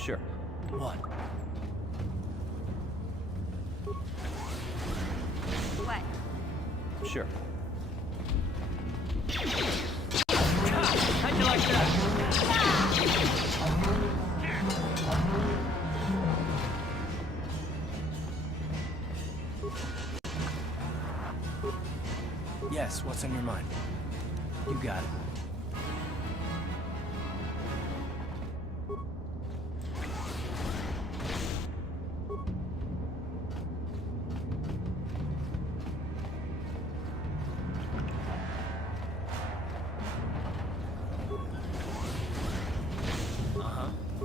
Sure. What? What? Sure. How'd you like that? Yes, what's on your mind? You got it.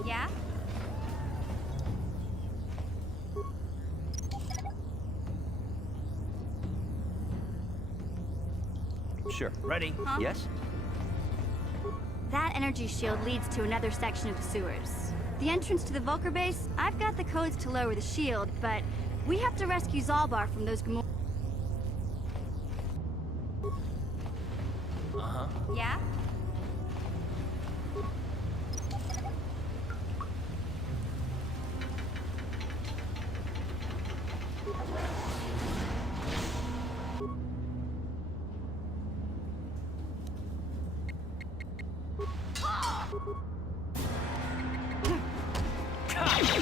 Yeah? Sure. Ready? Huh? Yes? That energy shield leads to another section of the sewers. The entrance to the Vulcar base, I've got the codes to lower the shield, but we have to rescue Zalbar from those Gamor. Uh-huh. Yeah?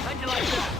How'd you like that?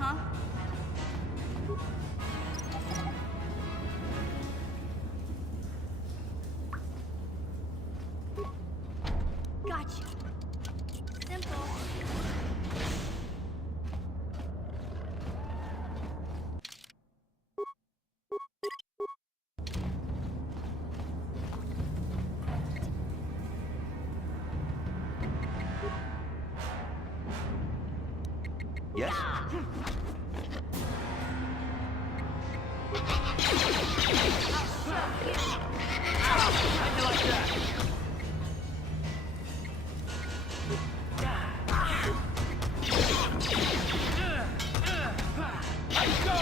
Huh? Gotcha. Simple. Yes? How'd you like that? Let's go!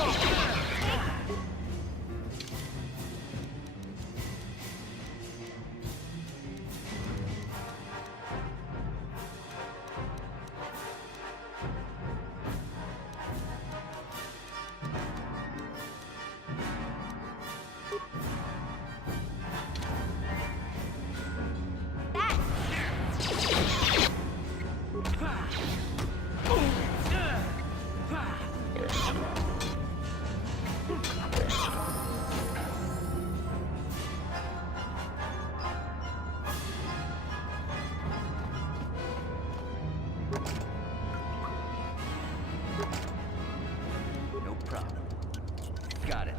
No problem. Got it.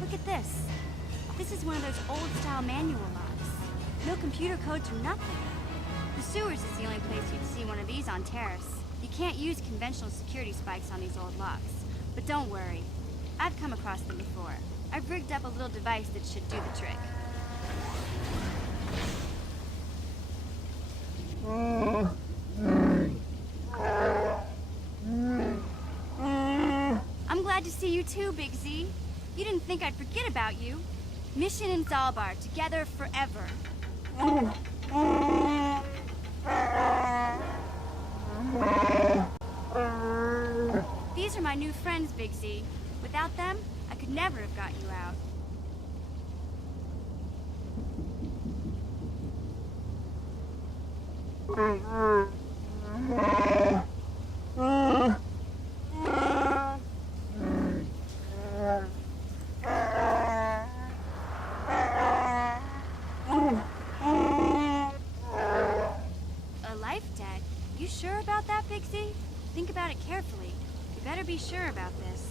Look at this. This is one of those old-style manual locks. No computer codes or nothing. The sewers is the only place you'd see one of these on Taris. You can't use conventional security spikes on these old locks. But don't worry. I've come across them before. I've rigged up a little device that should do the trick. I'm glad to see you too, Big Z. You didn't think I'd forget about you. Mission and Zalbar, together forever. These are my new friends, Big Z. Without them, I could never have got you out. A life debt? You sure about that, Big Z? Think about it carefully. You better be sure about this.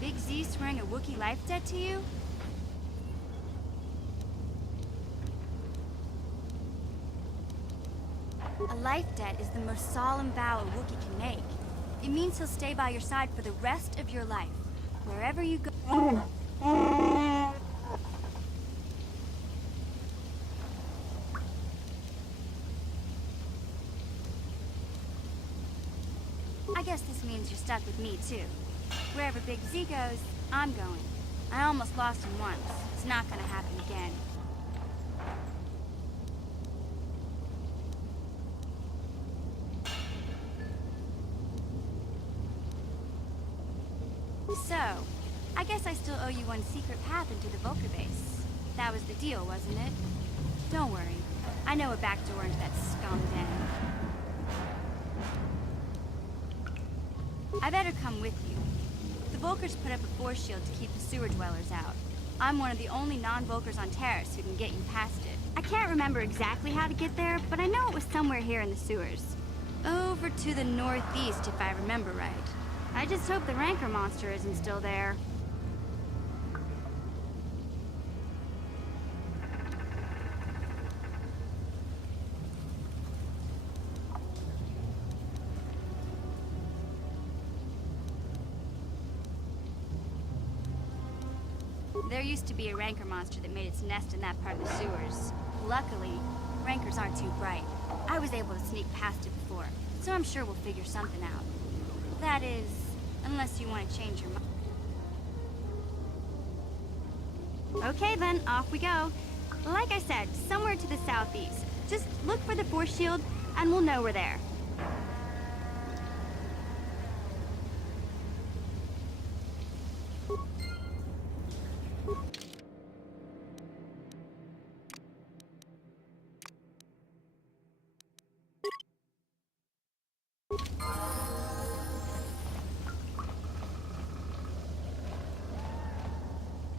Big Z swearing a Wookiee life debt to you? A life debt is the most solemn vow a Wookiee can make. It means he'll stay by your side for the rest of your life, wherever you go. I guess this means you're stuck with me, too. Wherever Big Z goes, I'm going. I almost lost him once. It's not gonna happen again. So, I guess I still owe you one secret path into the Vulcar base. That was the deal, wasn't it? Don't worry. I know a back door into that scum den. I better come with you. The Vulcars put up a force shield to keep the sewer dwellers out. I'm one of the only non-Vulcars on Taris who can get you past it. I can't remember exactly how to get there, but I know it was somewhere here in the sewers. Over to the northeast, if I remember right. I just hope the Rancor monster isn't still there. There used to be a Rancor monster that made its nest in that part of the sewers. Luckily, Rancors aren't too bright. I was able to sneak past it before, so I'm sure we'll figure something out. That is, unless you want to change your mind. Okay then, off we go. Like I said, somewhere to the southeast. Just look for the force shield, and we'll know we're there.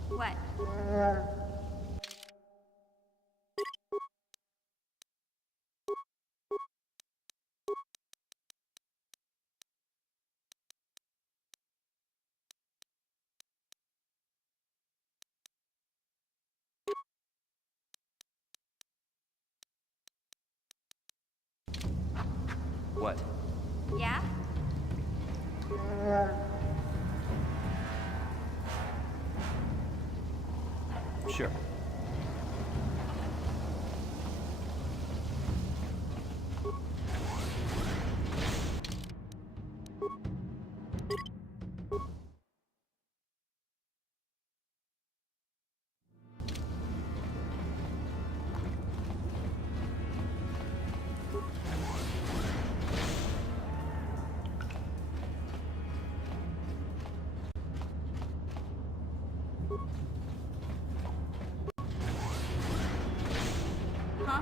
What? What? Yeah? Sure. Huh?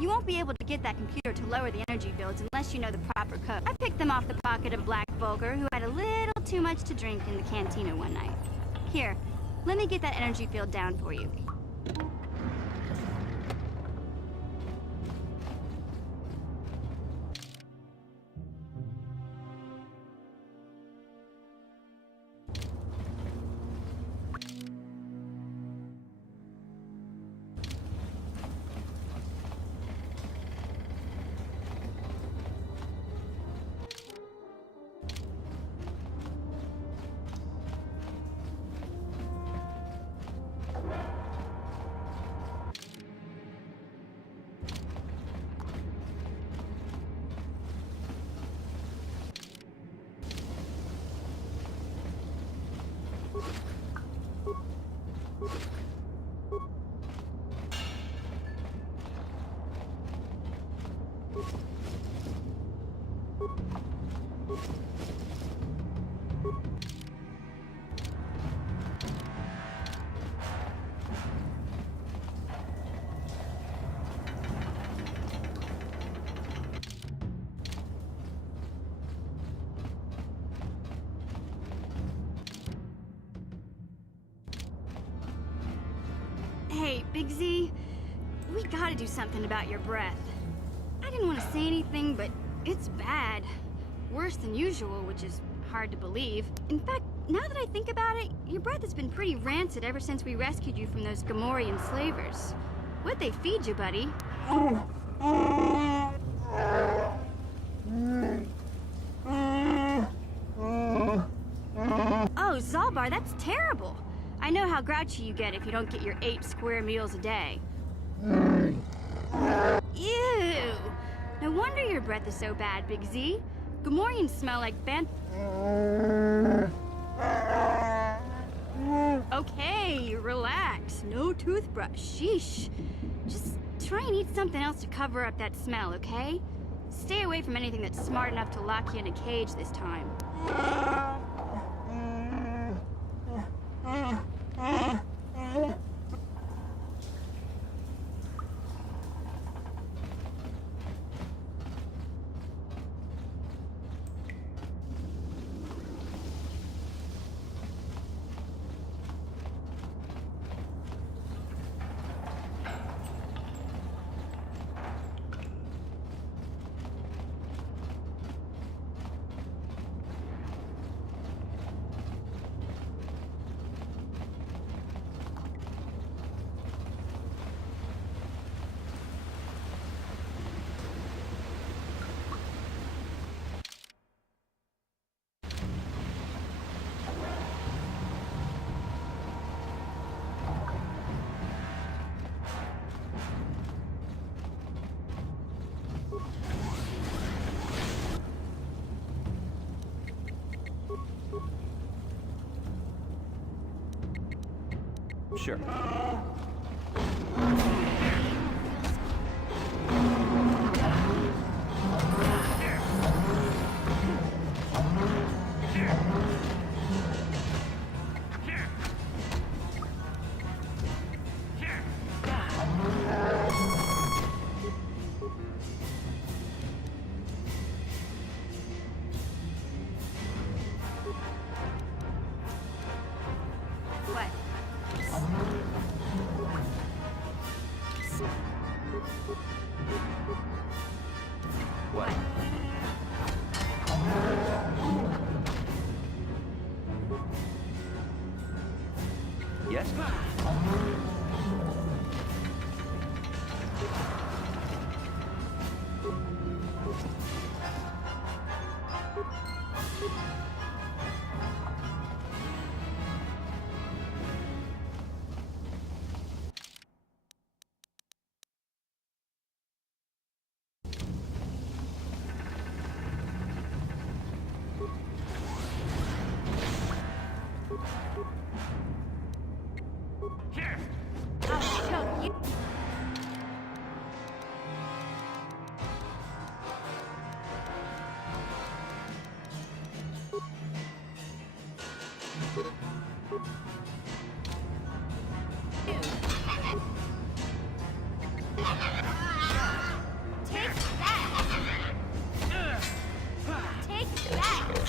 You won't be able to get that computer to lower the energy fields unless you know the proper code. I picked them off the pocket of a black Vulgar who had a little too much to drink in the cantina one night. Here, let me get that energy field down for you. Hey, Big Z, we gotta do something about your breath. I didn't want to say anything, but it's bad. Worse than usual, which is hard to believe. In fact, now that I think about it, your breath has been pretty rancid ever since we rescued you from those Gamorrean slavers. What'd they feed you, buddy? Oh, Zalbar, that's terrible. I know how grouchy you get if you don't get your 8 square meals a day. Ew! No wonder your breath is so bad, Big Z. Gamorreans smell like Okay, relax. No toothbrush. Sheesh. Just try and eat something else to cover up that smell, okay? Stay away from anything that's smart enough to lock you in a cage this time. Sure. What? What? Yes? I'll show you. Take that! Take that!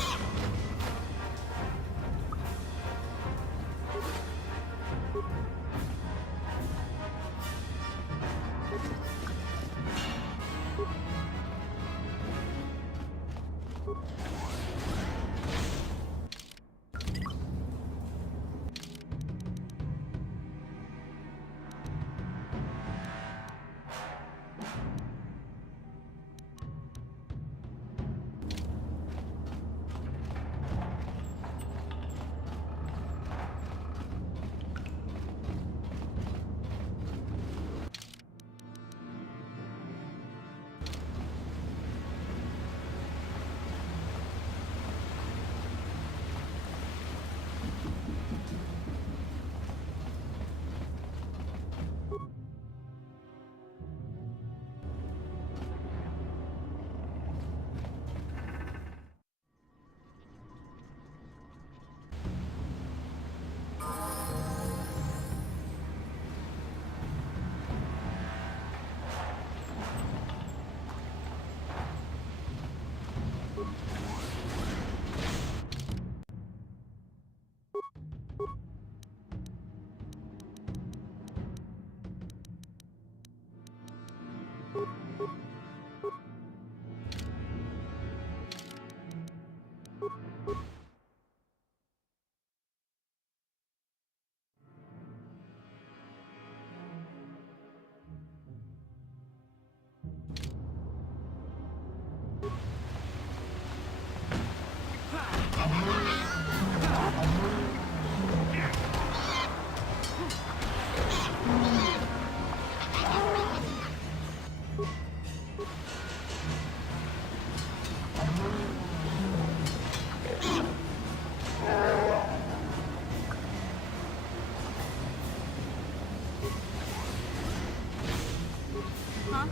Huh?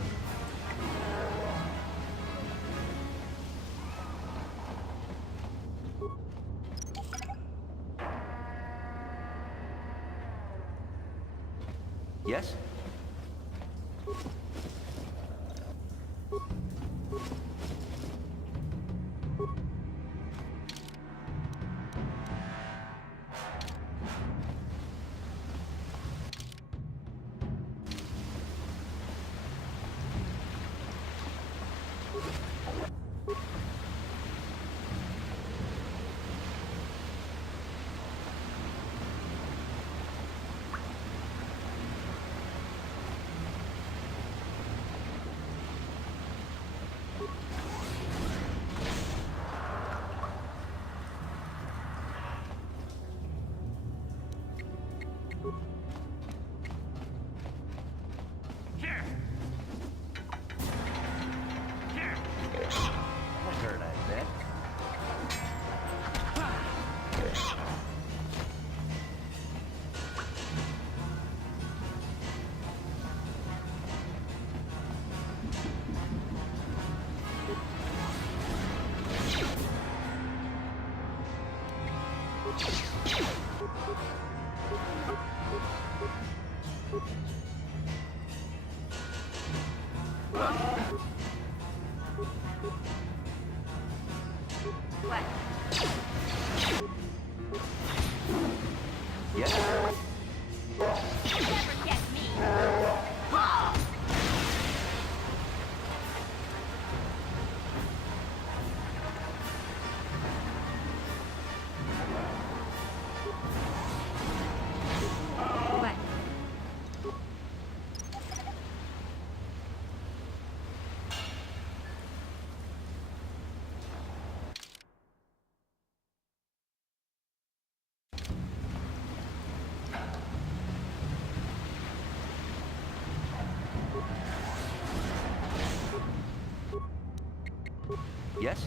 Yes? What? Yes? Never get me. What? Yes?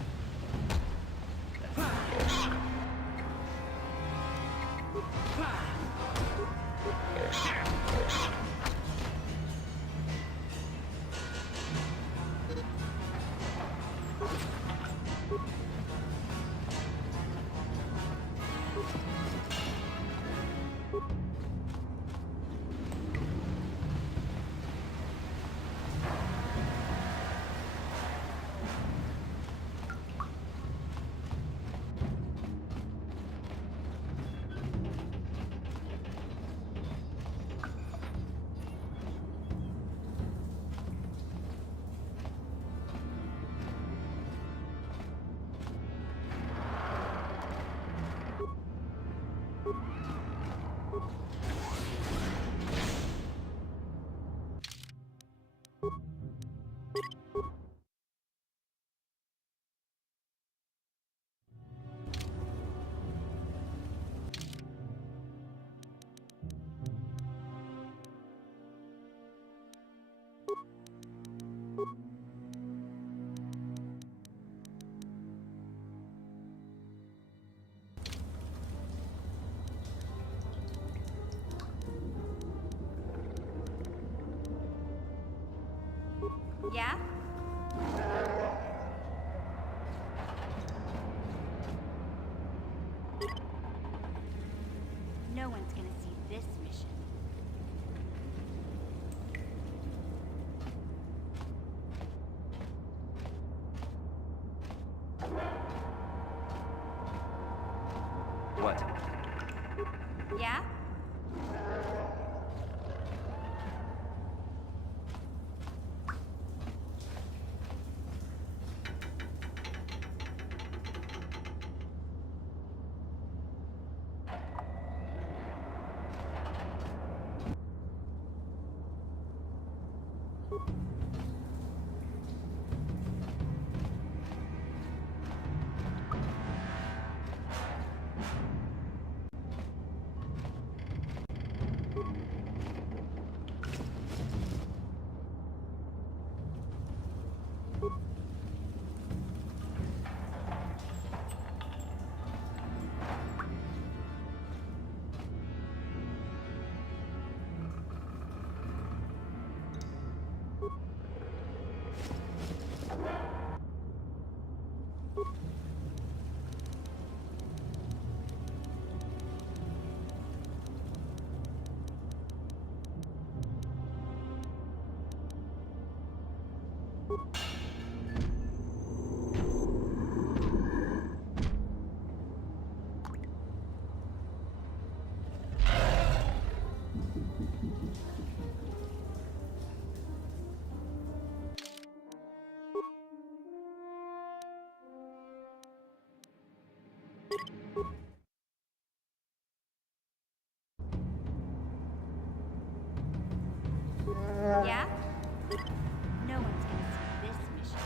Yeah? No one's gonna see this mission. What? Yeah? Yeah? No one's gonna see this mission.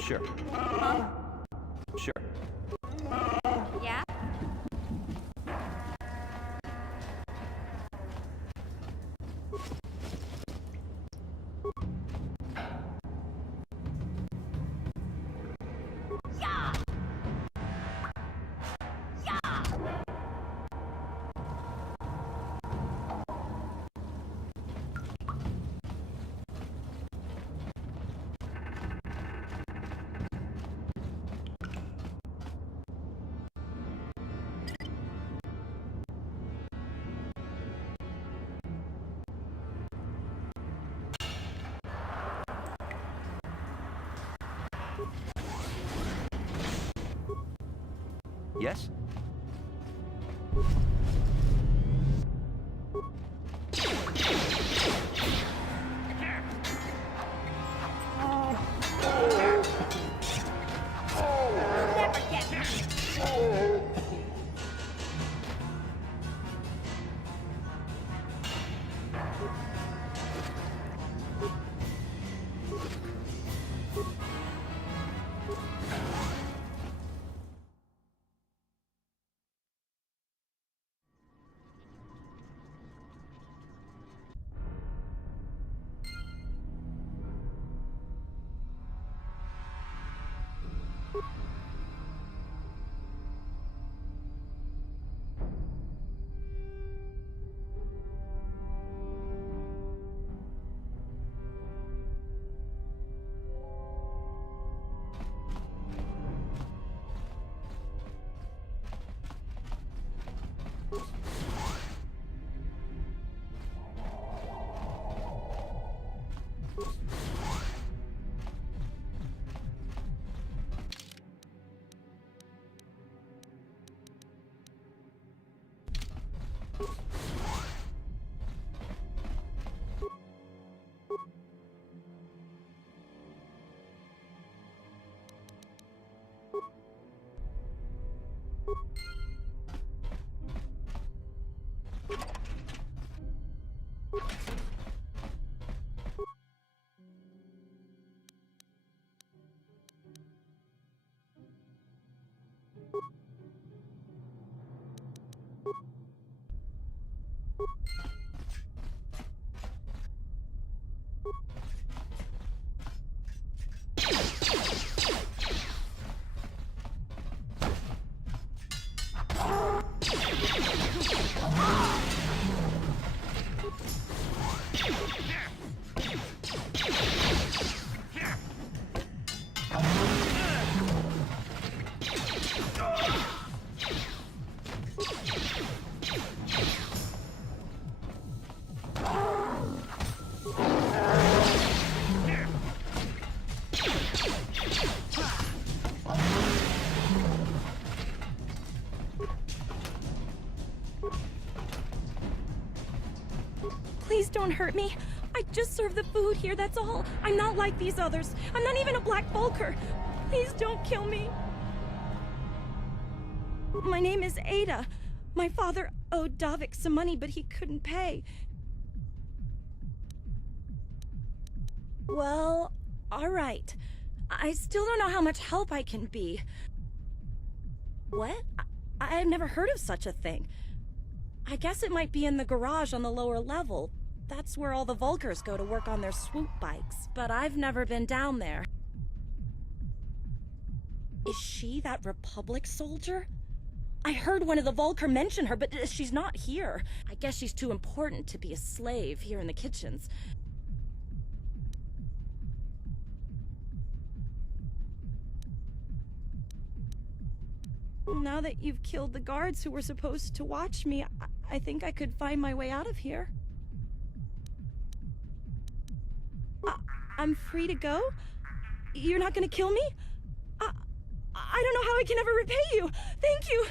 Sure. Sure. Yeah? Yes? Please don't hurt me. I just serve the food here, that's all. I'm not like these others. I'm not even a Black Vulker. Please don't kill me. My name is Ada. My father owed Davik some money, but he couldn't pay. Well, all right. I still don't know how much help I can be. What? I've never heard of such a thing. I guess it might be in the garage on the lower level. That's where all the Vulkars go to work on their swoop bikes. But I've never been down there. Is she that Republic soldier? I heard one of the Vulkar mention her, but she's not here. I guess she's too important to be a slave here in the kitchens. Now that you've killed the guards who were supposed to watch me, I think I could find my way out of here. I'm free to go? You're not gonna kill me? I don't know how I can ever repay you. Thank you.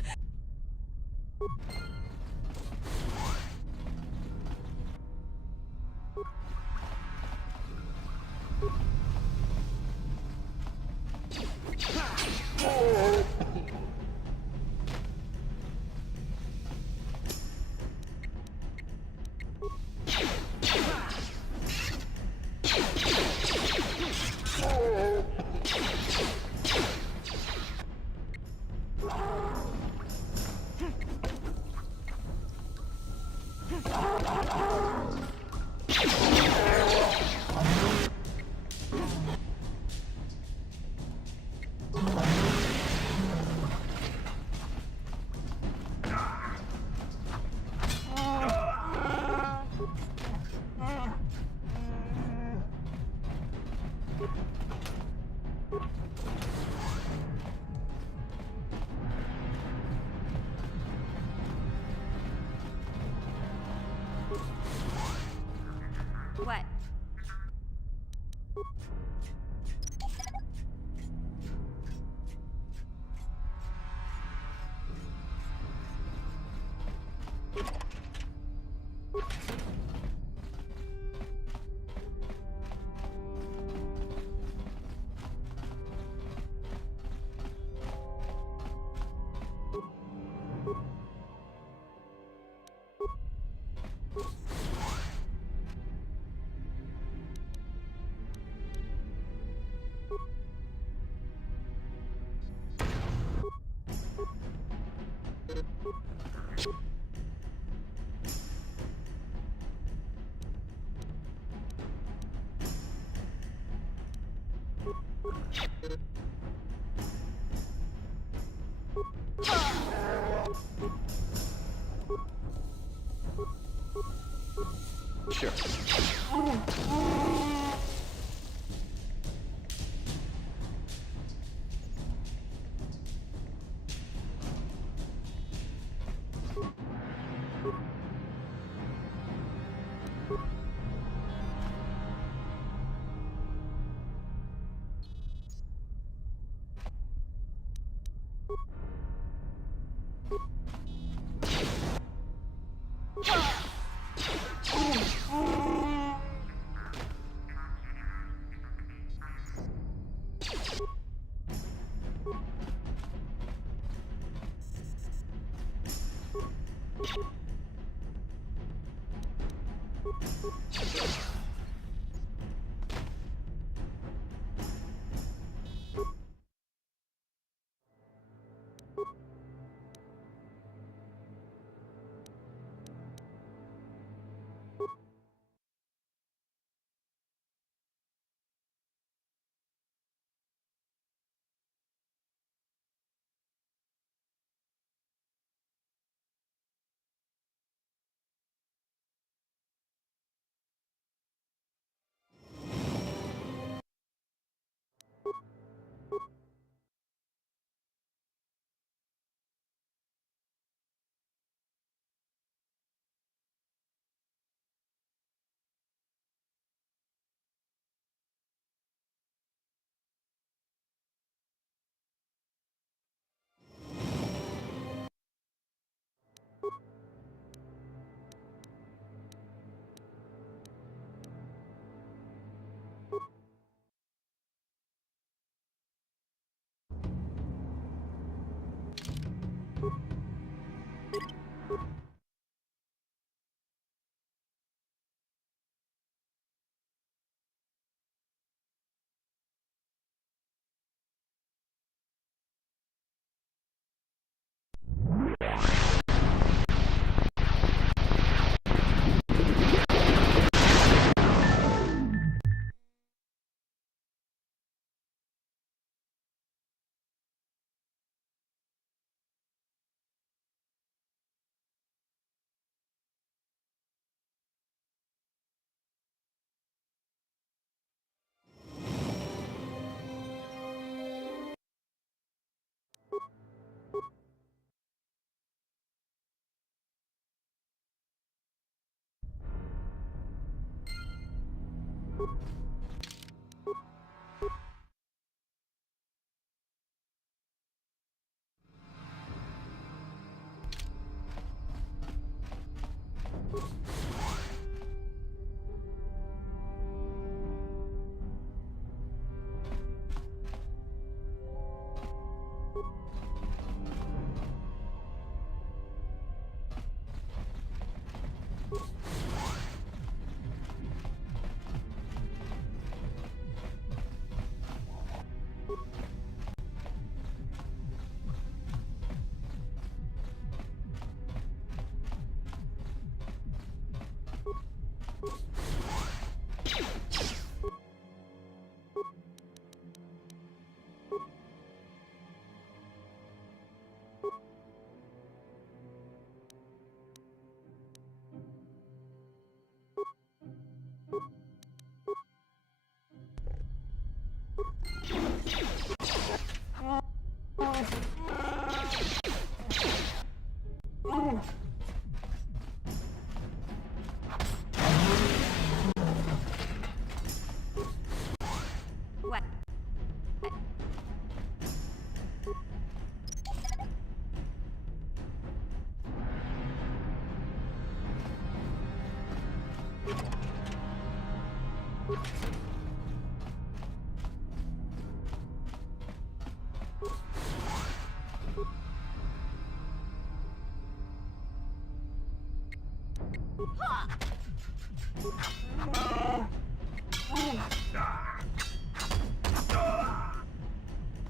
Sure.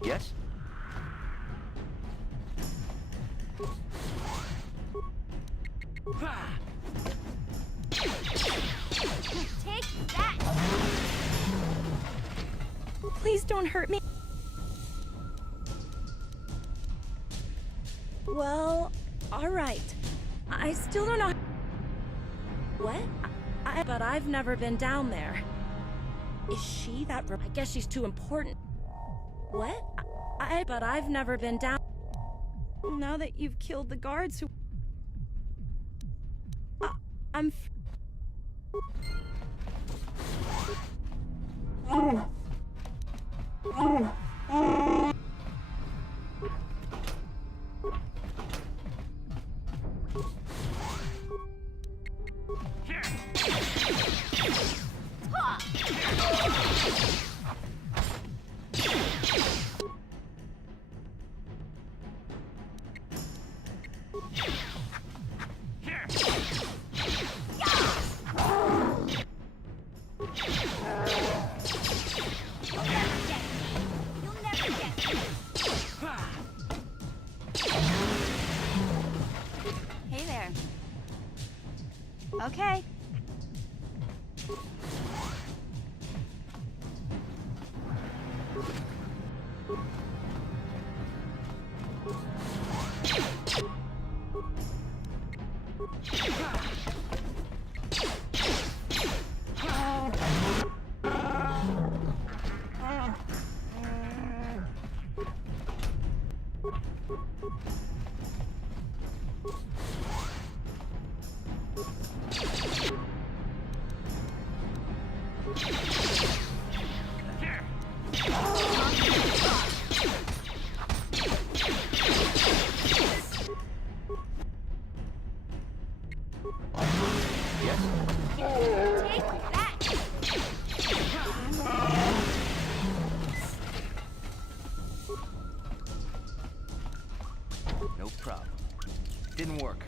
Yes? Take that! Please don't hurt me. Well, all right. I still don't know. What? But I've never been down there. Is she that... I guess she's too important. What? But I've never been down... Now that you've killed the guards who... I'm... Hey there. Okay. No problem. Didn't work.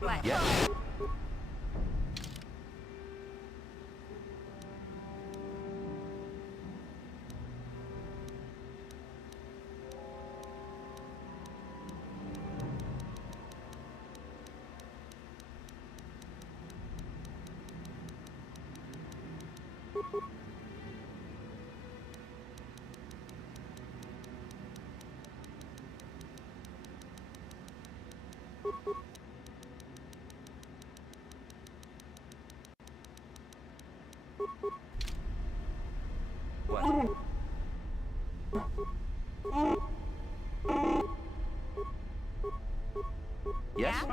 What? Yeah. What? Yes?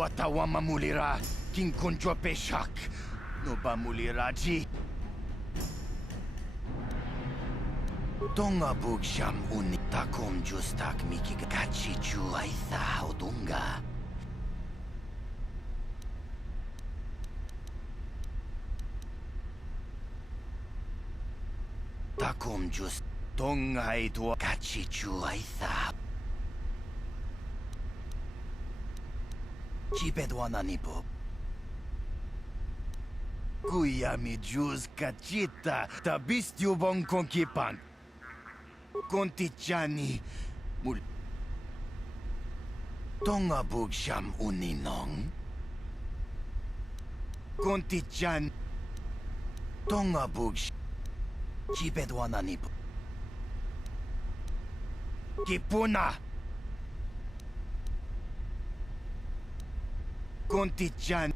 Watawama mulira, king konjo peshak. No ba muliraji. Tonga bug sham uni takom justak miki gachi chu aitha odunga. Takom just tonga itu gachi chu aitha. Chipedwana nipo. Kuyami jus kachita tabistio bon konkipan. Kontichani mul. Tonga bugsham uninong. Kontichan. Tonga bugsh. Chipedwana nipo. Kipuna. Kontichan.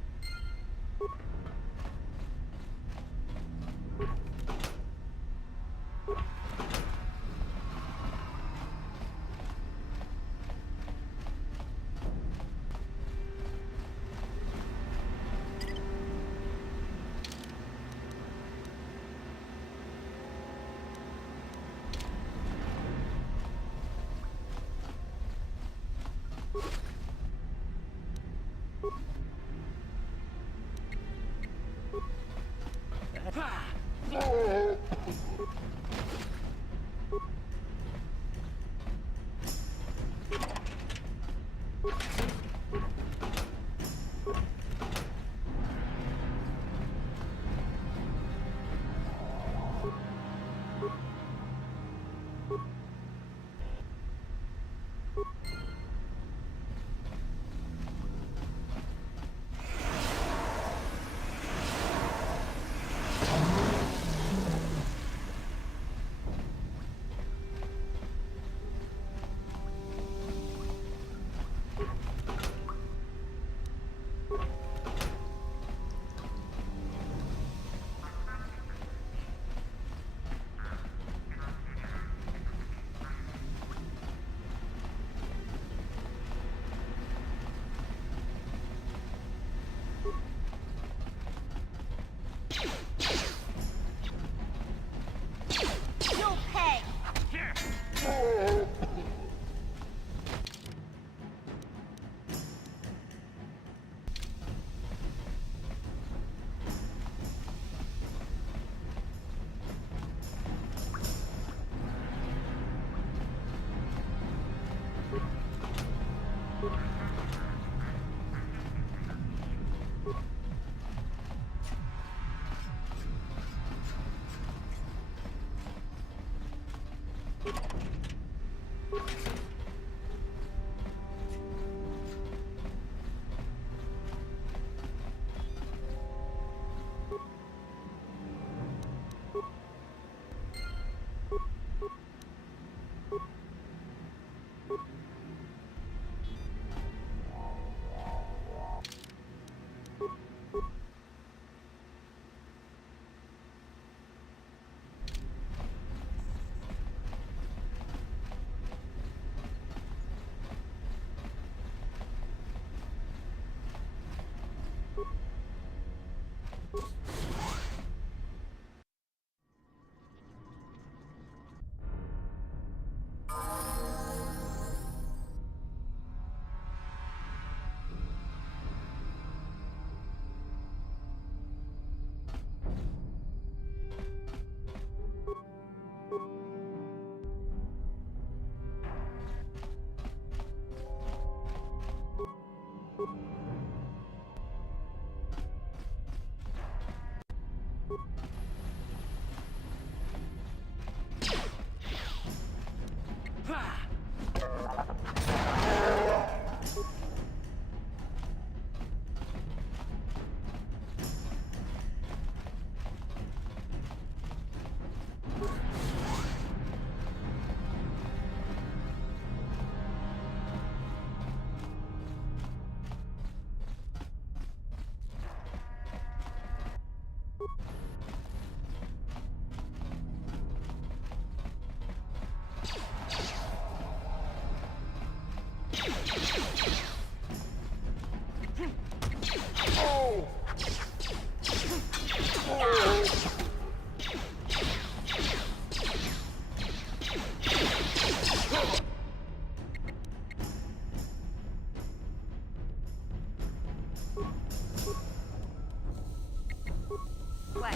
No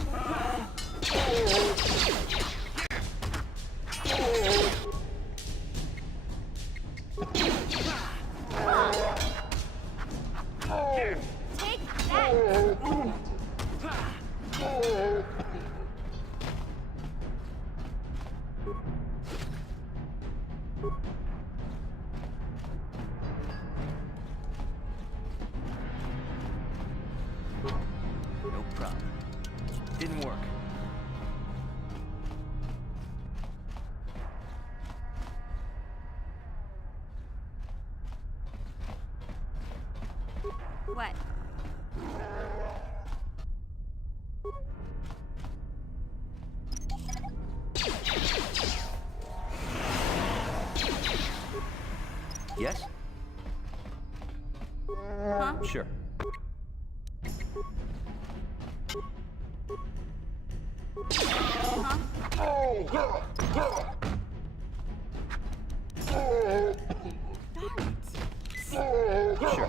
problem. Didn't work. What? Yes? Huh? Sure. Sure.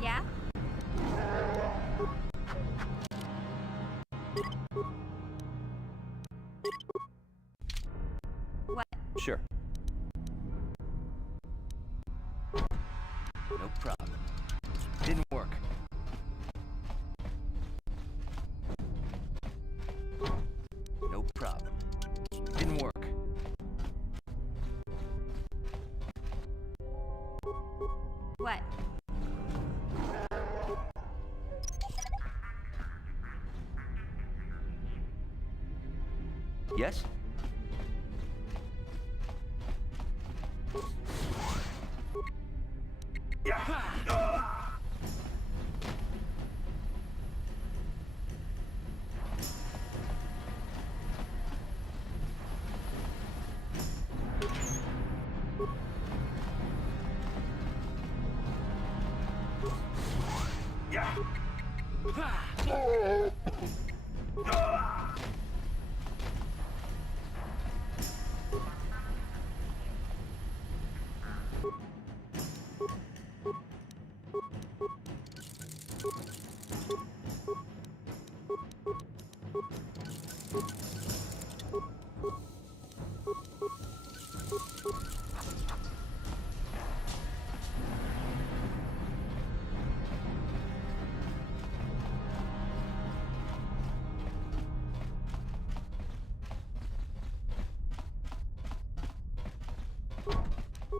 Yeah? What? Sure. No problem. Didn't work. No problem. Didn't work. What? Yes?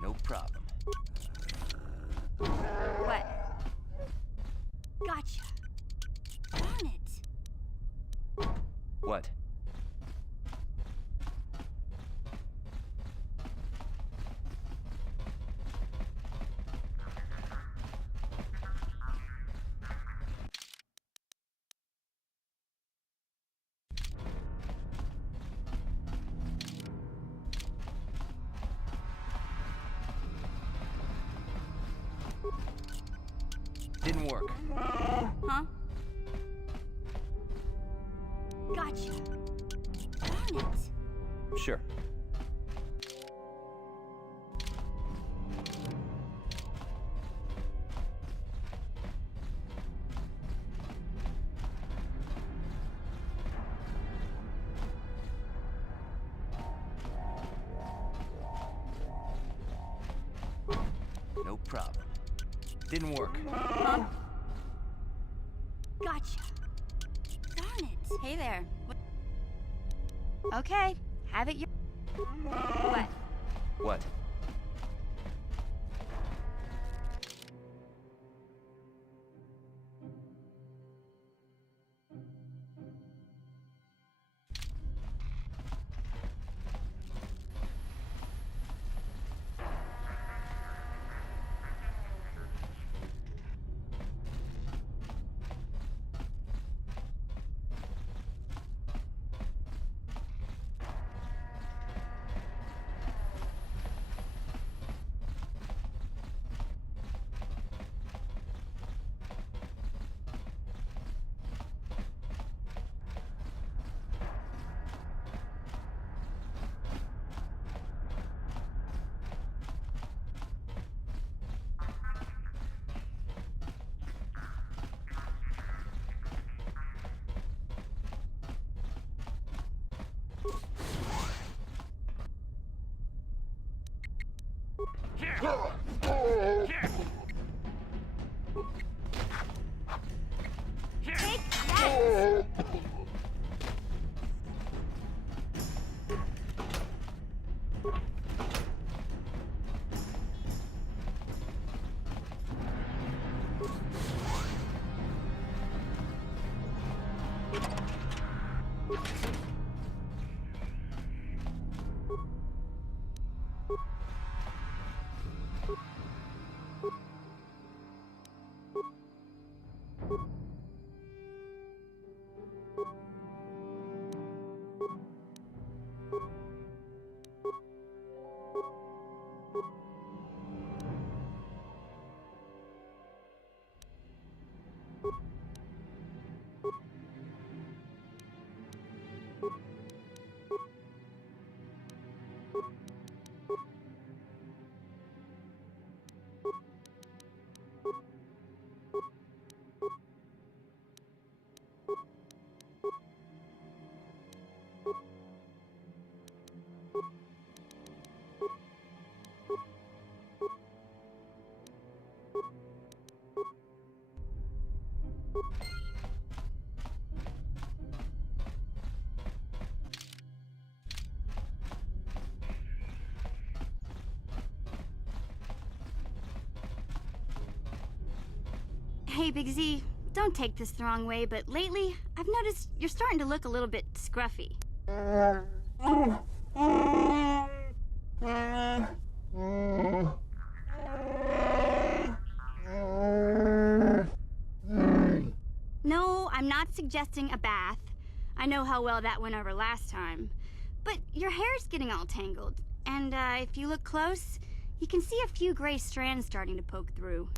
No problem. What? Gotcha. Darn it. What? Didn't work. Huh? Gotcha. Darn it. Sure. No problem. Didn't work. Huh? Gotcha. Darn it. Hey there. Okay, have it your... What? What? Take that! Hey, Big Z, don't take this the wrong way, but lately, I've noticed you're starting to look a little bit scruffy. No, I'm not suggesting a bath. I know how well that went over last time. But your hair's getting all tangled, and if you look close, you can see a few gray strands starting to poke through.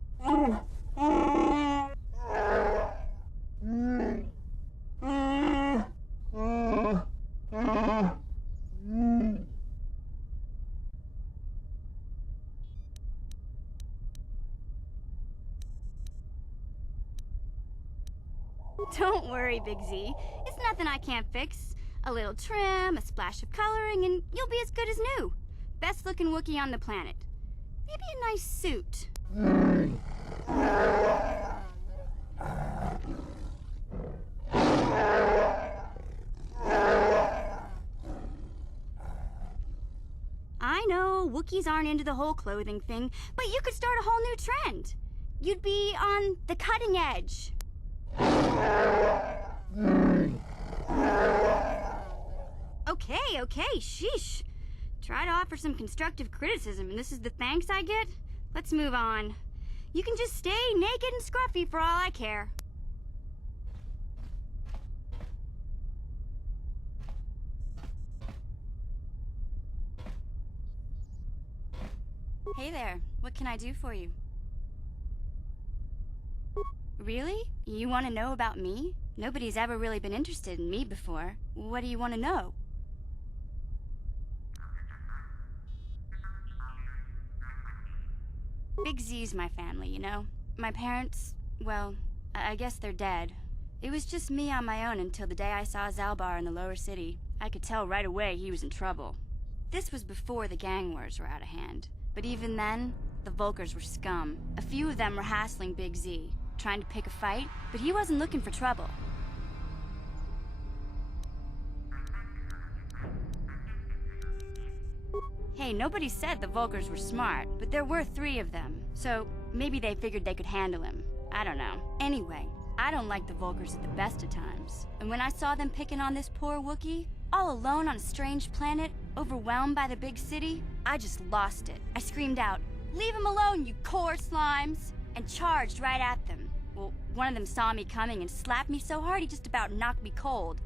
Don't worry, Big Z. It's nothing I can't fix. A little trim, a splash of coloring, and you'll be as good as new. Best looking Wookiee on the planet. Maybe a nice suit. I know, Wookiees aren't into the whole clothing thing, but you could start a whole new trend. You'd be on the cutting edge. Okay, sheesh. Try to offer some constructive criticism, and this is the thanks I get? Let's move on. You can just stay naked and scruffy for all I care. Hey there, what can I do for you? Really? You want to know about me? Nobody's ever really been interested in me before. What do you want to know? Big Z's my family, you know? My parents, well, I guess they're dead. It was just me on my own until the day I saw Zalbar in the lower city. I could tell right away he was in trouble. This was before the gang wars were out of hand. But even then, the Vulkars were scum. A few of them were hassling Big Z, trying to pick a fight, but he wasn't looking for trouble. Hey, nobody said the Vulkars were smart, but there were 3 of them, so maybe they figured they could handle him. I don't know. Anyway, I don't like the Vulkars at the best of times. And when I saw them picking on this poor Wookiee, all alone on a strange planet, overwhelmed by the big city, I just lost it. I screamed out, "Leave him alone, you core slimes!" and charged right at them. Well, one of them saw me coming and slapped me so hard he just about knocked me cold.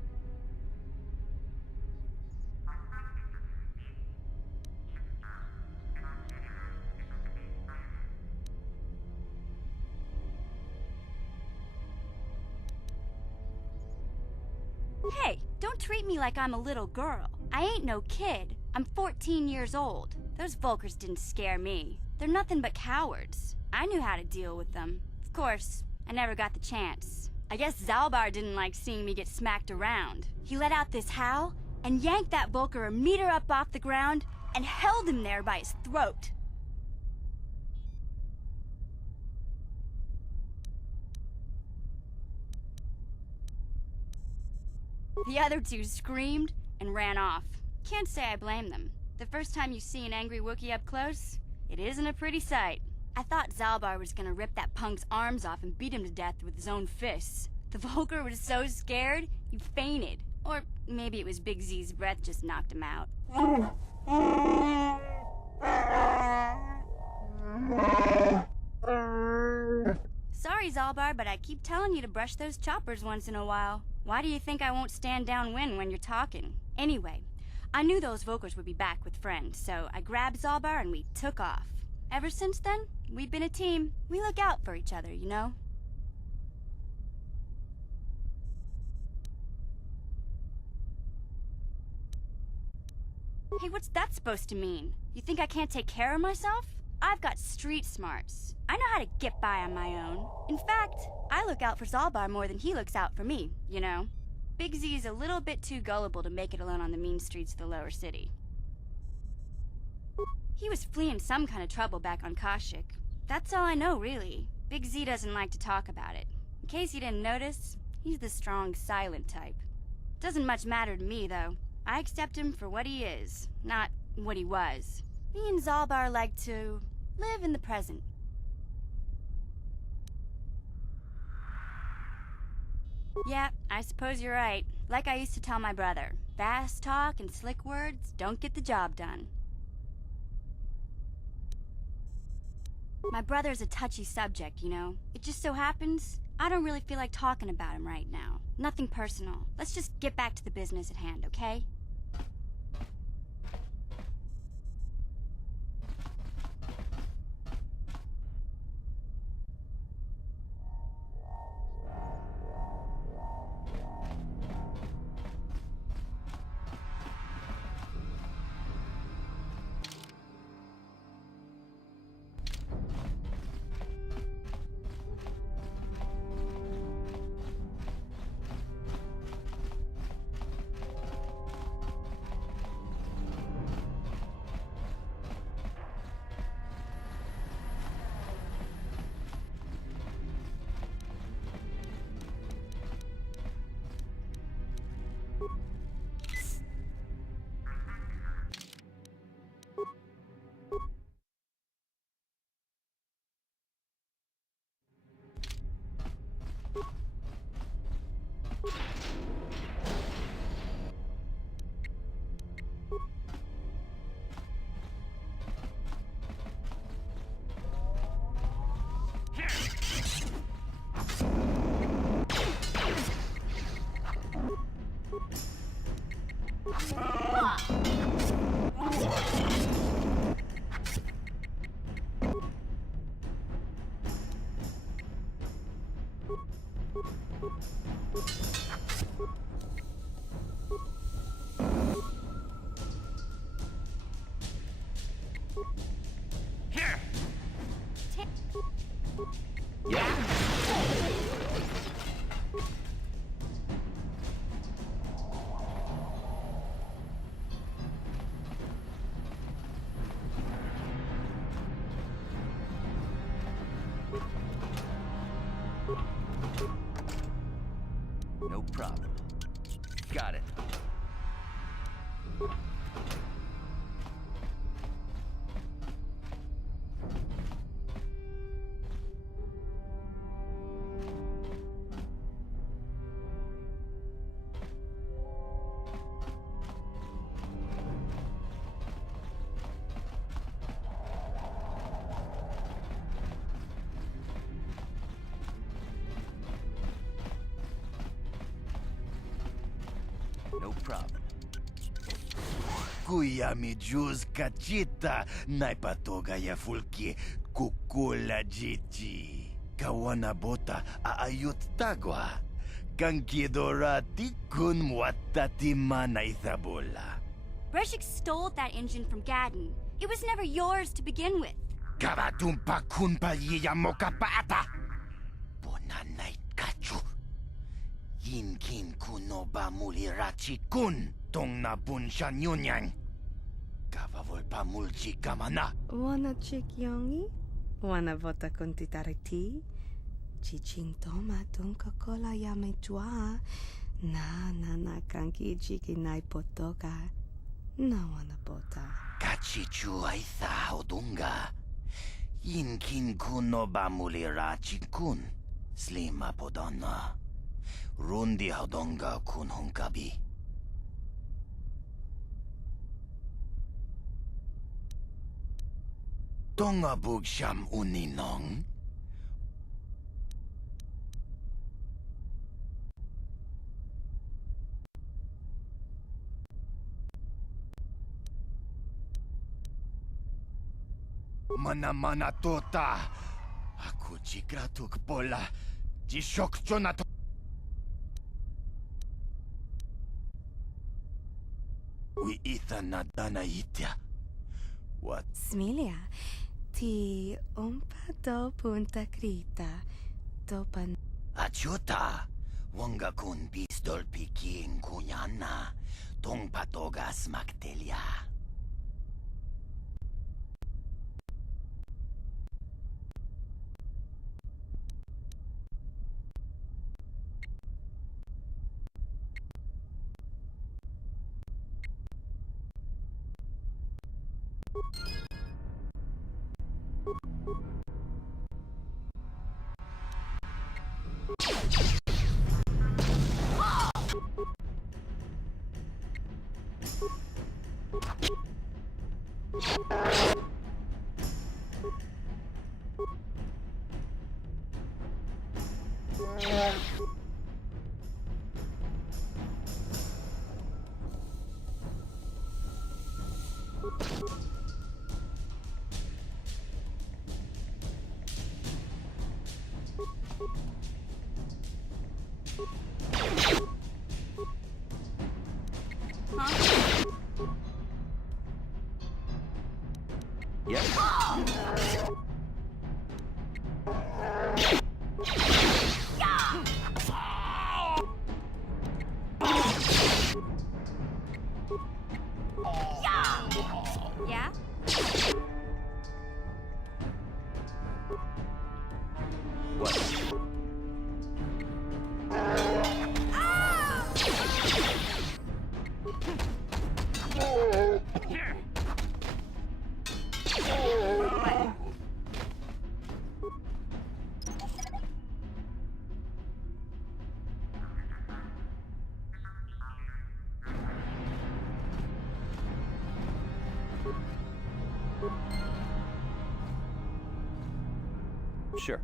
Hey, don't treat me like I'm a little girl. I ain't no kid. I'm 14 years old. Those Vulkars didn't scare me. They're nothing but cowards. I knew how to deal with them. Of course, I never got the chance. I guess Zalbar didn't like seeing me get smacked around. He let out this howl and yanked that Vulkar a meter up off the ground and held him there by his throat. The other two screamed and ran off. Can't say I blame them. The first time you see an angry Wookiee up close, it isn't a pretty sight. I thought Zalbar was gonna rip that punk's arms off and beat him to death with his own fists. The Vulgar was so scared, he fainted. Or maybe it was Big Z's breath just knocked him out. Sorry, Zalbar, but I keep telling you to brush those choppers once in a while. Why do you think I won't stand downwind when you're talking? Anyway, I knew those Vokers would be back with friends, so I grabbed Zalbar and we took off. Ever since then, we've been a team. We look out for each other, you know? Hey, what's that supposed to mean? You think I can't take care of myself? I've got street smarts. I know how to get by on my own. In fact, I look out for Zalbar more than he looks out for me, you know? Big Z's a little bit too gullible to make it alone on the mean streets of the lower city. He was fleeing some kind of trouble back on Kashyyyk. That's all I know, really. Big Z doesn't like to talk about it. In case you didn't notice, he's the strong, silent type. Doesn't much matter to me, though. I accept him for what he is, not what he was. Me and Zalbar like to live in the present. Yeah, I suppose you're right. Like I used to tell my brother, fast talk and slick words don't get the job done. My brother's a touchy subject, you know. It just so happens, I don't really feel like talking about him right now. Nothing personal. Let's just get back to the business at hand, okay? No problem. Got it. No problem. Kuya mi juz kachita naipatoga ya fulki kukula jiji. Kawana bota aayut tagwa. Kankidorati kun watati manaithabola. Breshik stole that engine from Gadden. It was never yours to begin with. Kavatumpa kun paliya mokapaata. Bonanay kachu. Yinkin kunoba mulirachi kun tong nabun shanyunyan. Kavavol mulchi kamana. Wana chik yongi? Wana vota kontitariti? Chichin toma ton Coca-Cola ya me chua. Na kanki chiki nai potoka. Na wana pota. Kachichu aitha hodunga. Yinkin kuno bamulira chikun. Slima podonna. Rundi hodonga kun hunkabi. Tonga bugsham uninong. Mana tota. Aku jigratuk bola. Jishok jonato. Ui itha nadana itya. What? Smilia, ti umpa do punta krita. Topan. Achuta. Wanga kun pistol pikin kunyana. Tong patogas magtelia. Yeah? Sure.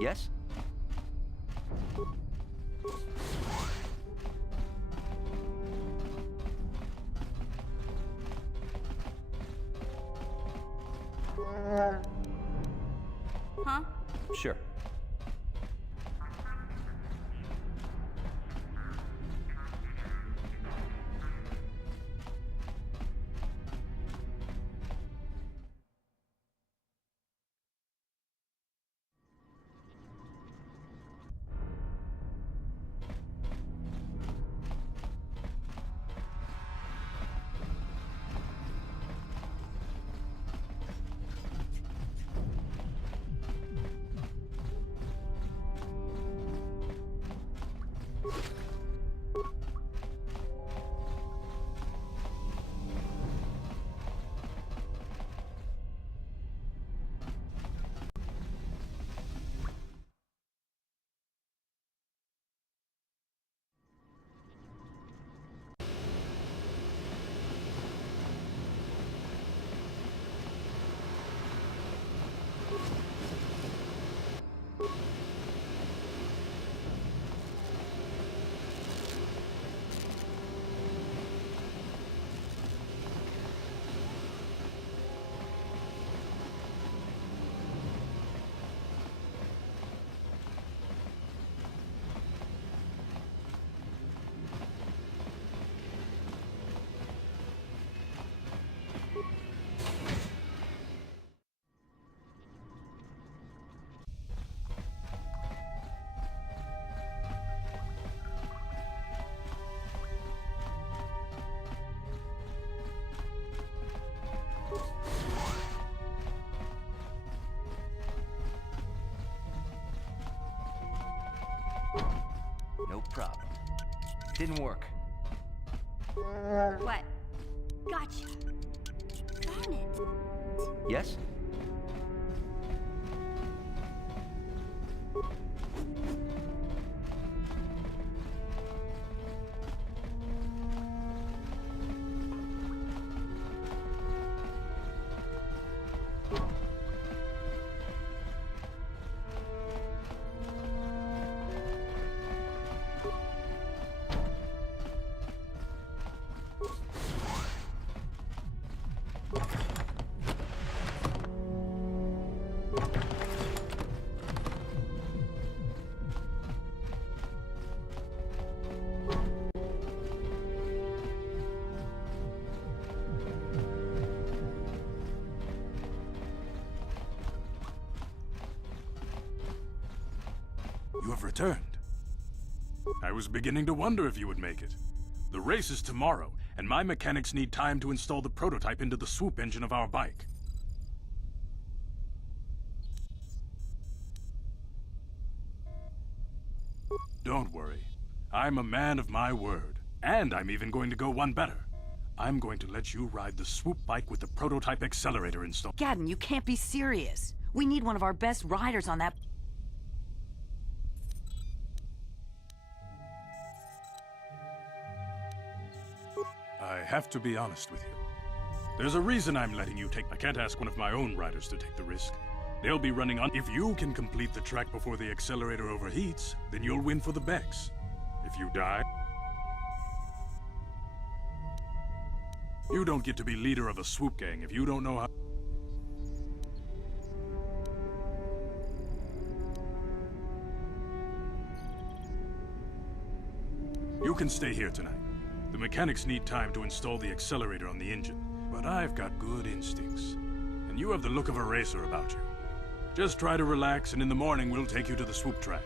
Yes? Huh? Sure. No problem. Didn't work. What? Gotcha. Darn it. Yes? You have returned. I was beginning to wonder if you would make it. The race is tomorrow, and my mechanics need time to install the prototype into the swoop engine of our bike. Don't worry. I'm a man of my word. And I'm even going to go one better. I'm going to let you ride the swoop bike with the prototype accelerator installed. Gadden, you can't be serious. We need one of our best riders on that. I have to be honest with you. There's a reason I'm letting you take... I can't ask one of my own riders to take the risk. They'll be running on... If you can complete the track before the accelerator overheats, then you'll win for the Bex. If you die... You don't get to be leader of a swoop gang if you don't know how... You can stay here tonight. The mechanics need time to install the accelerator on the engine, but I've got good instincts. And you have the look of a racer about you. Just try to relax, and in the morning we'll take you to the swoop track.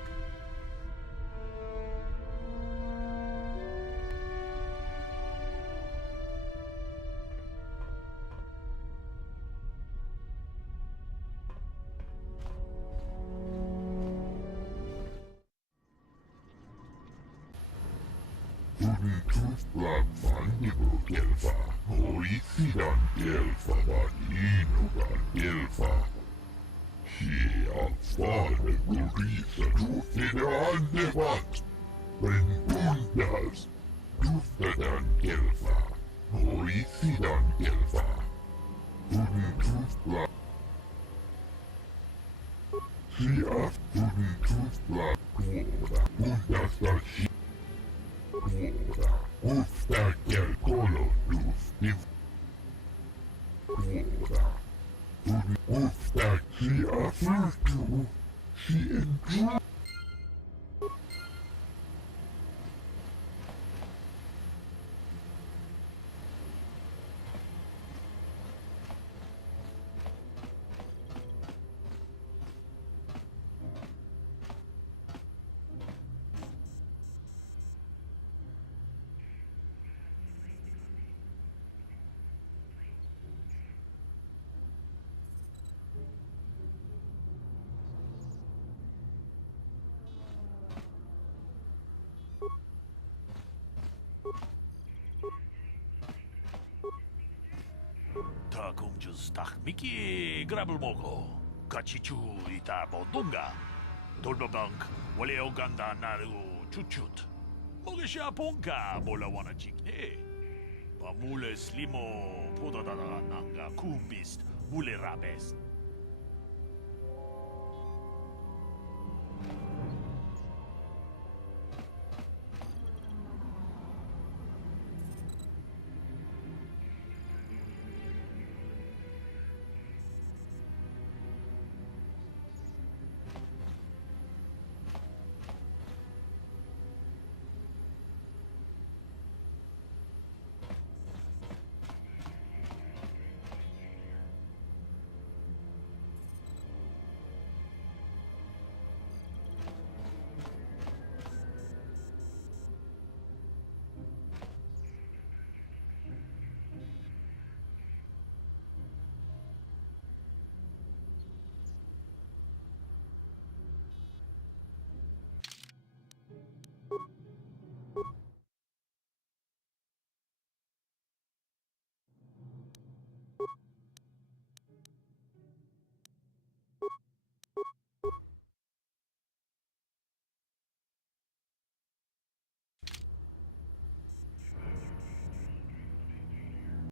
Miki grabul moko kachichu ita bodunga dolbabank wale oganda naru chuchut mogesha ponka bola wana jikne pamule slimo podadada nanga kumbist mule rabes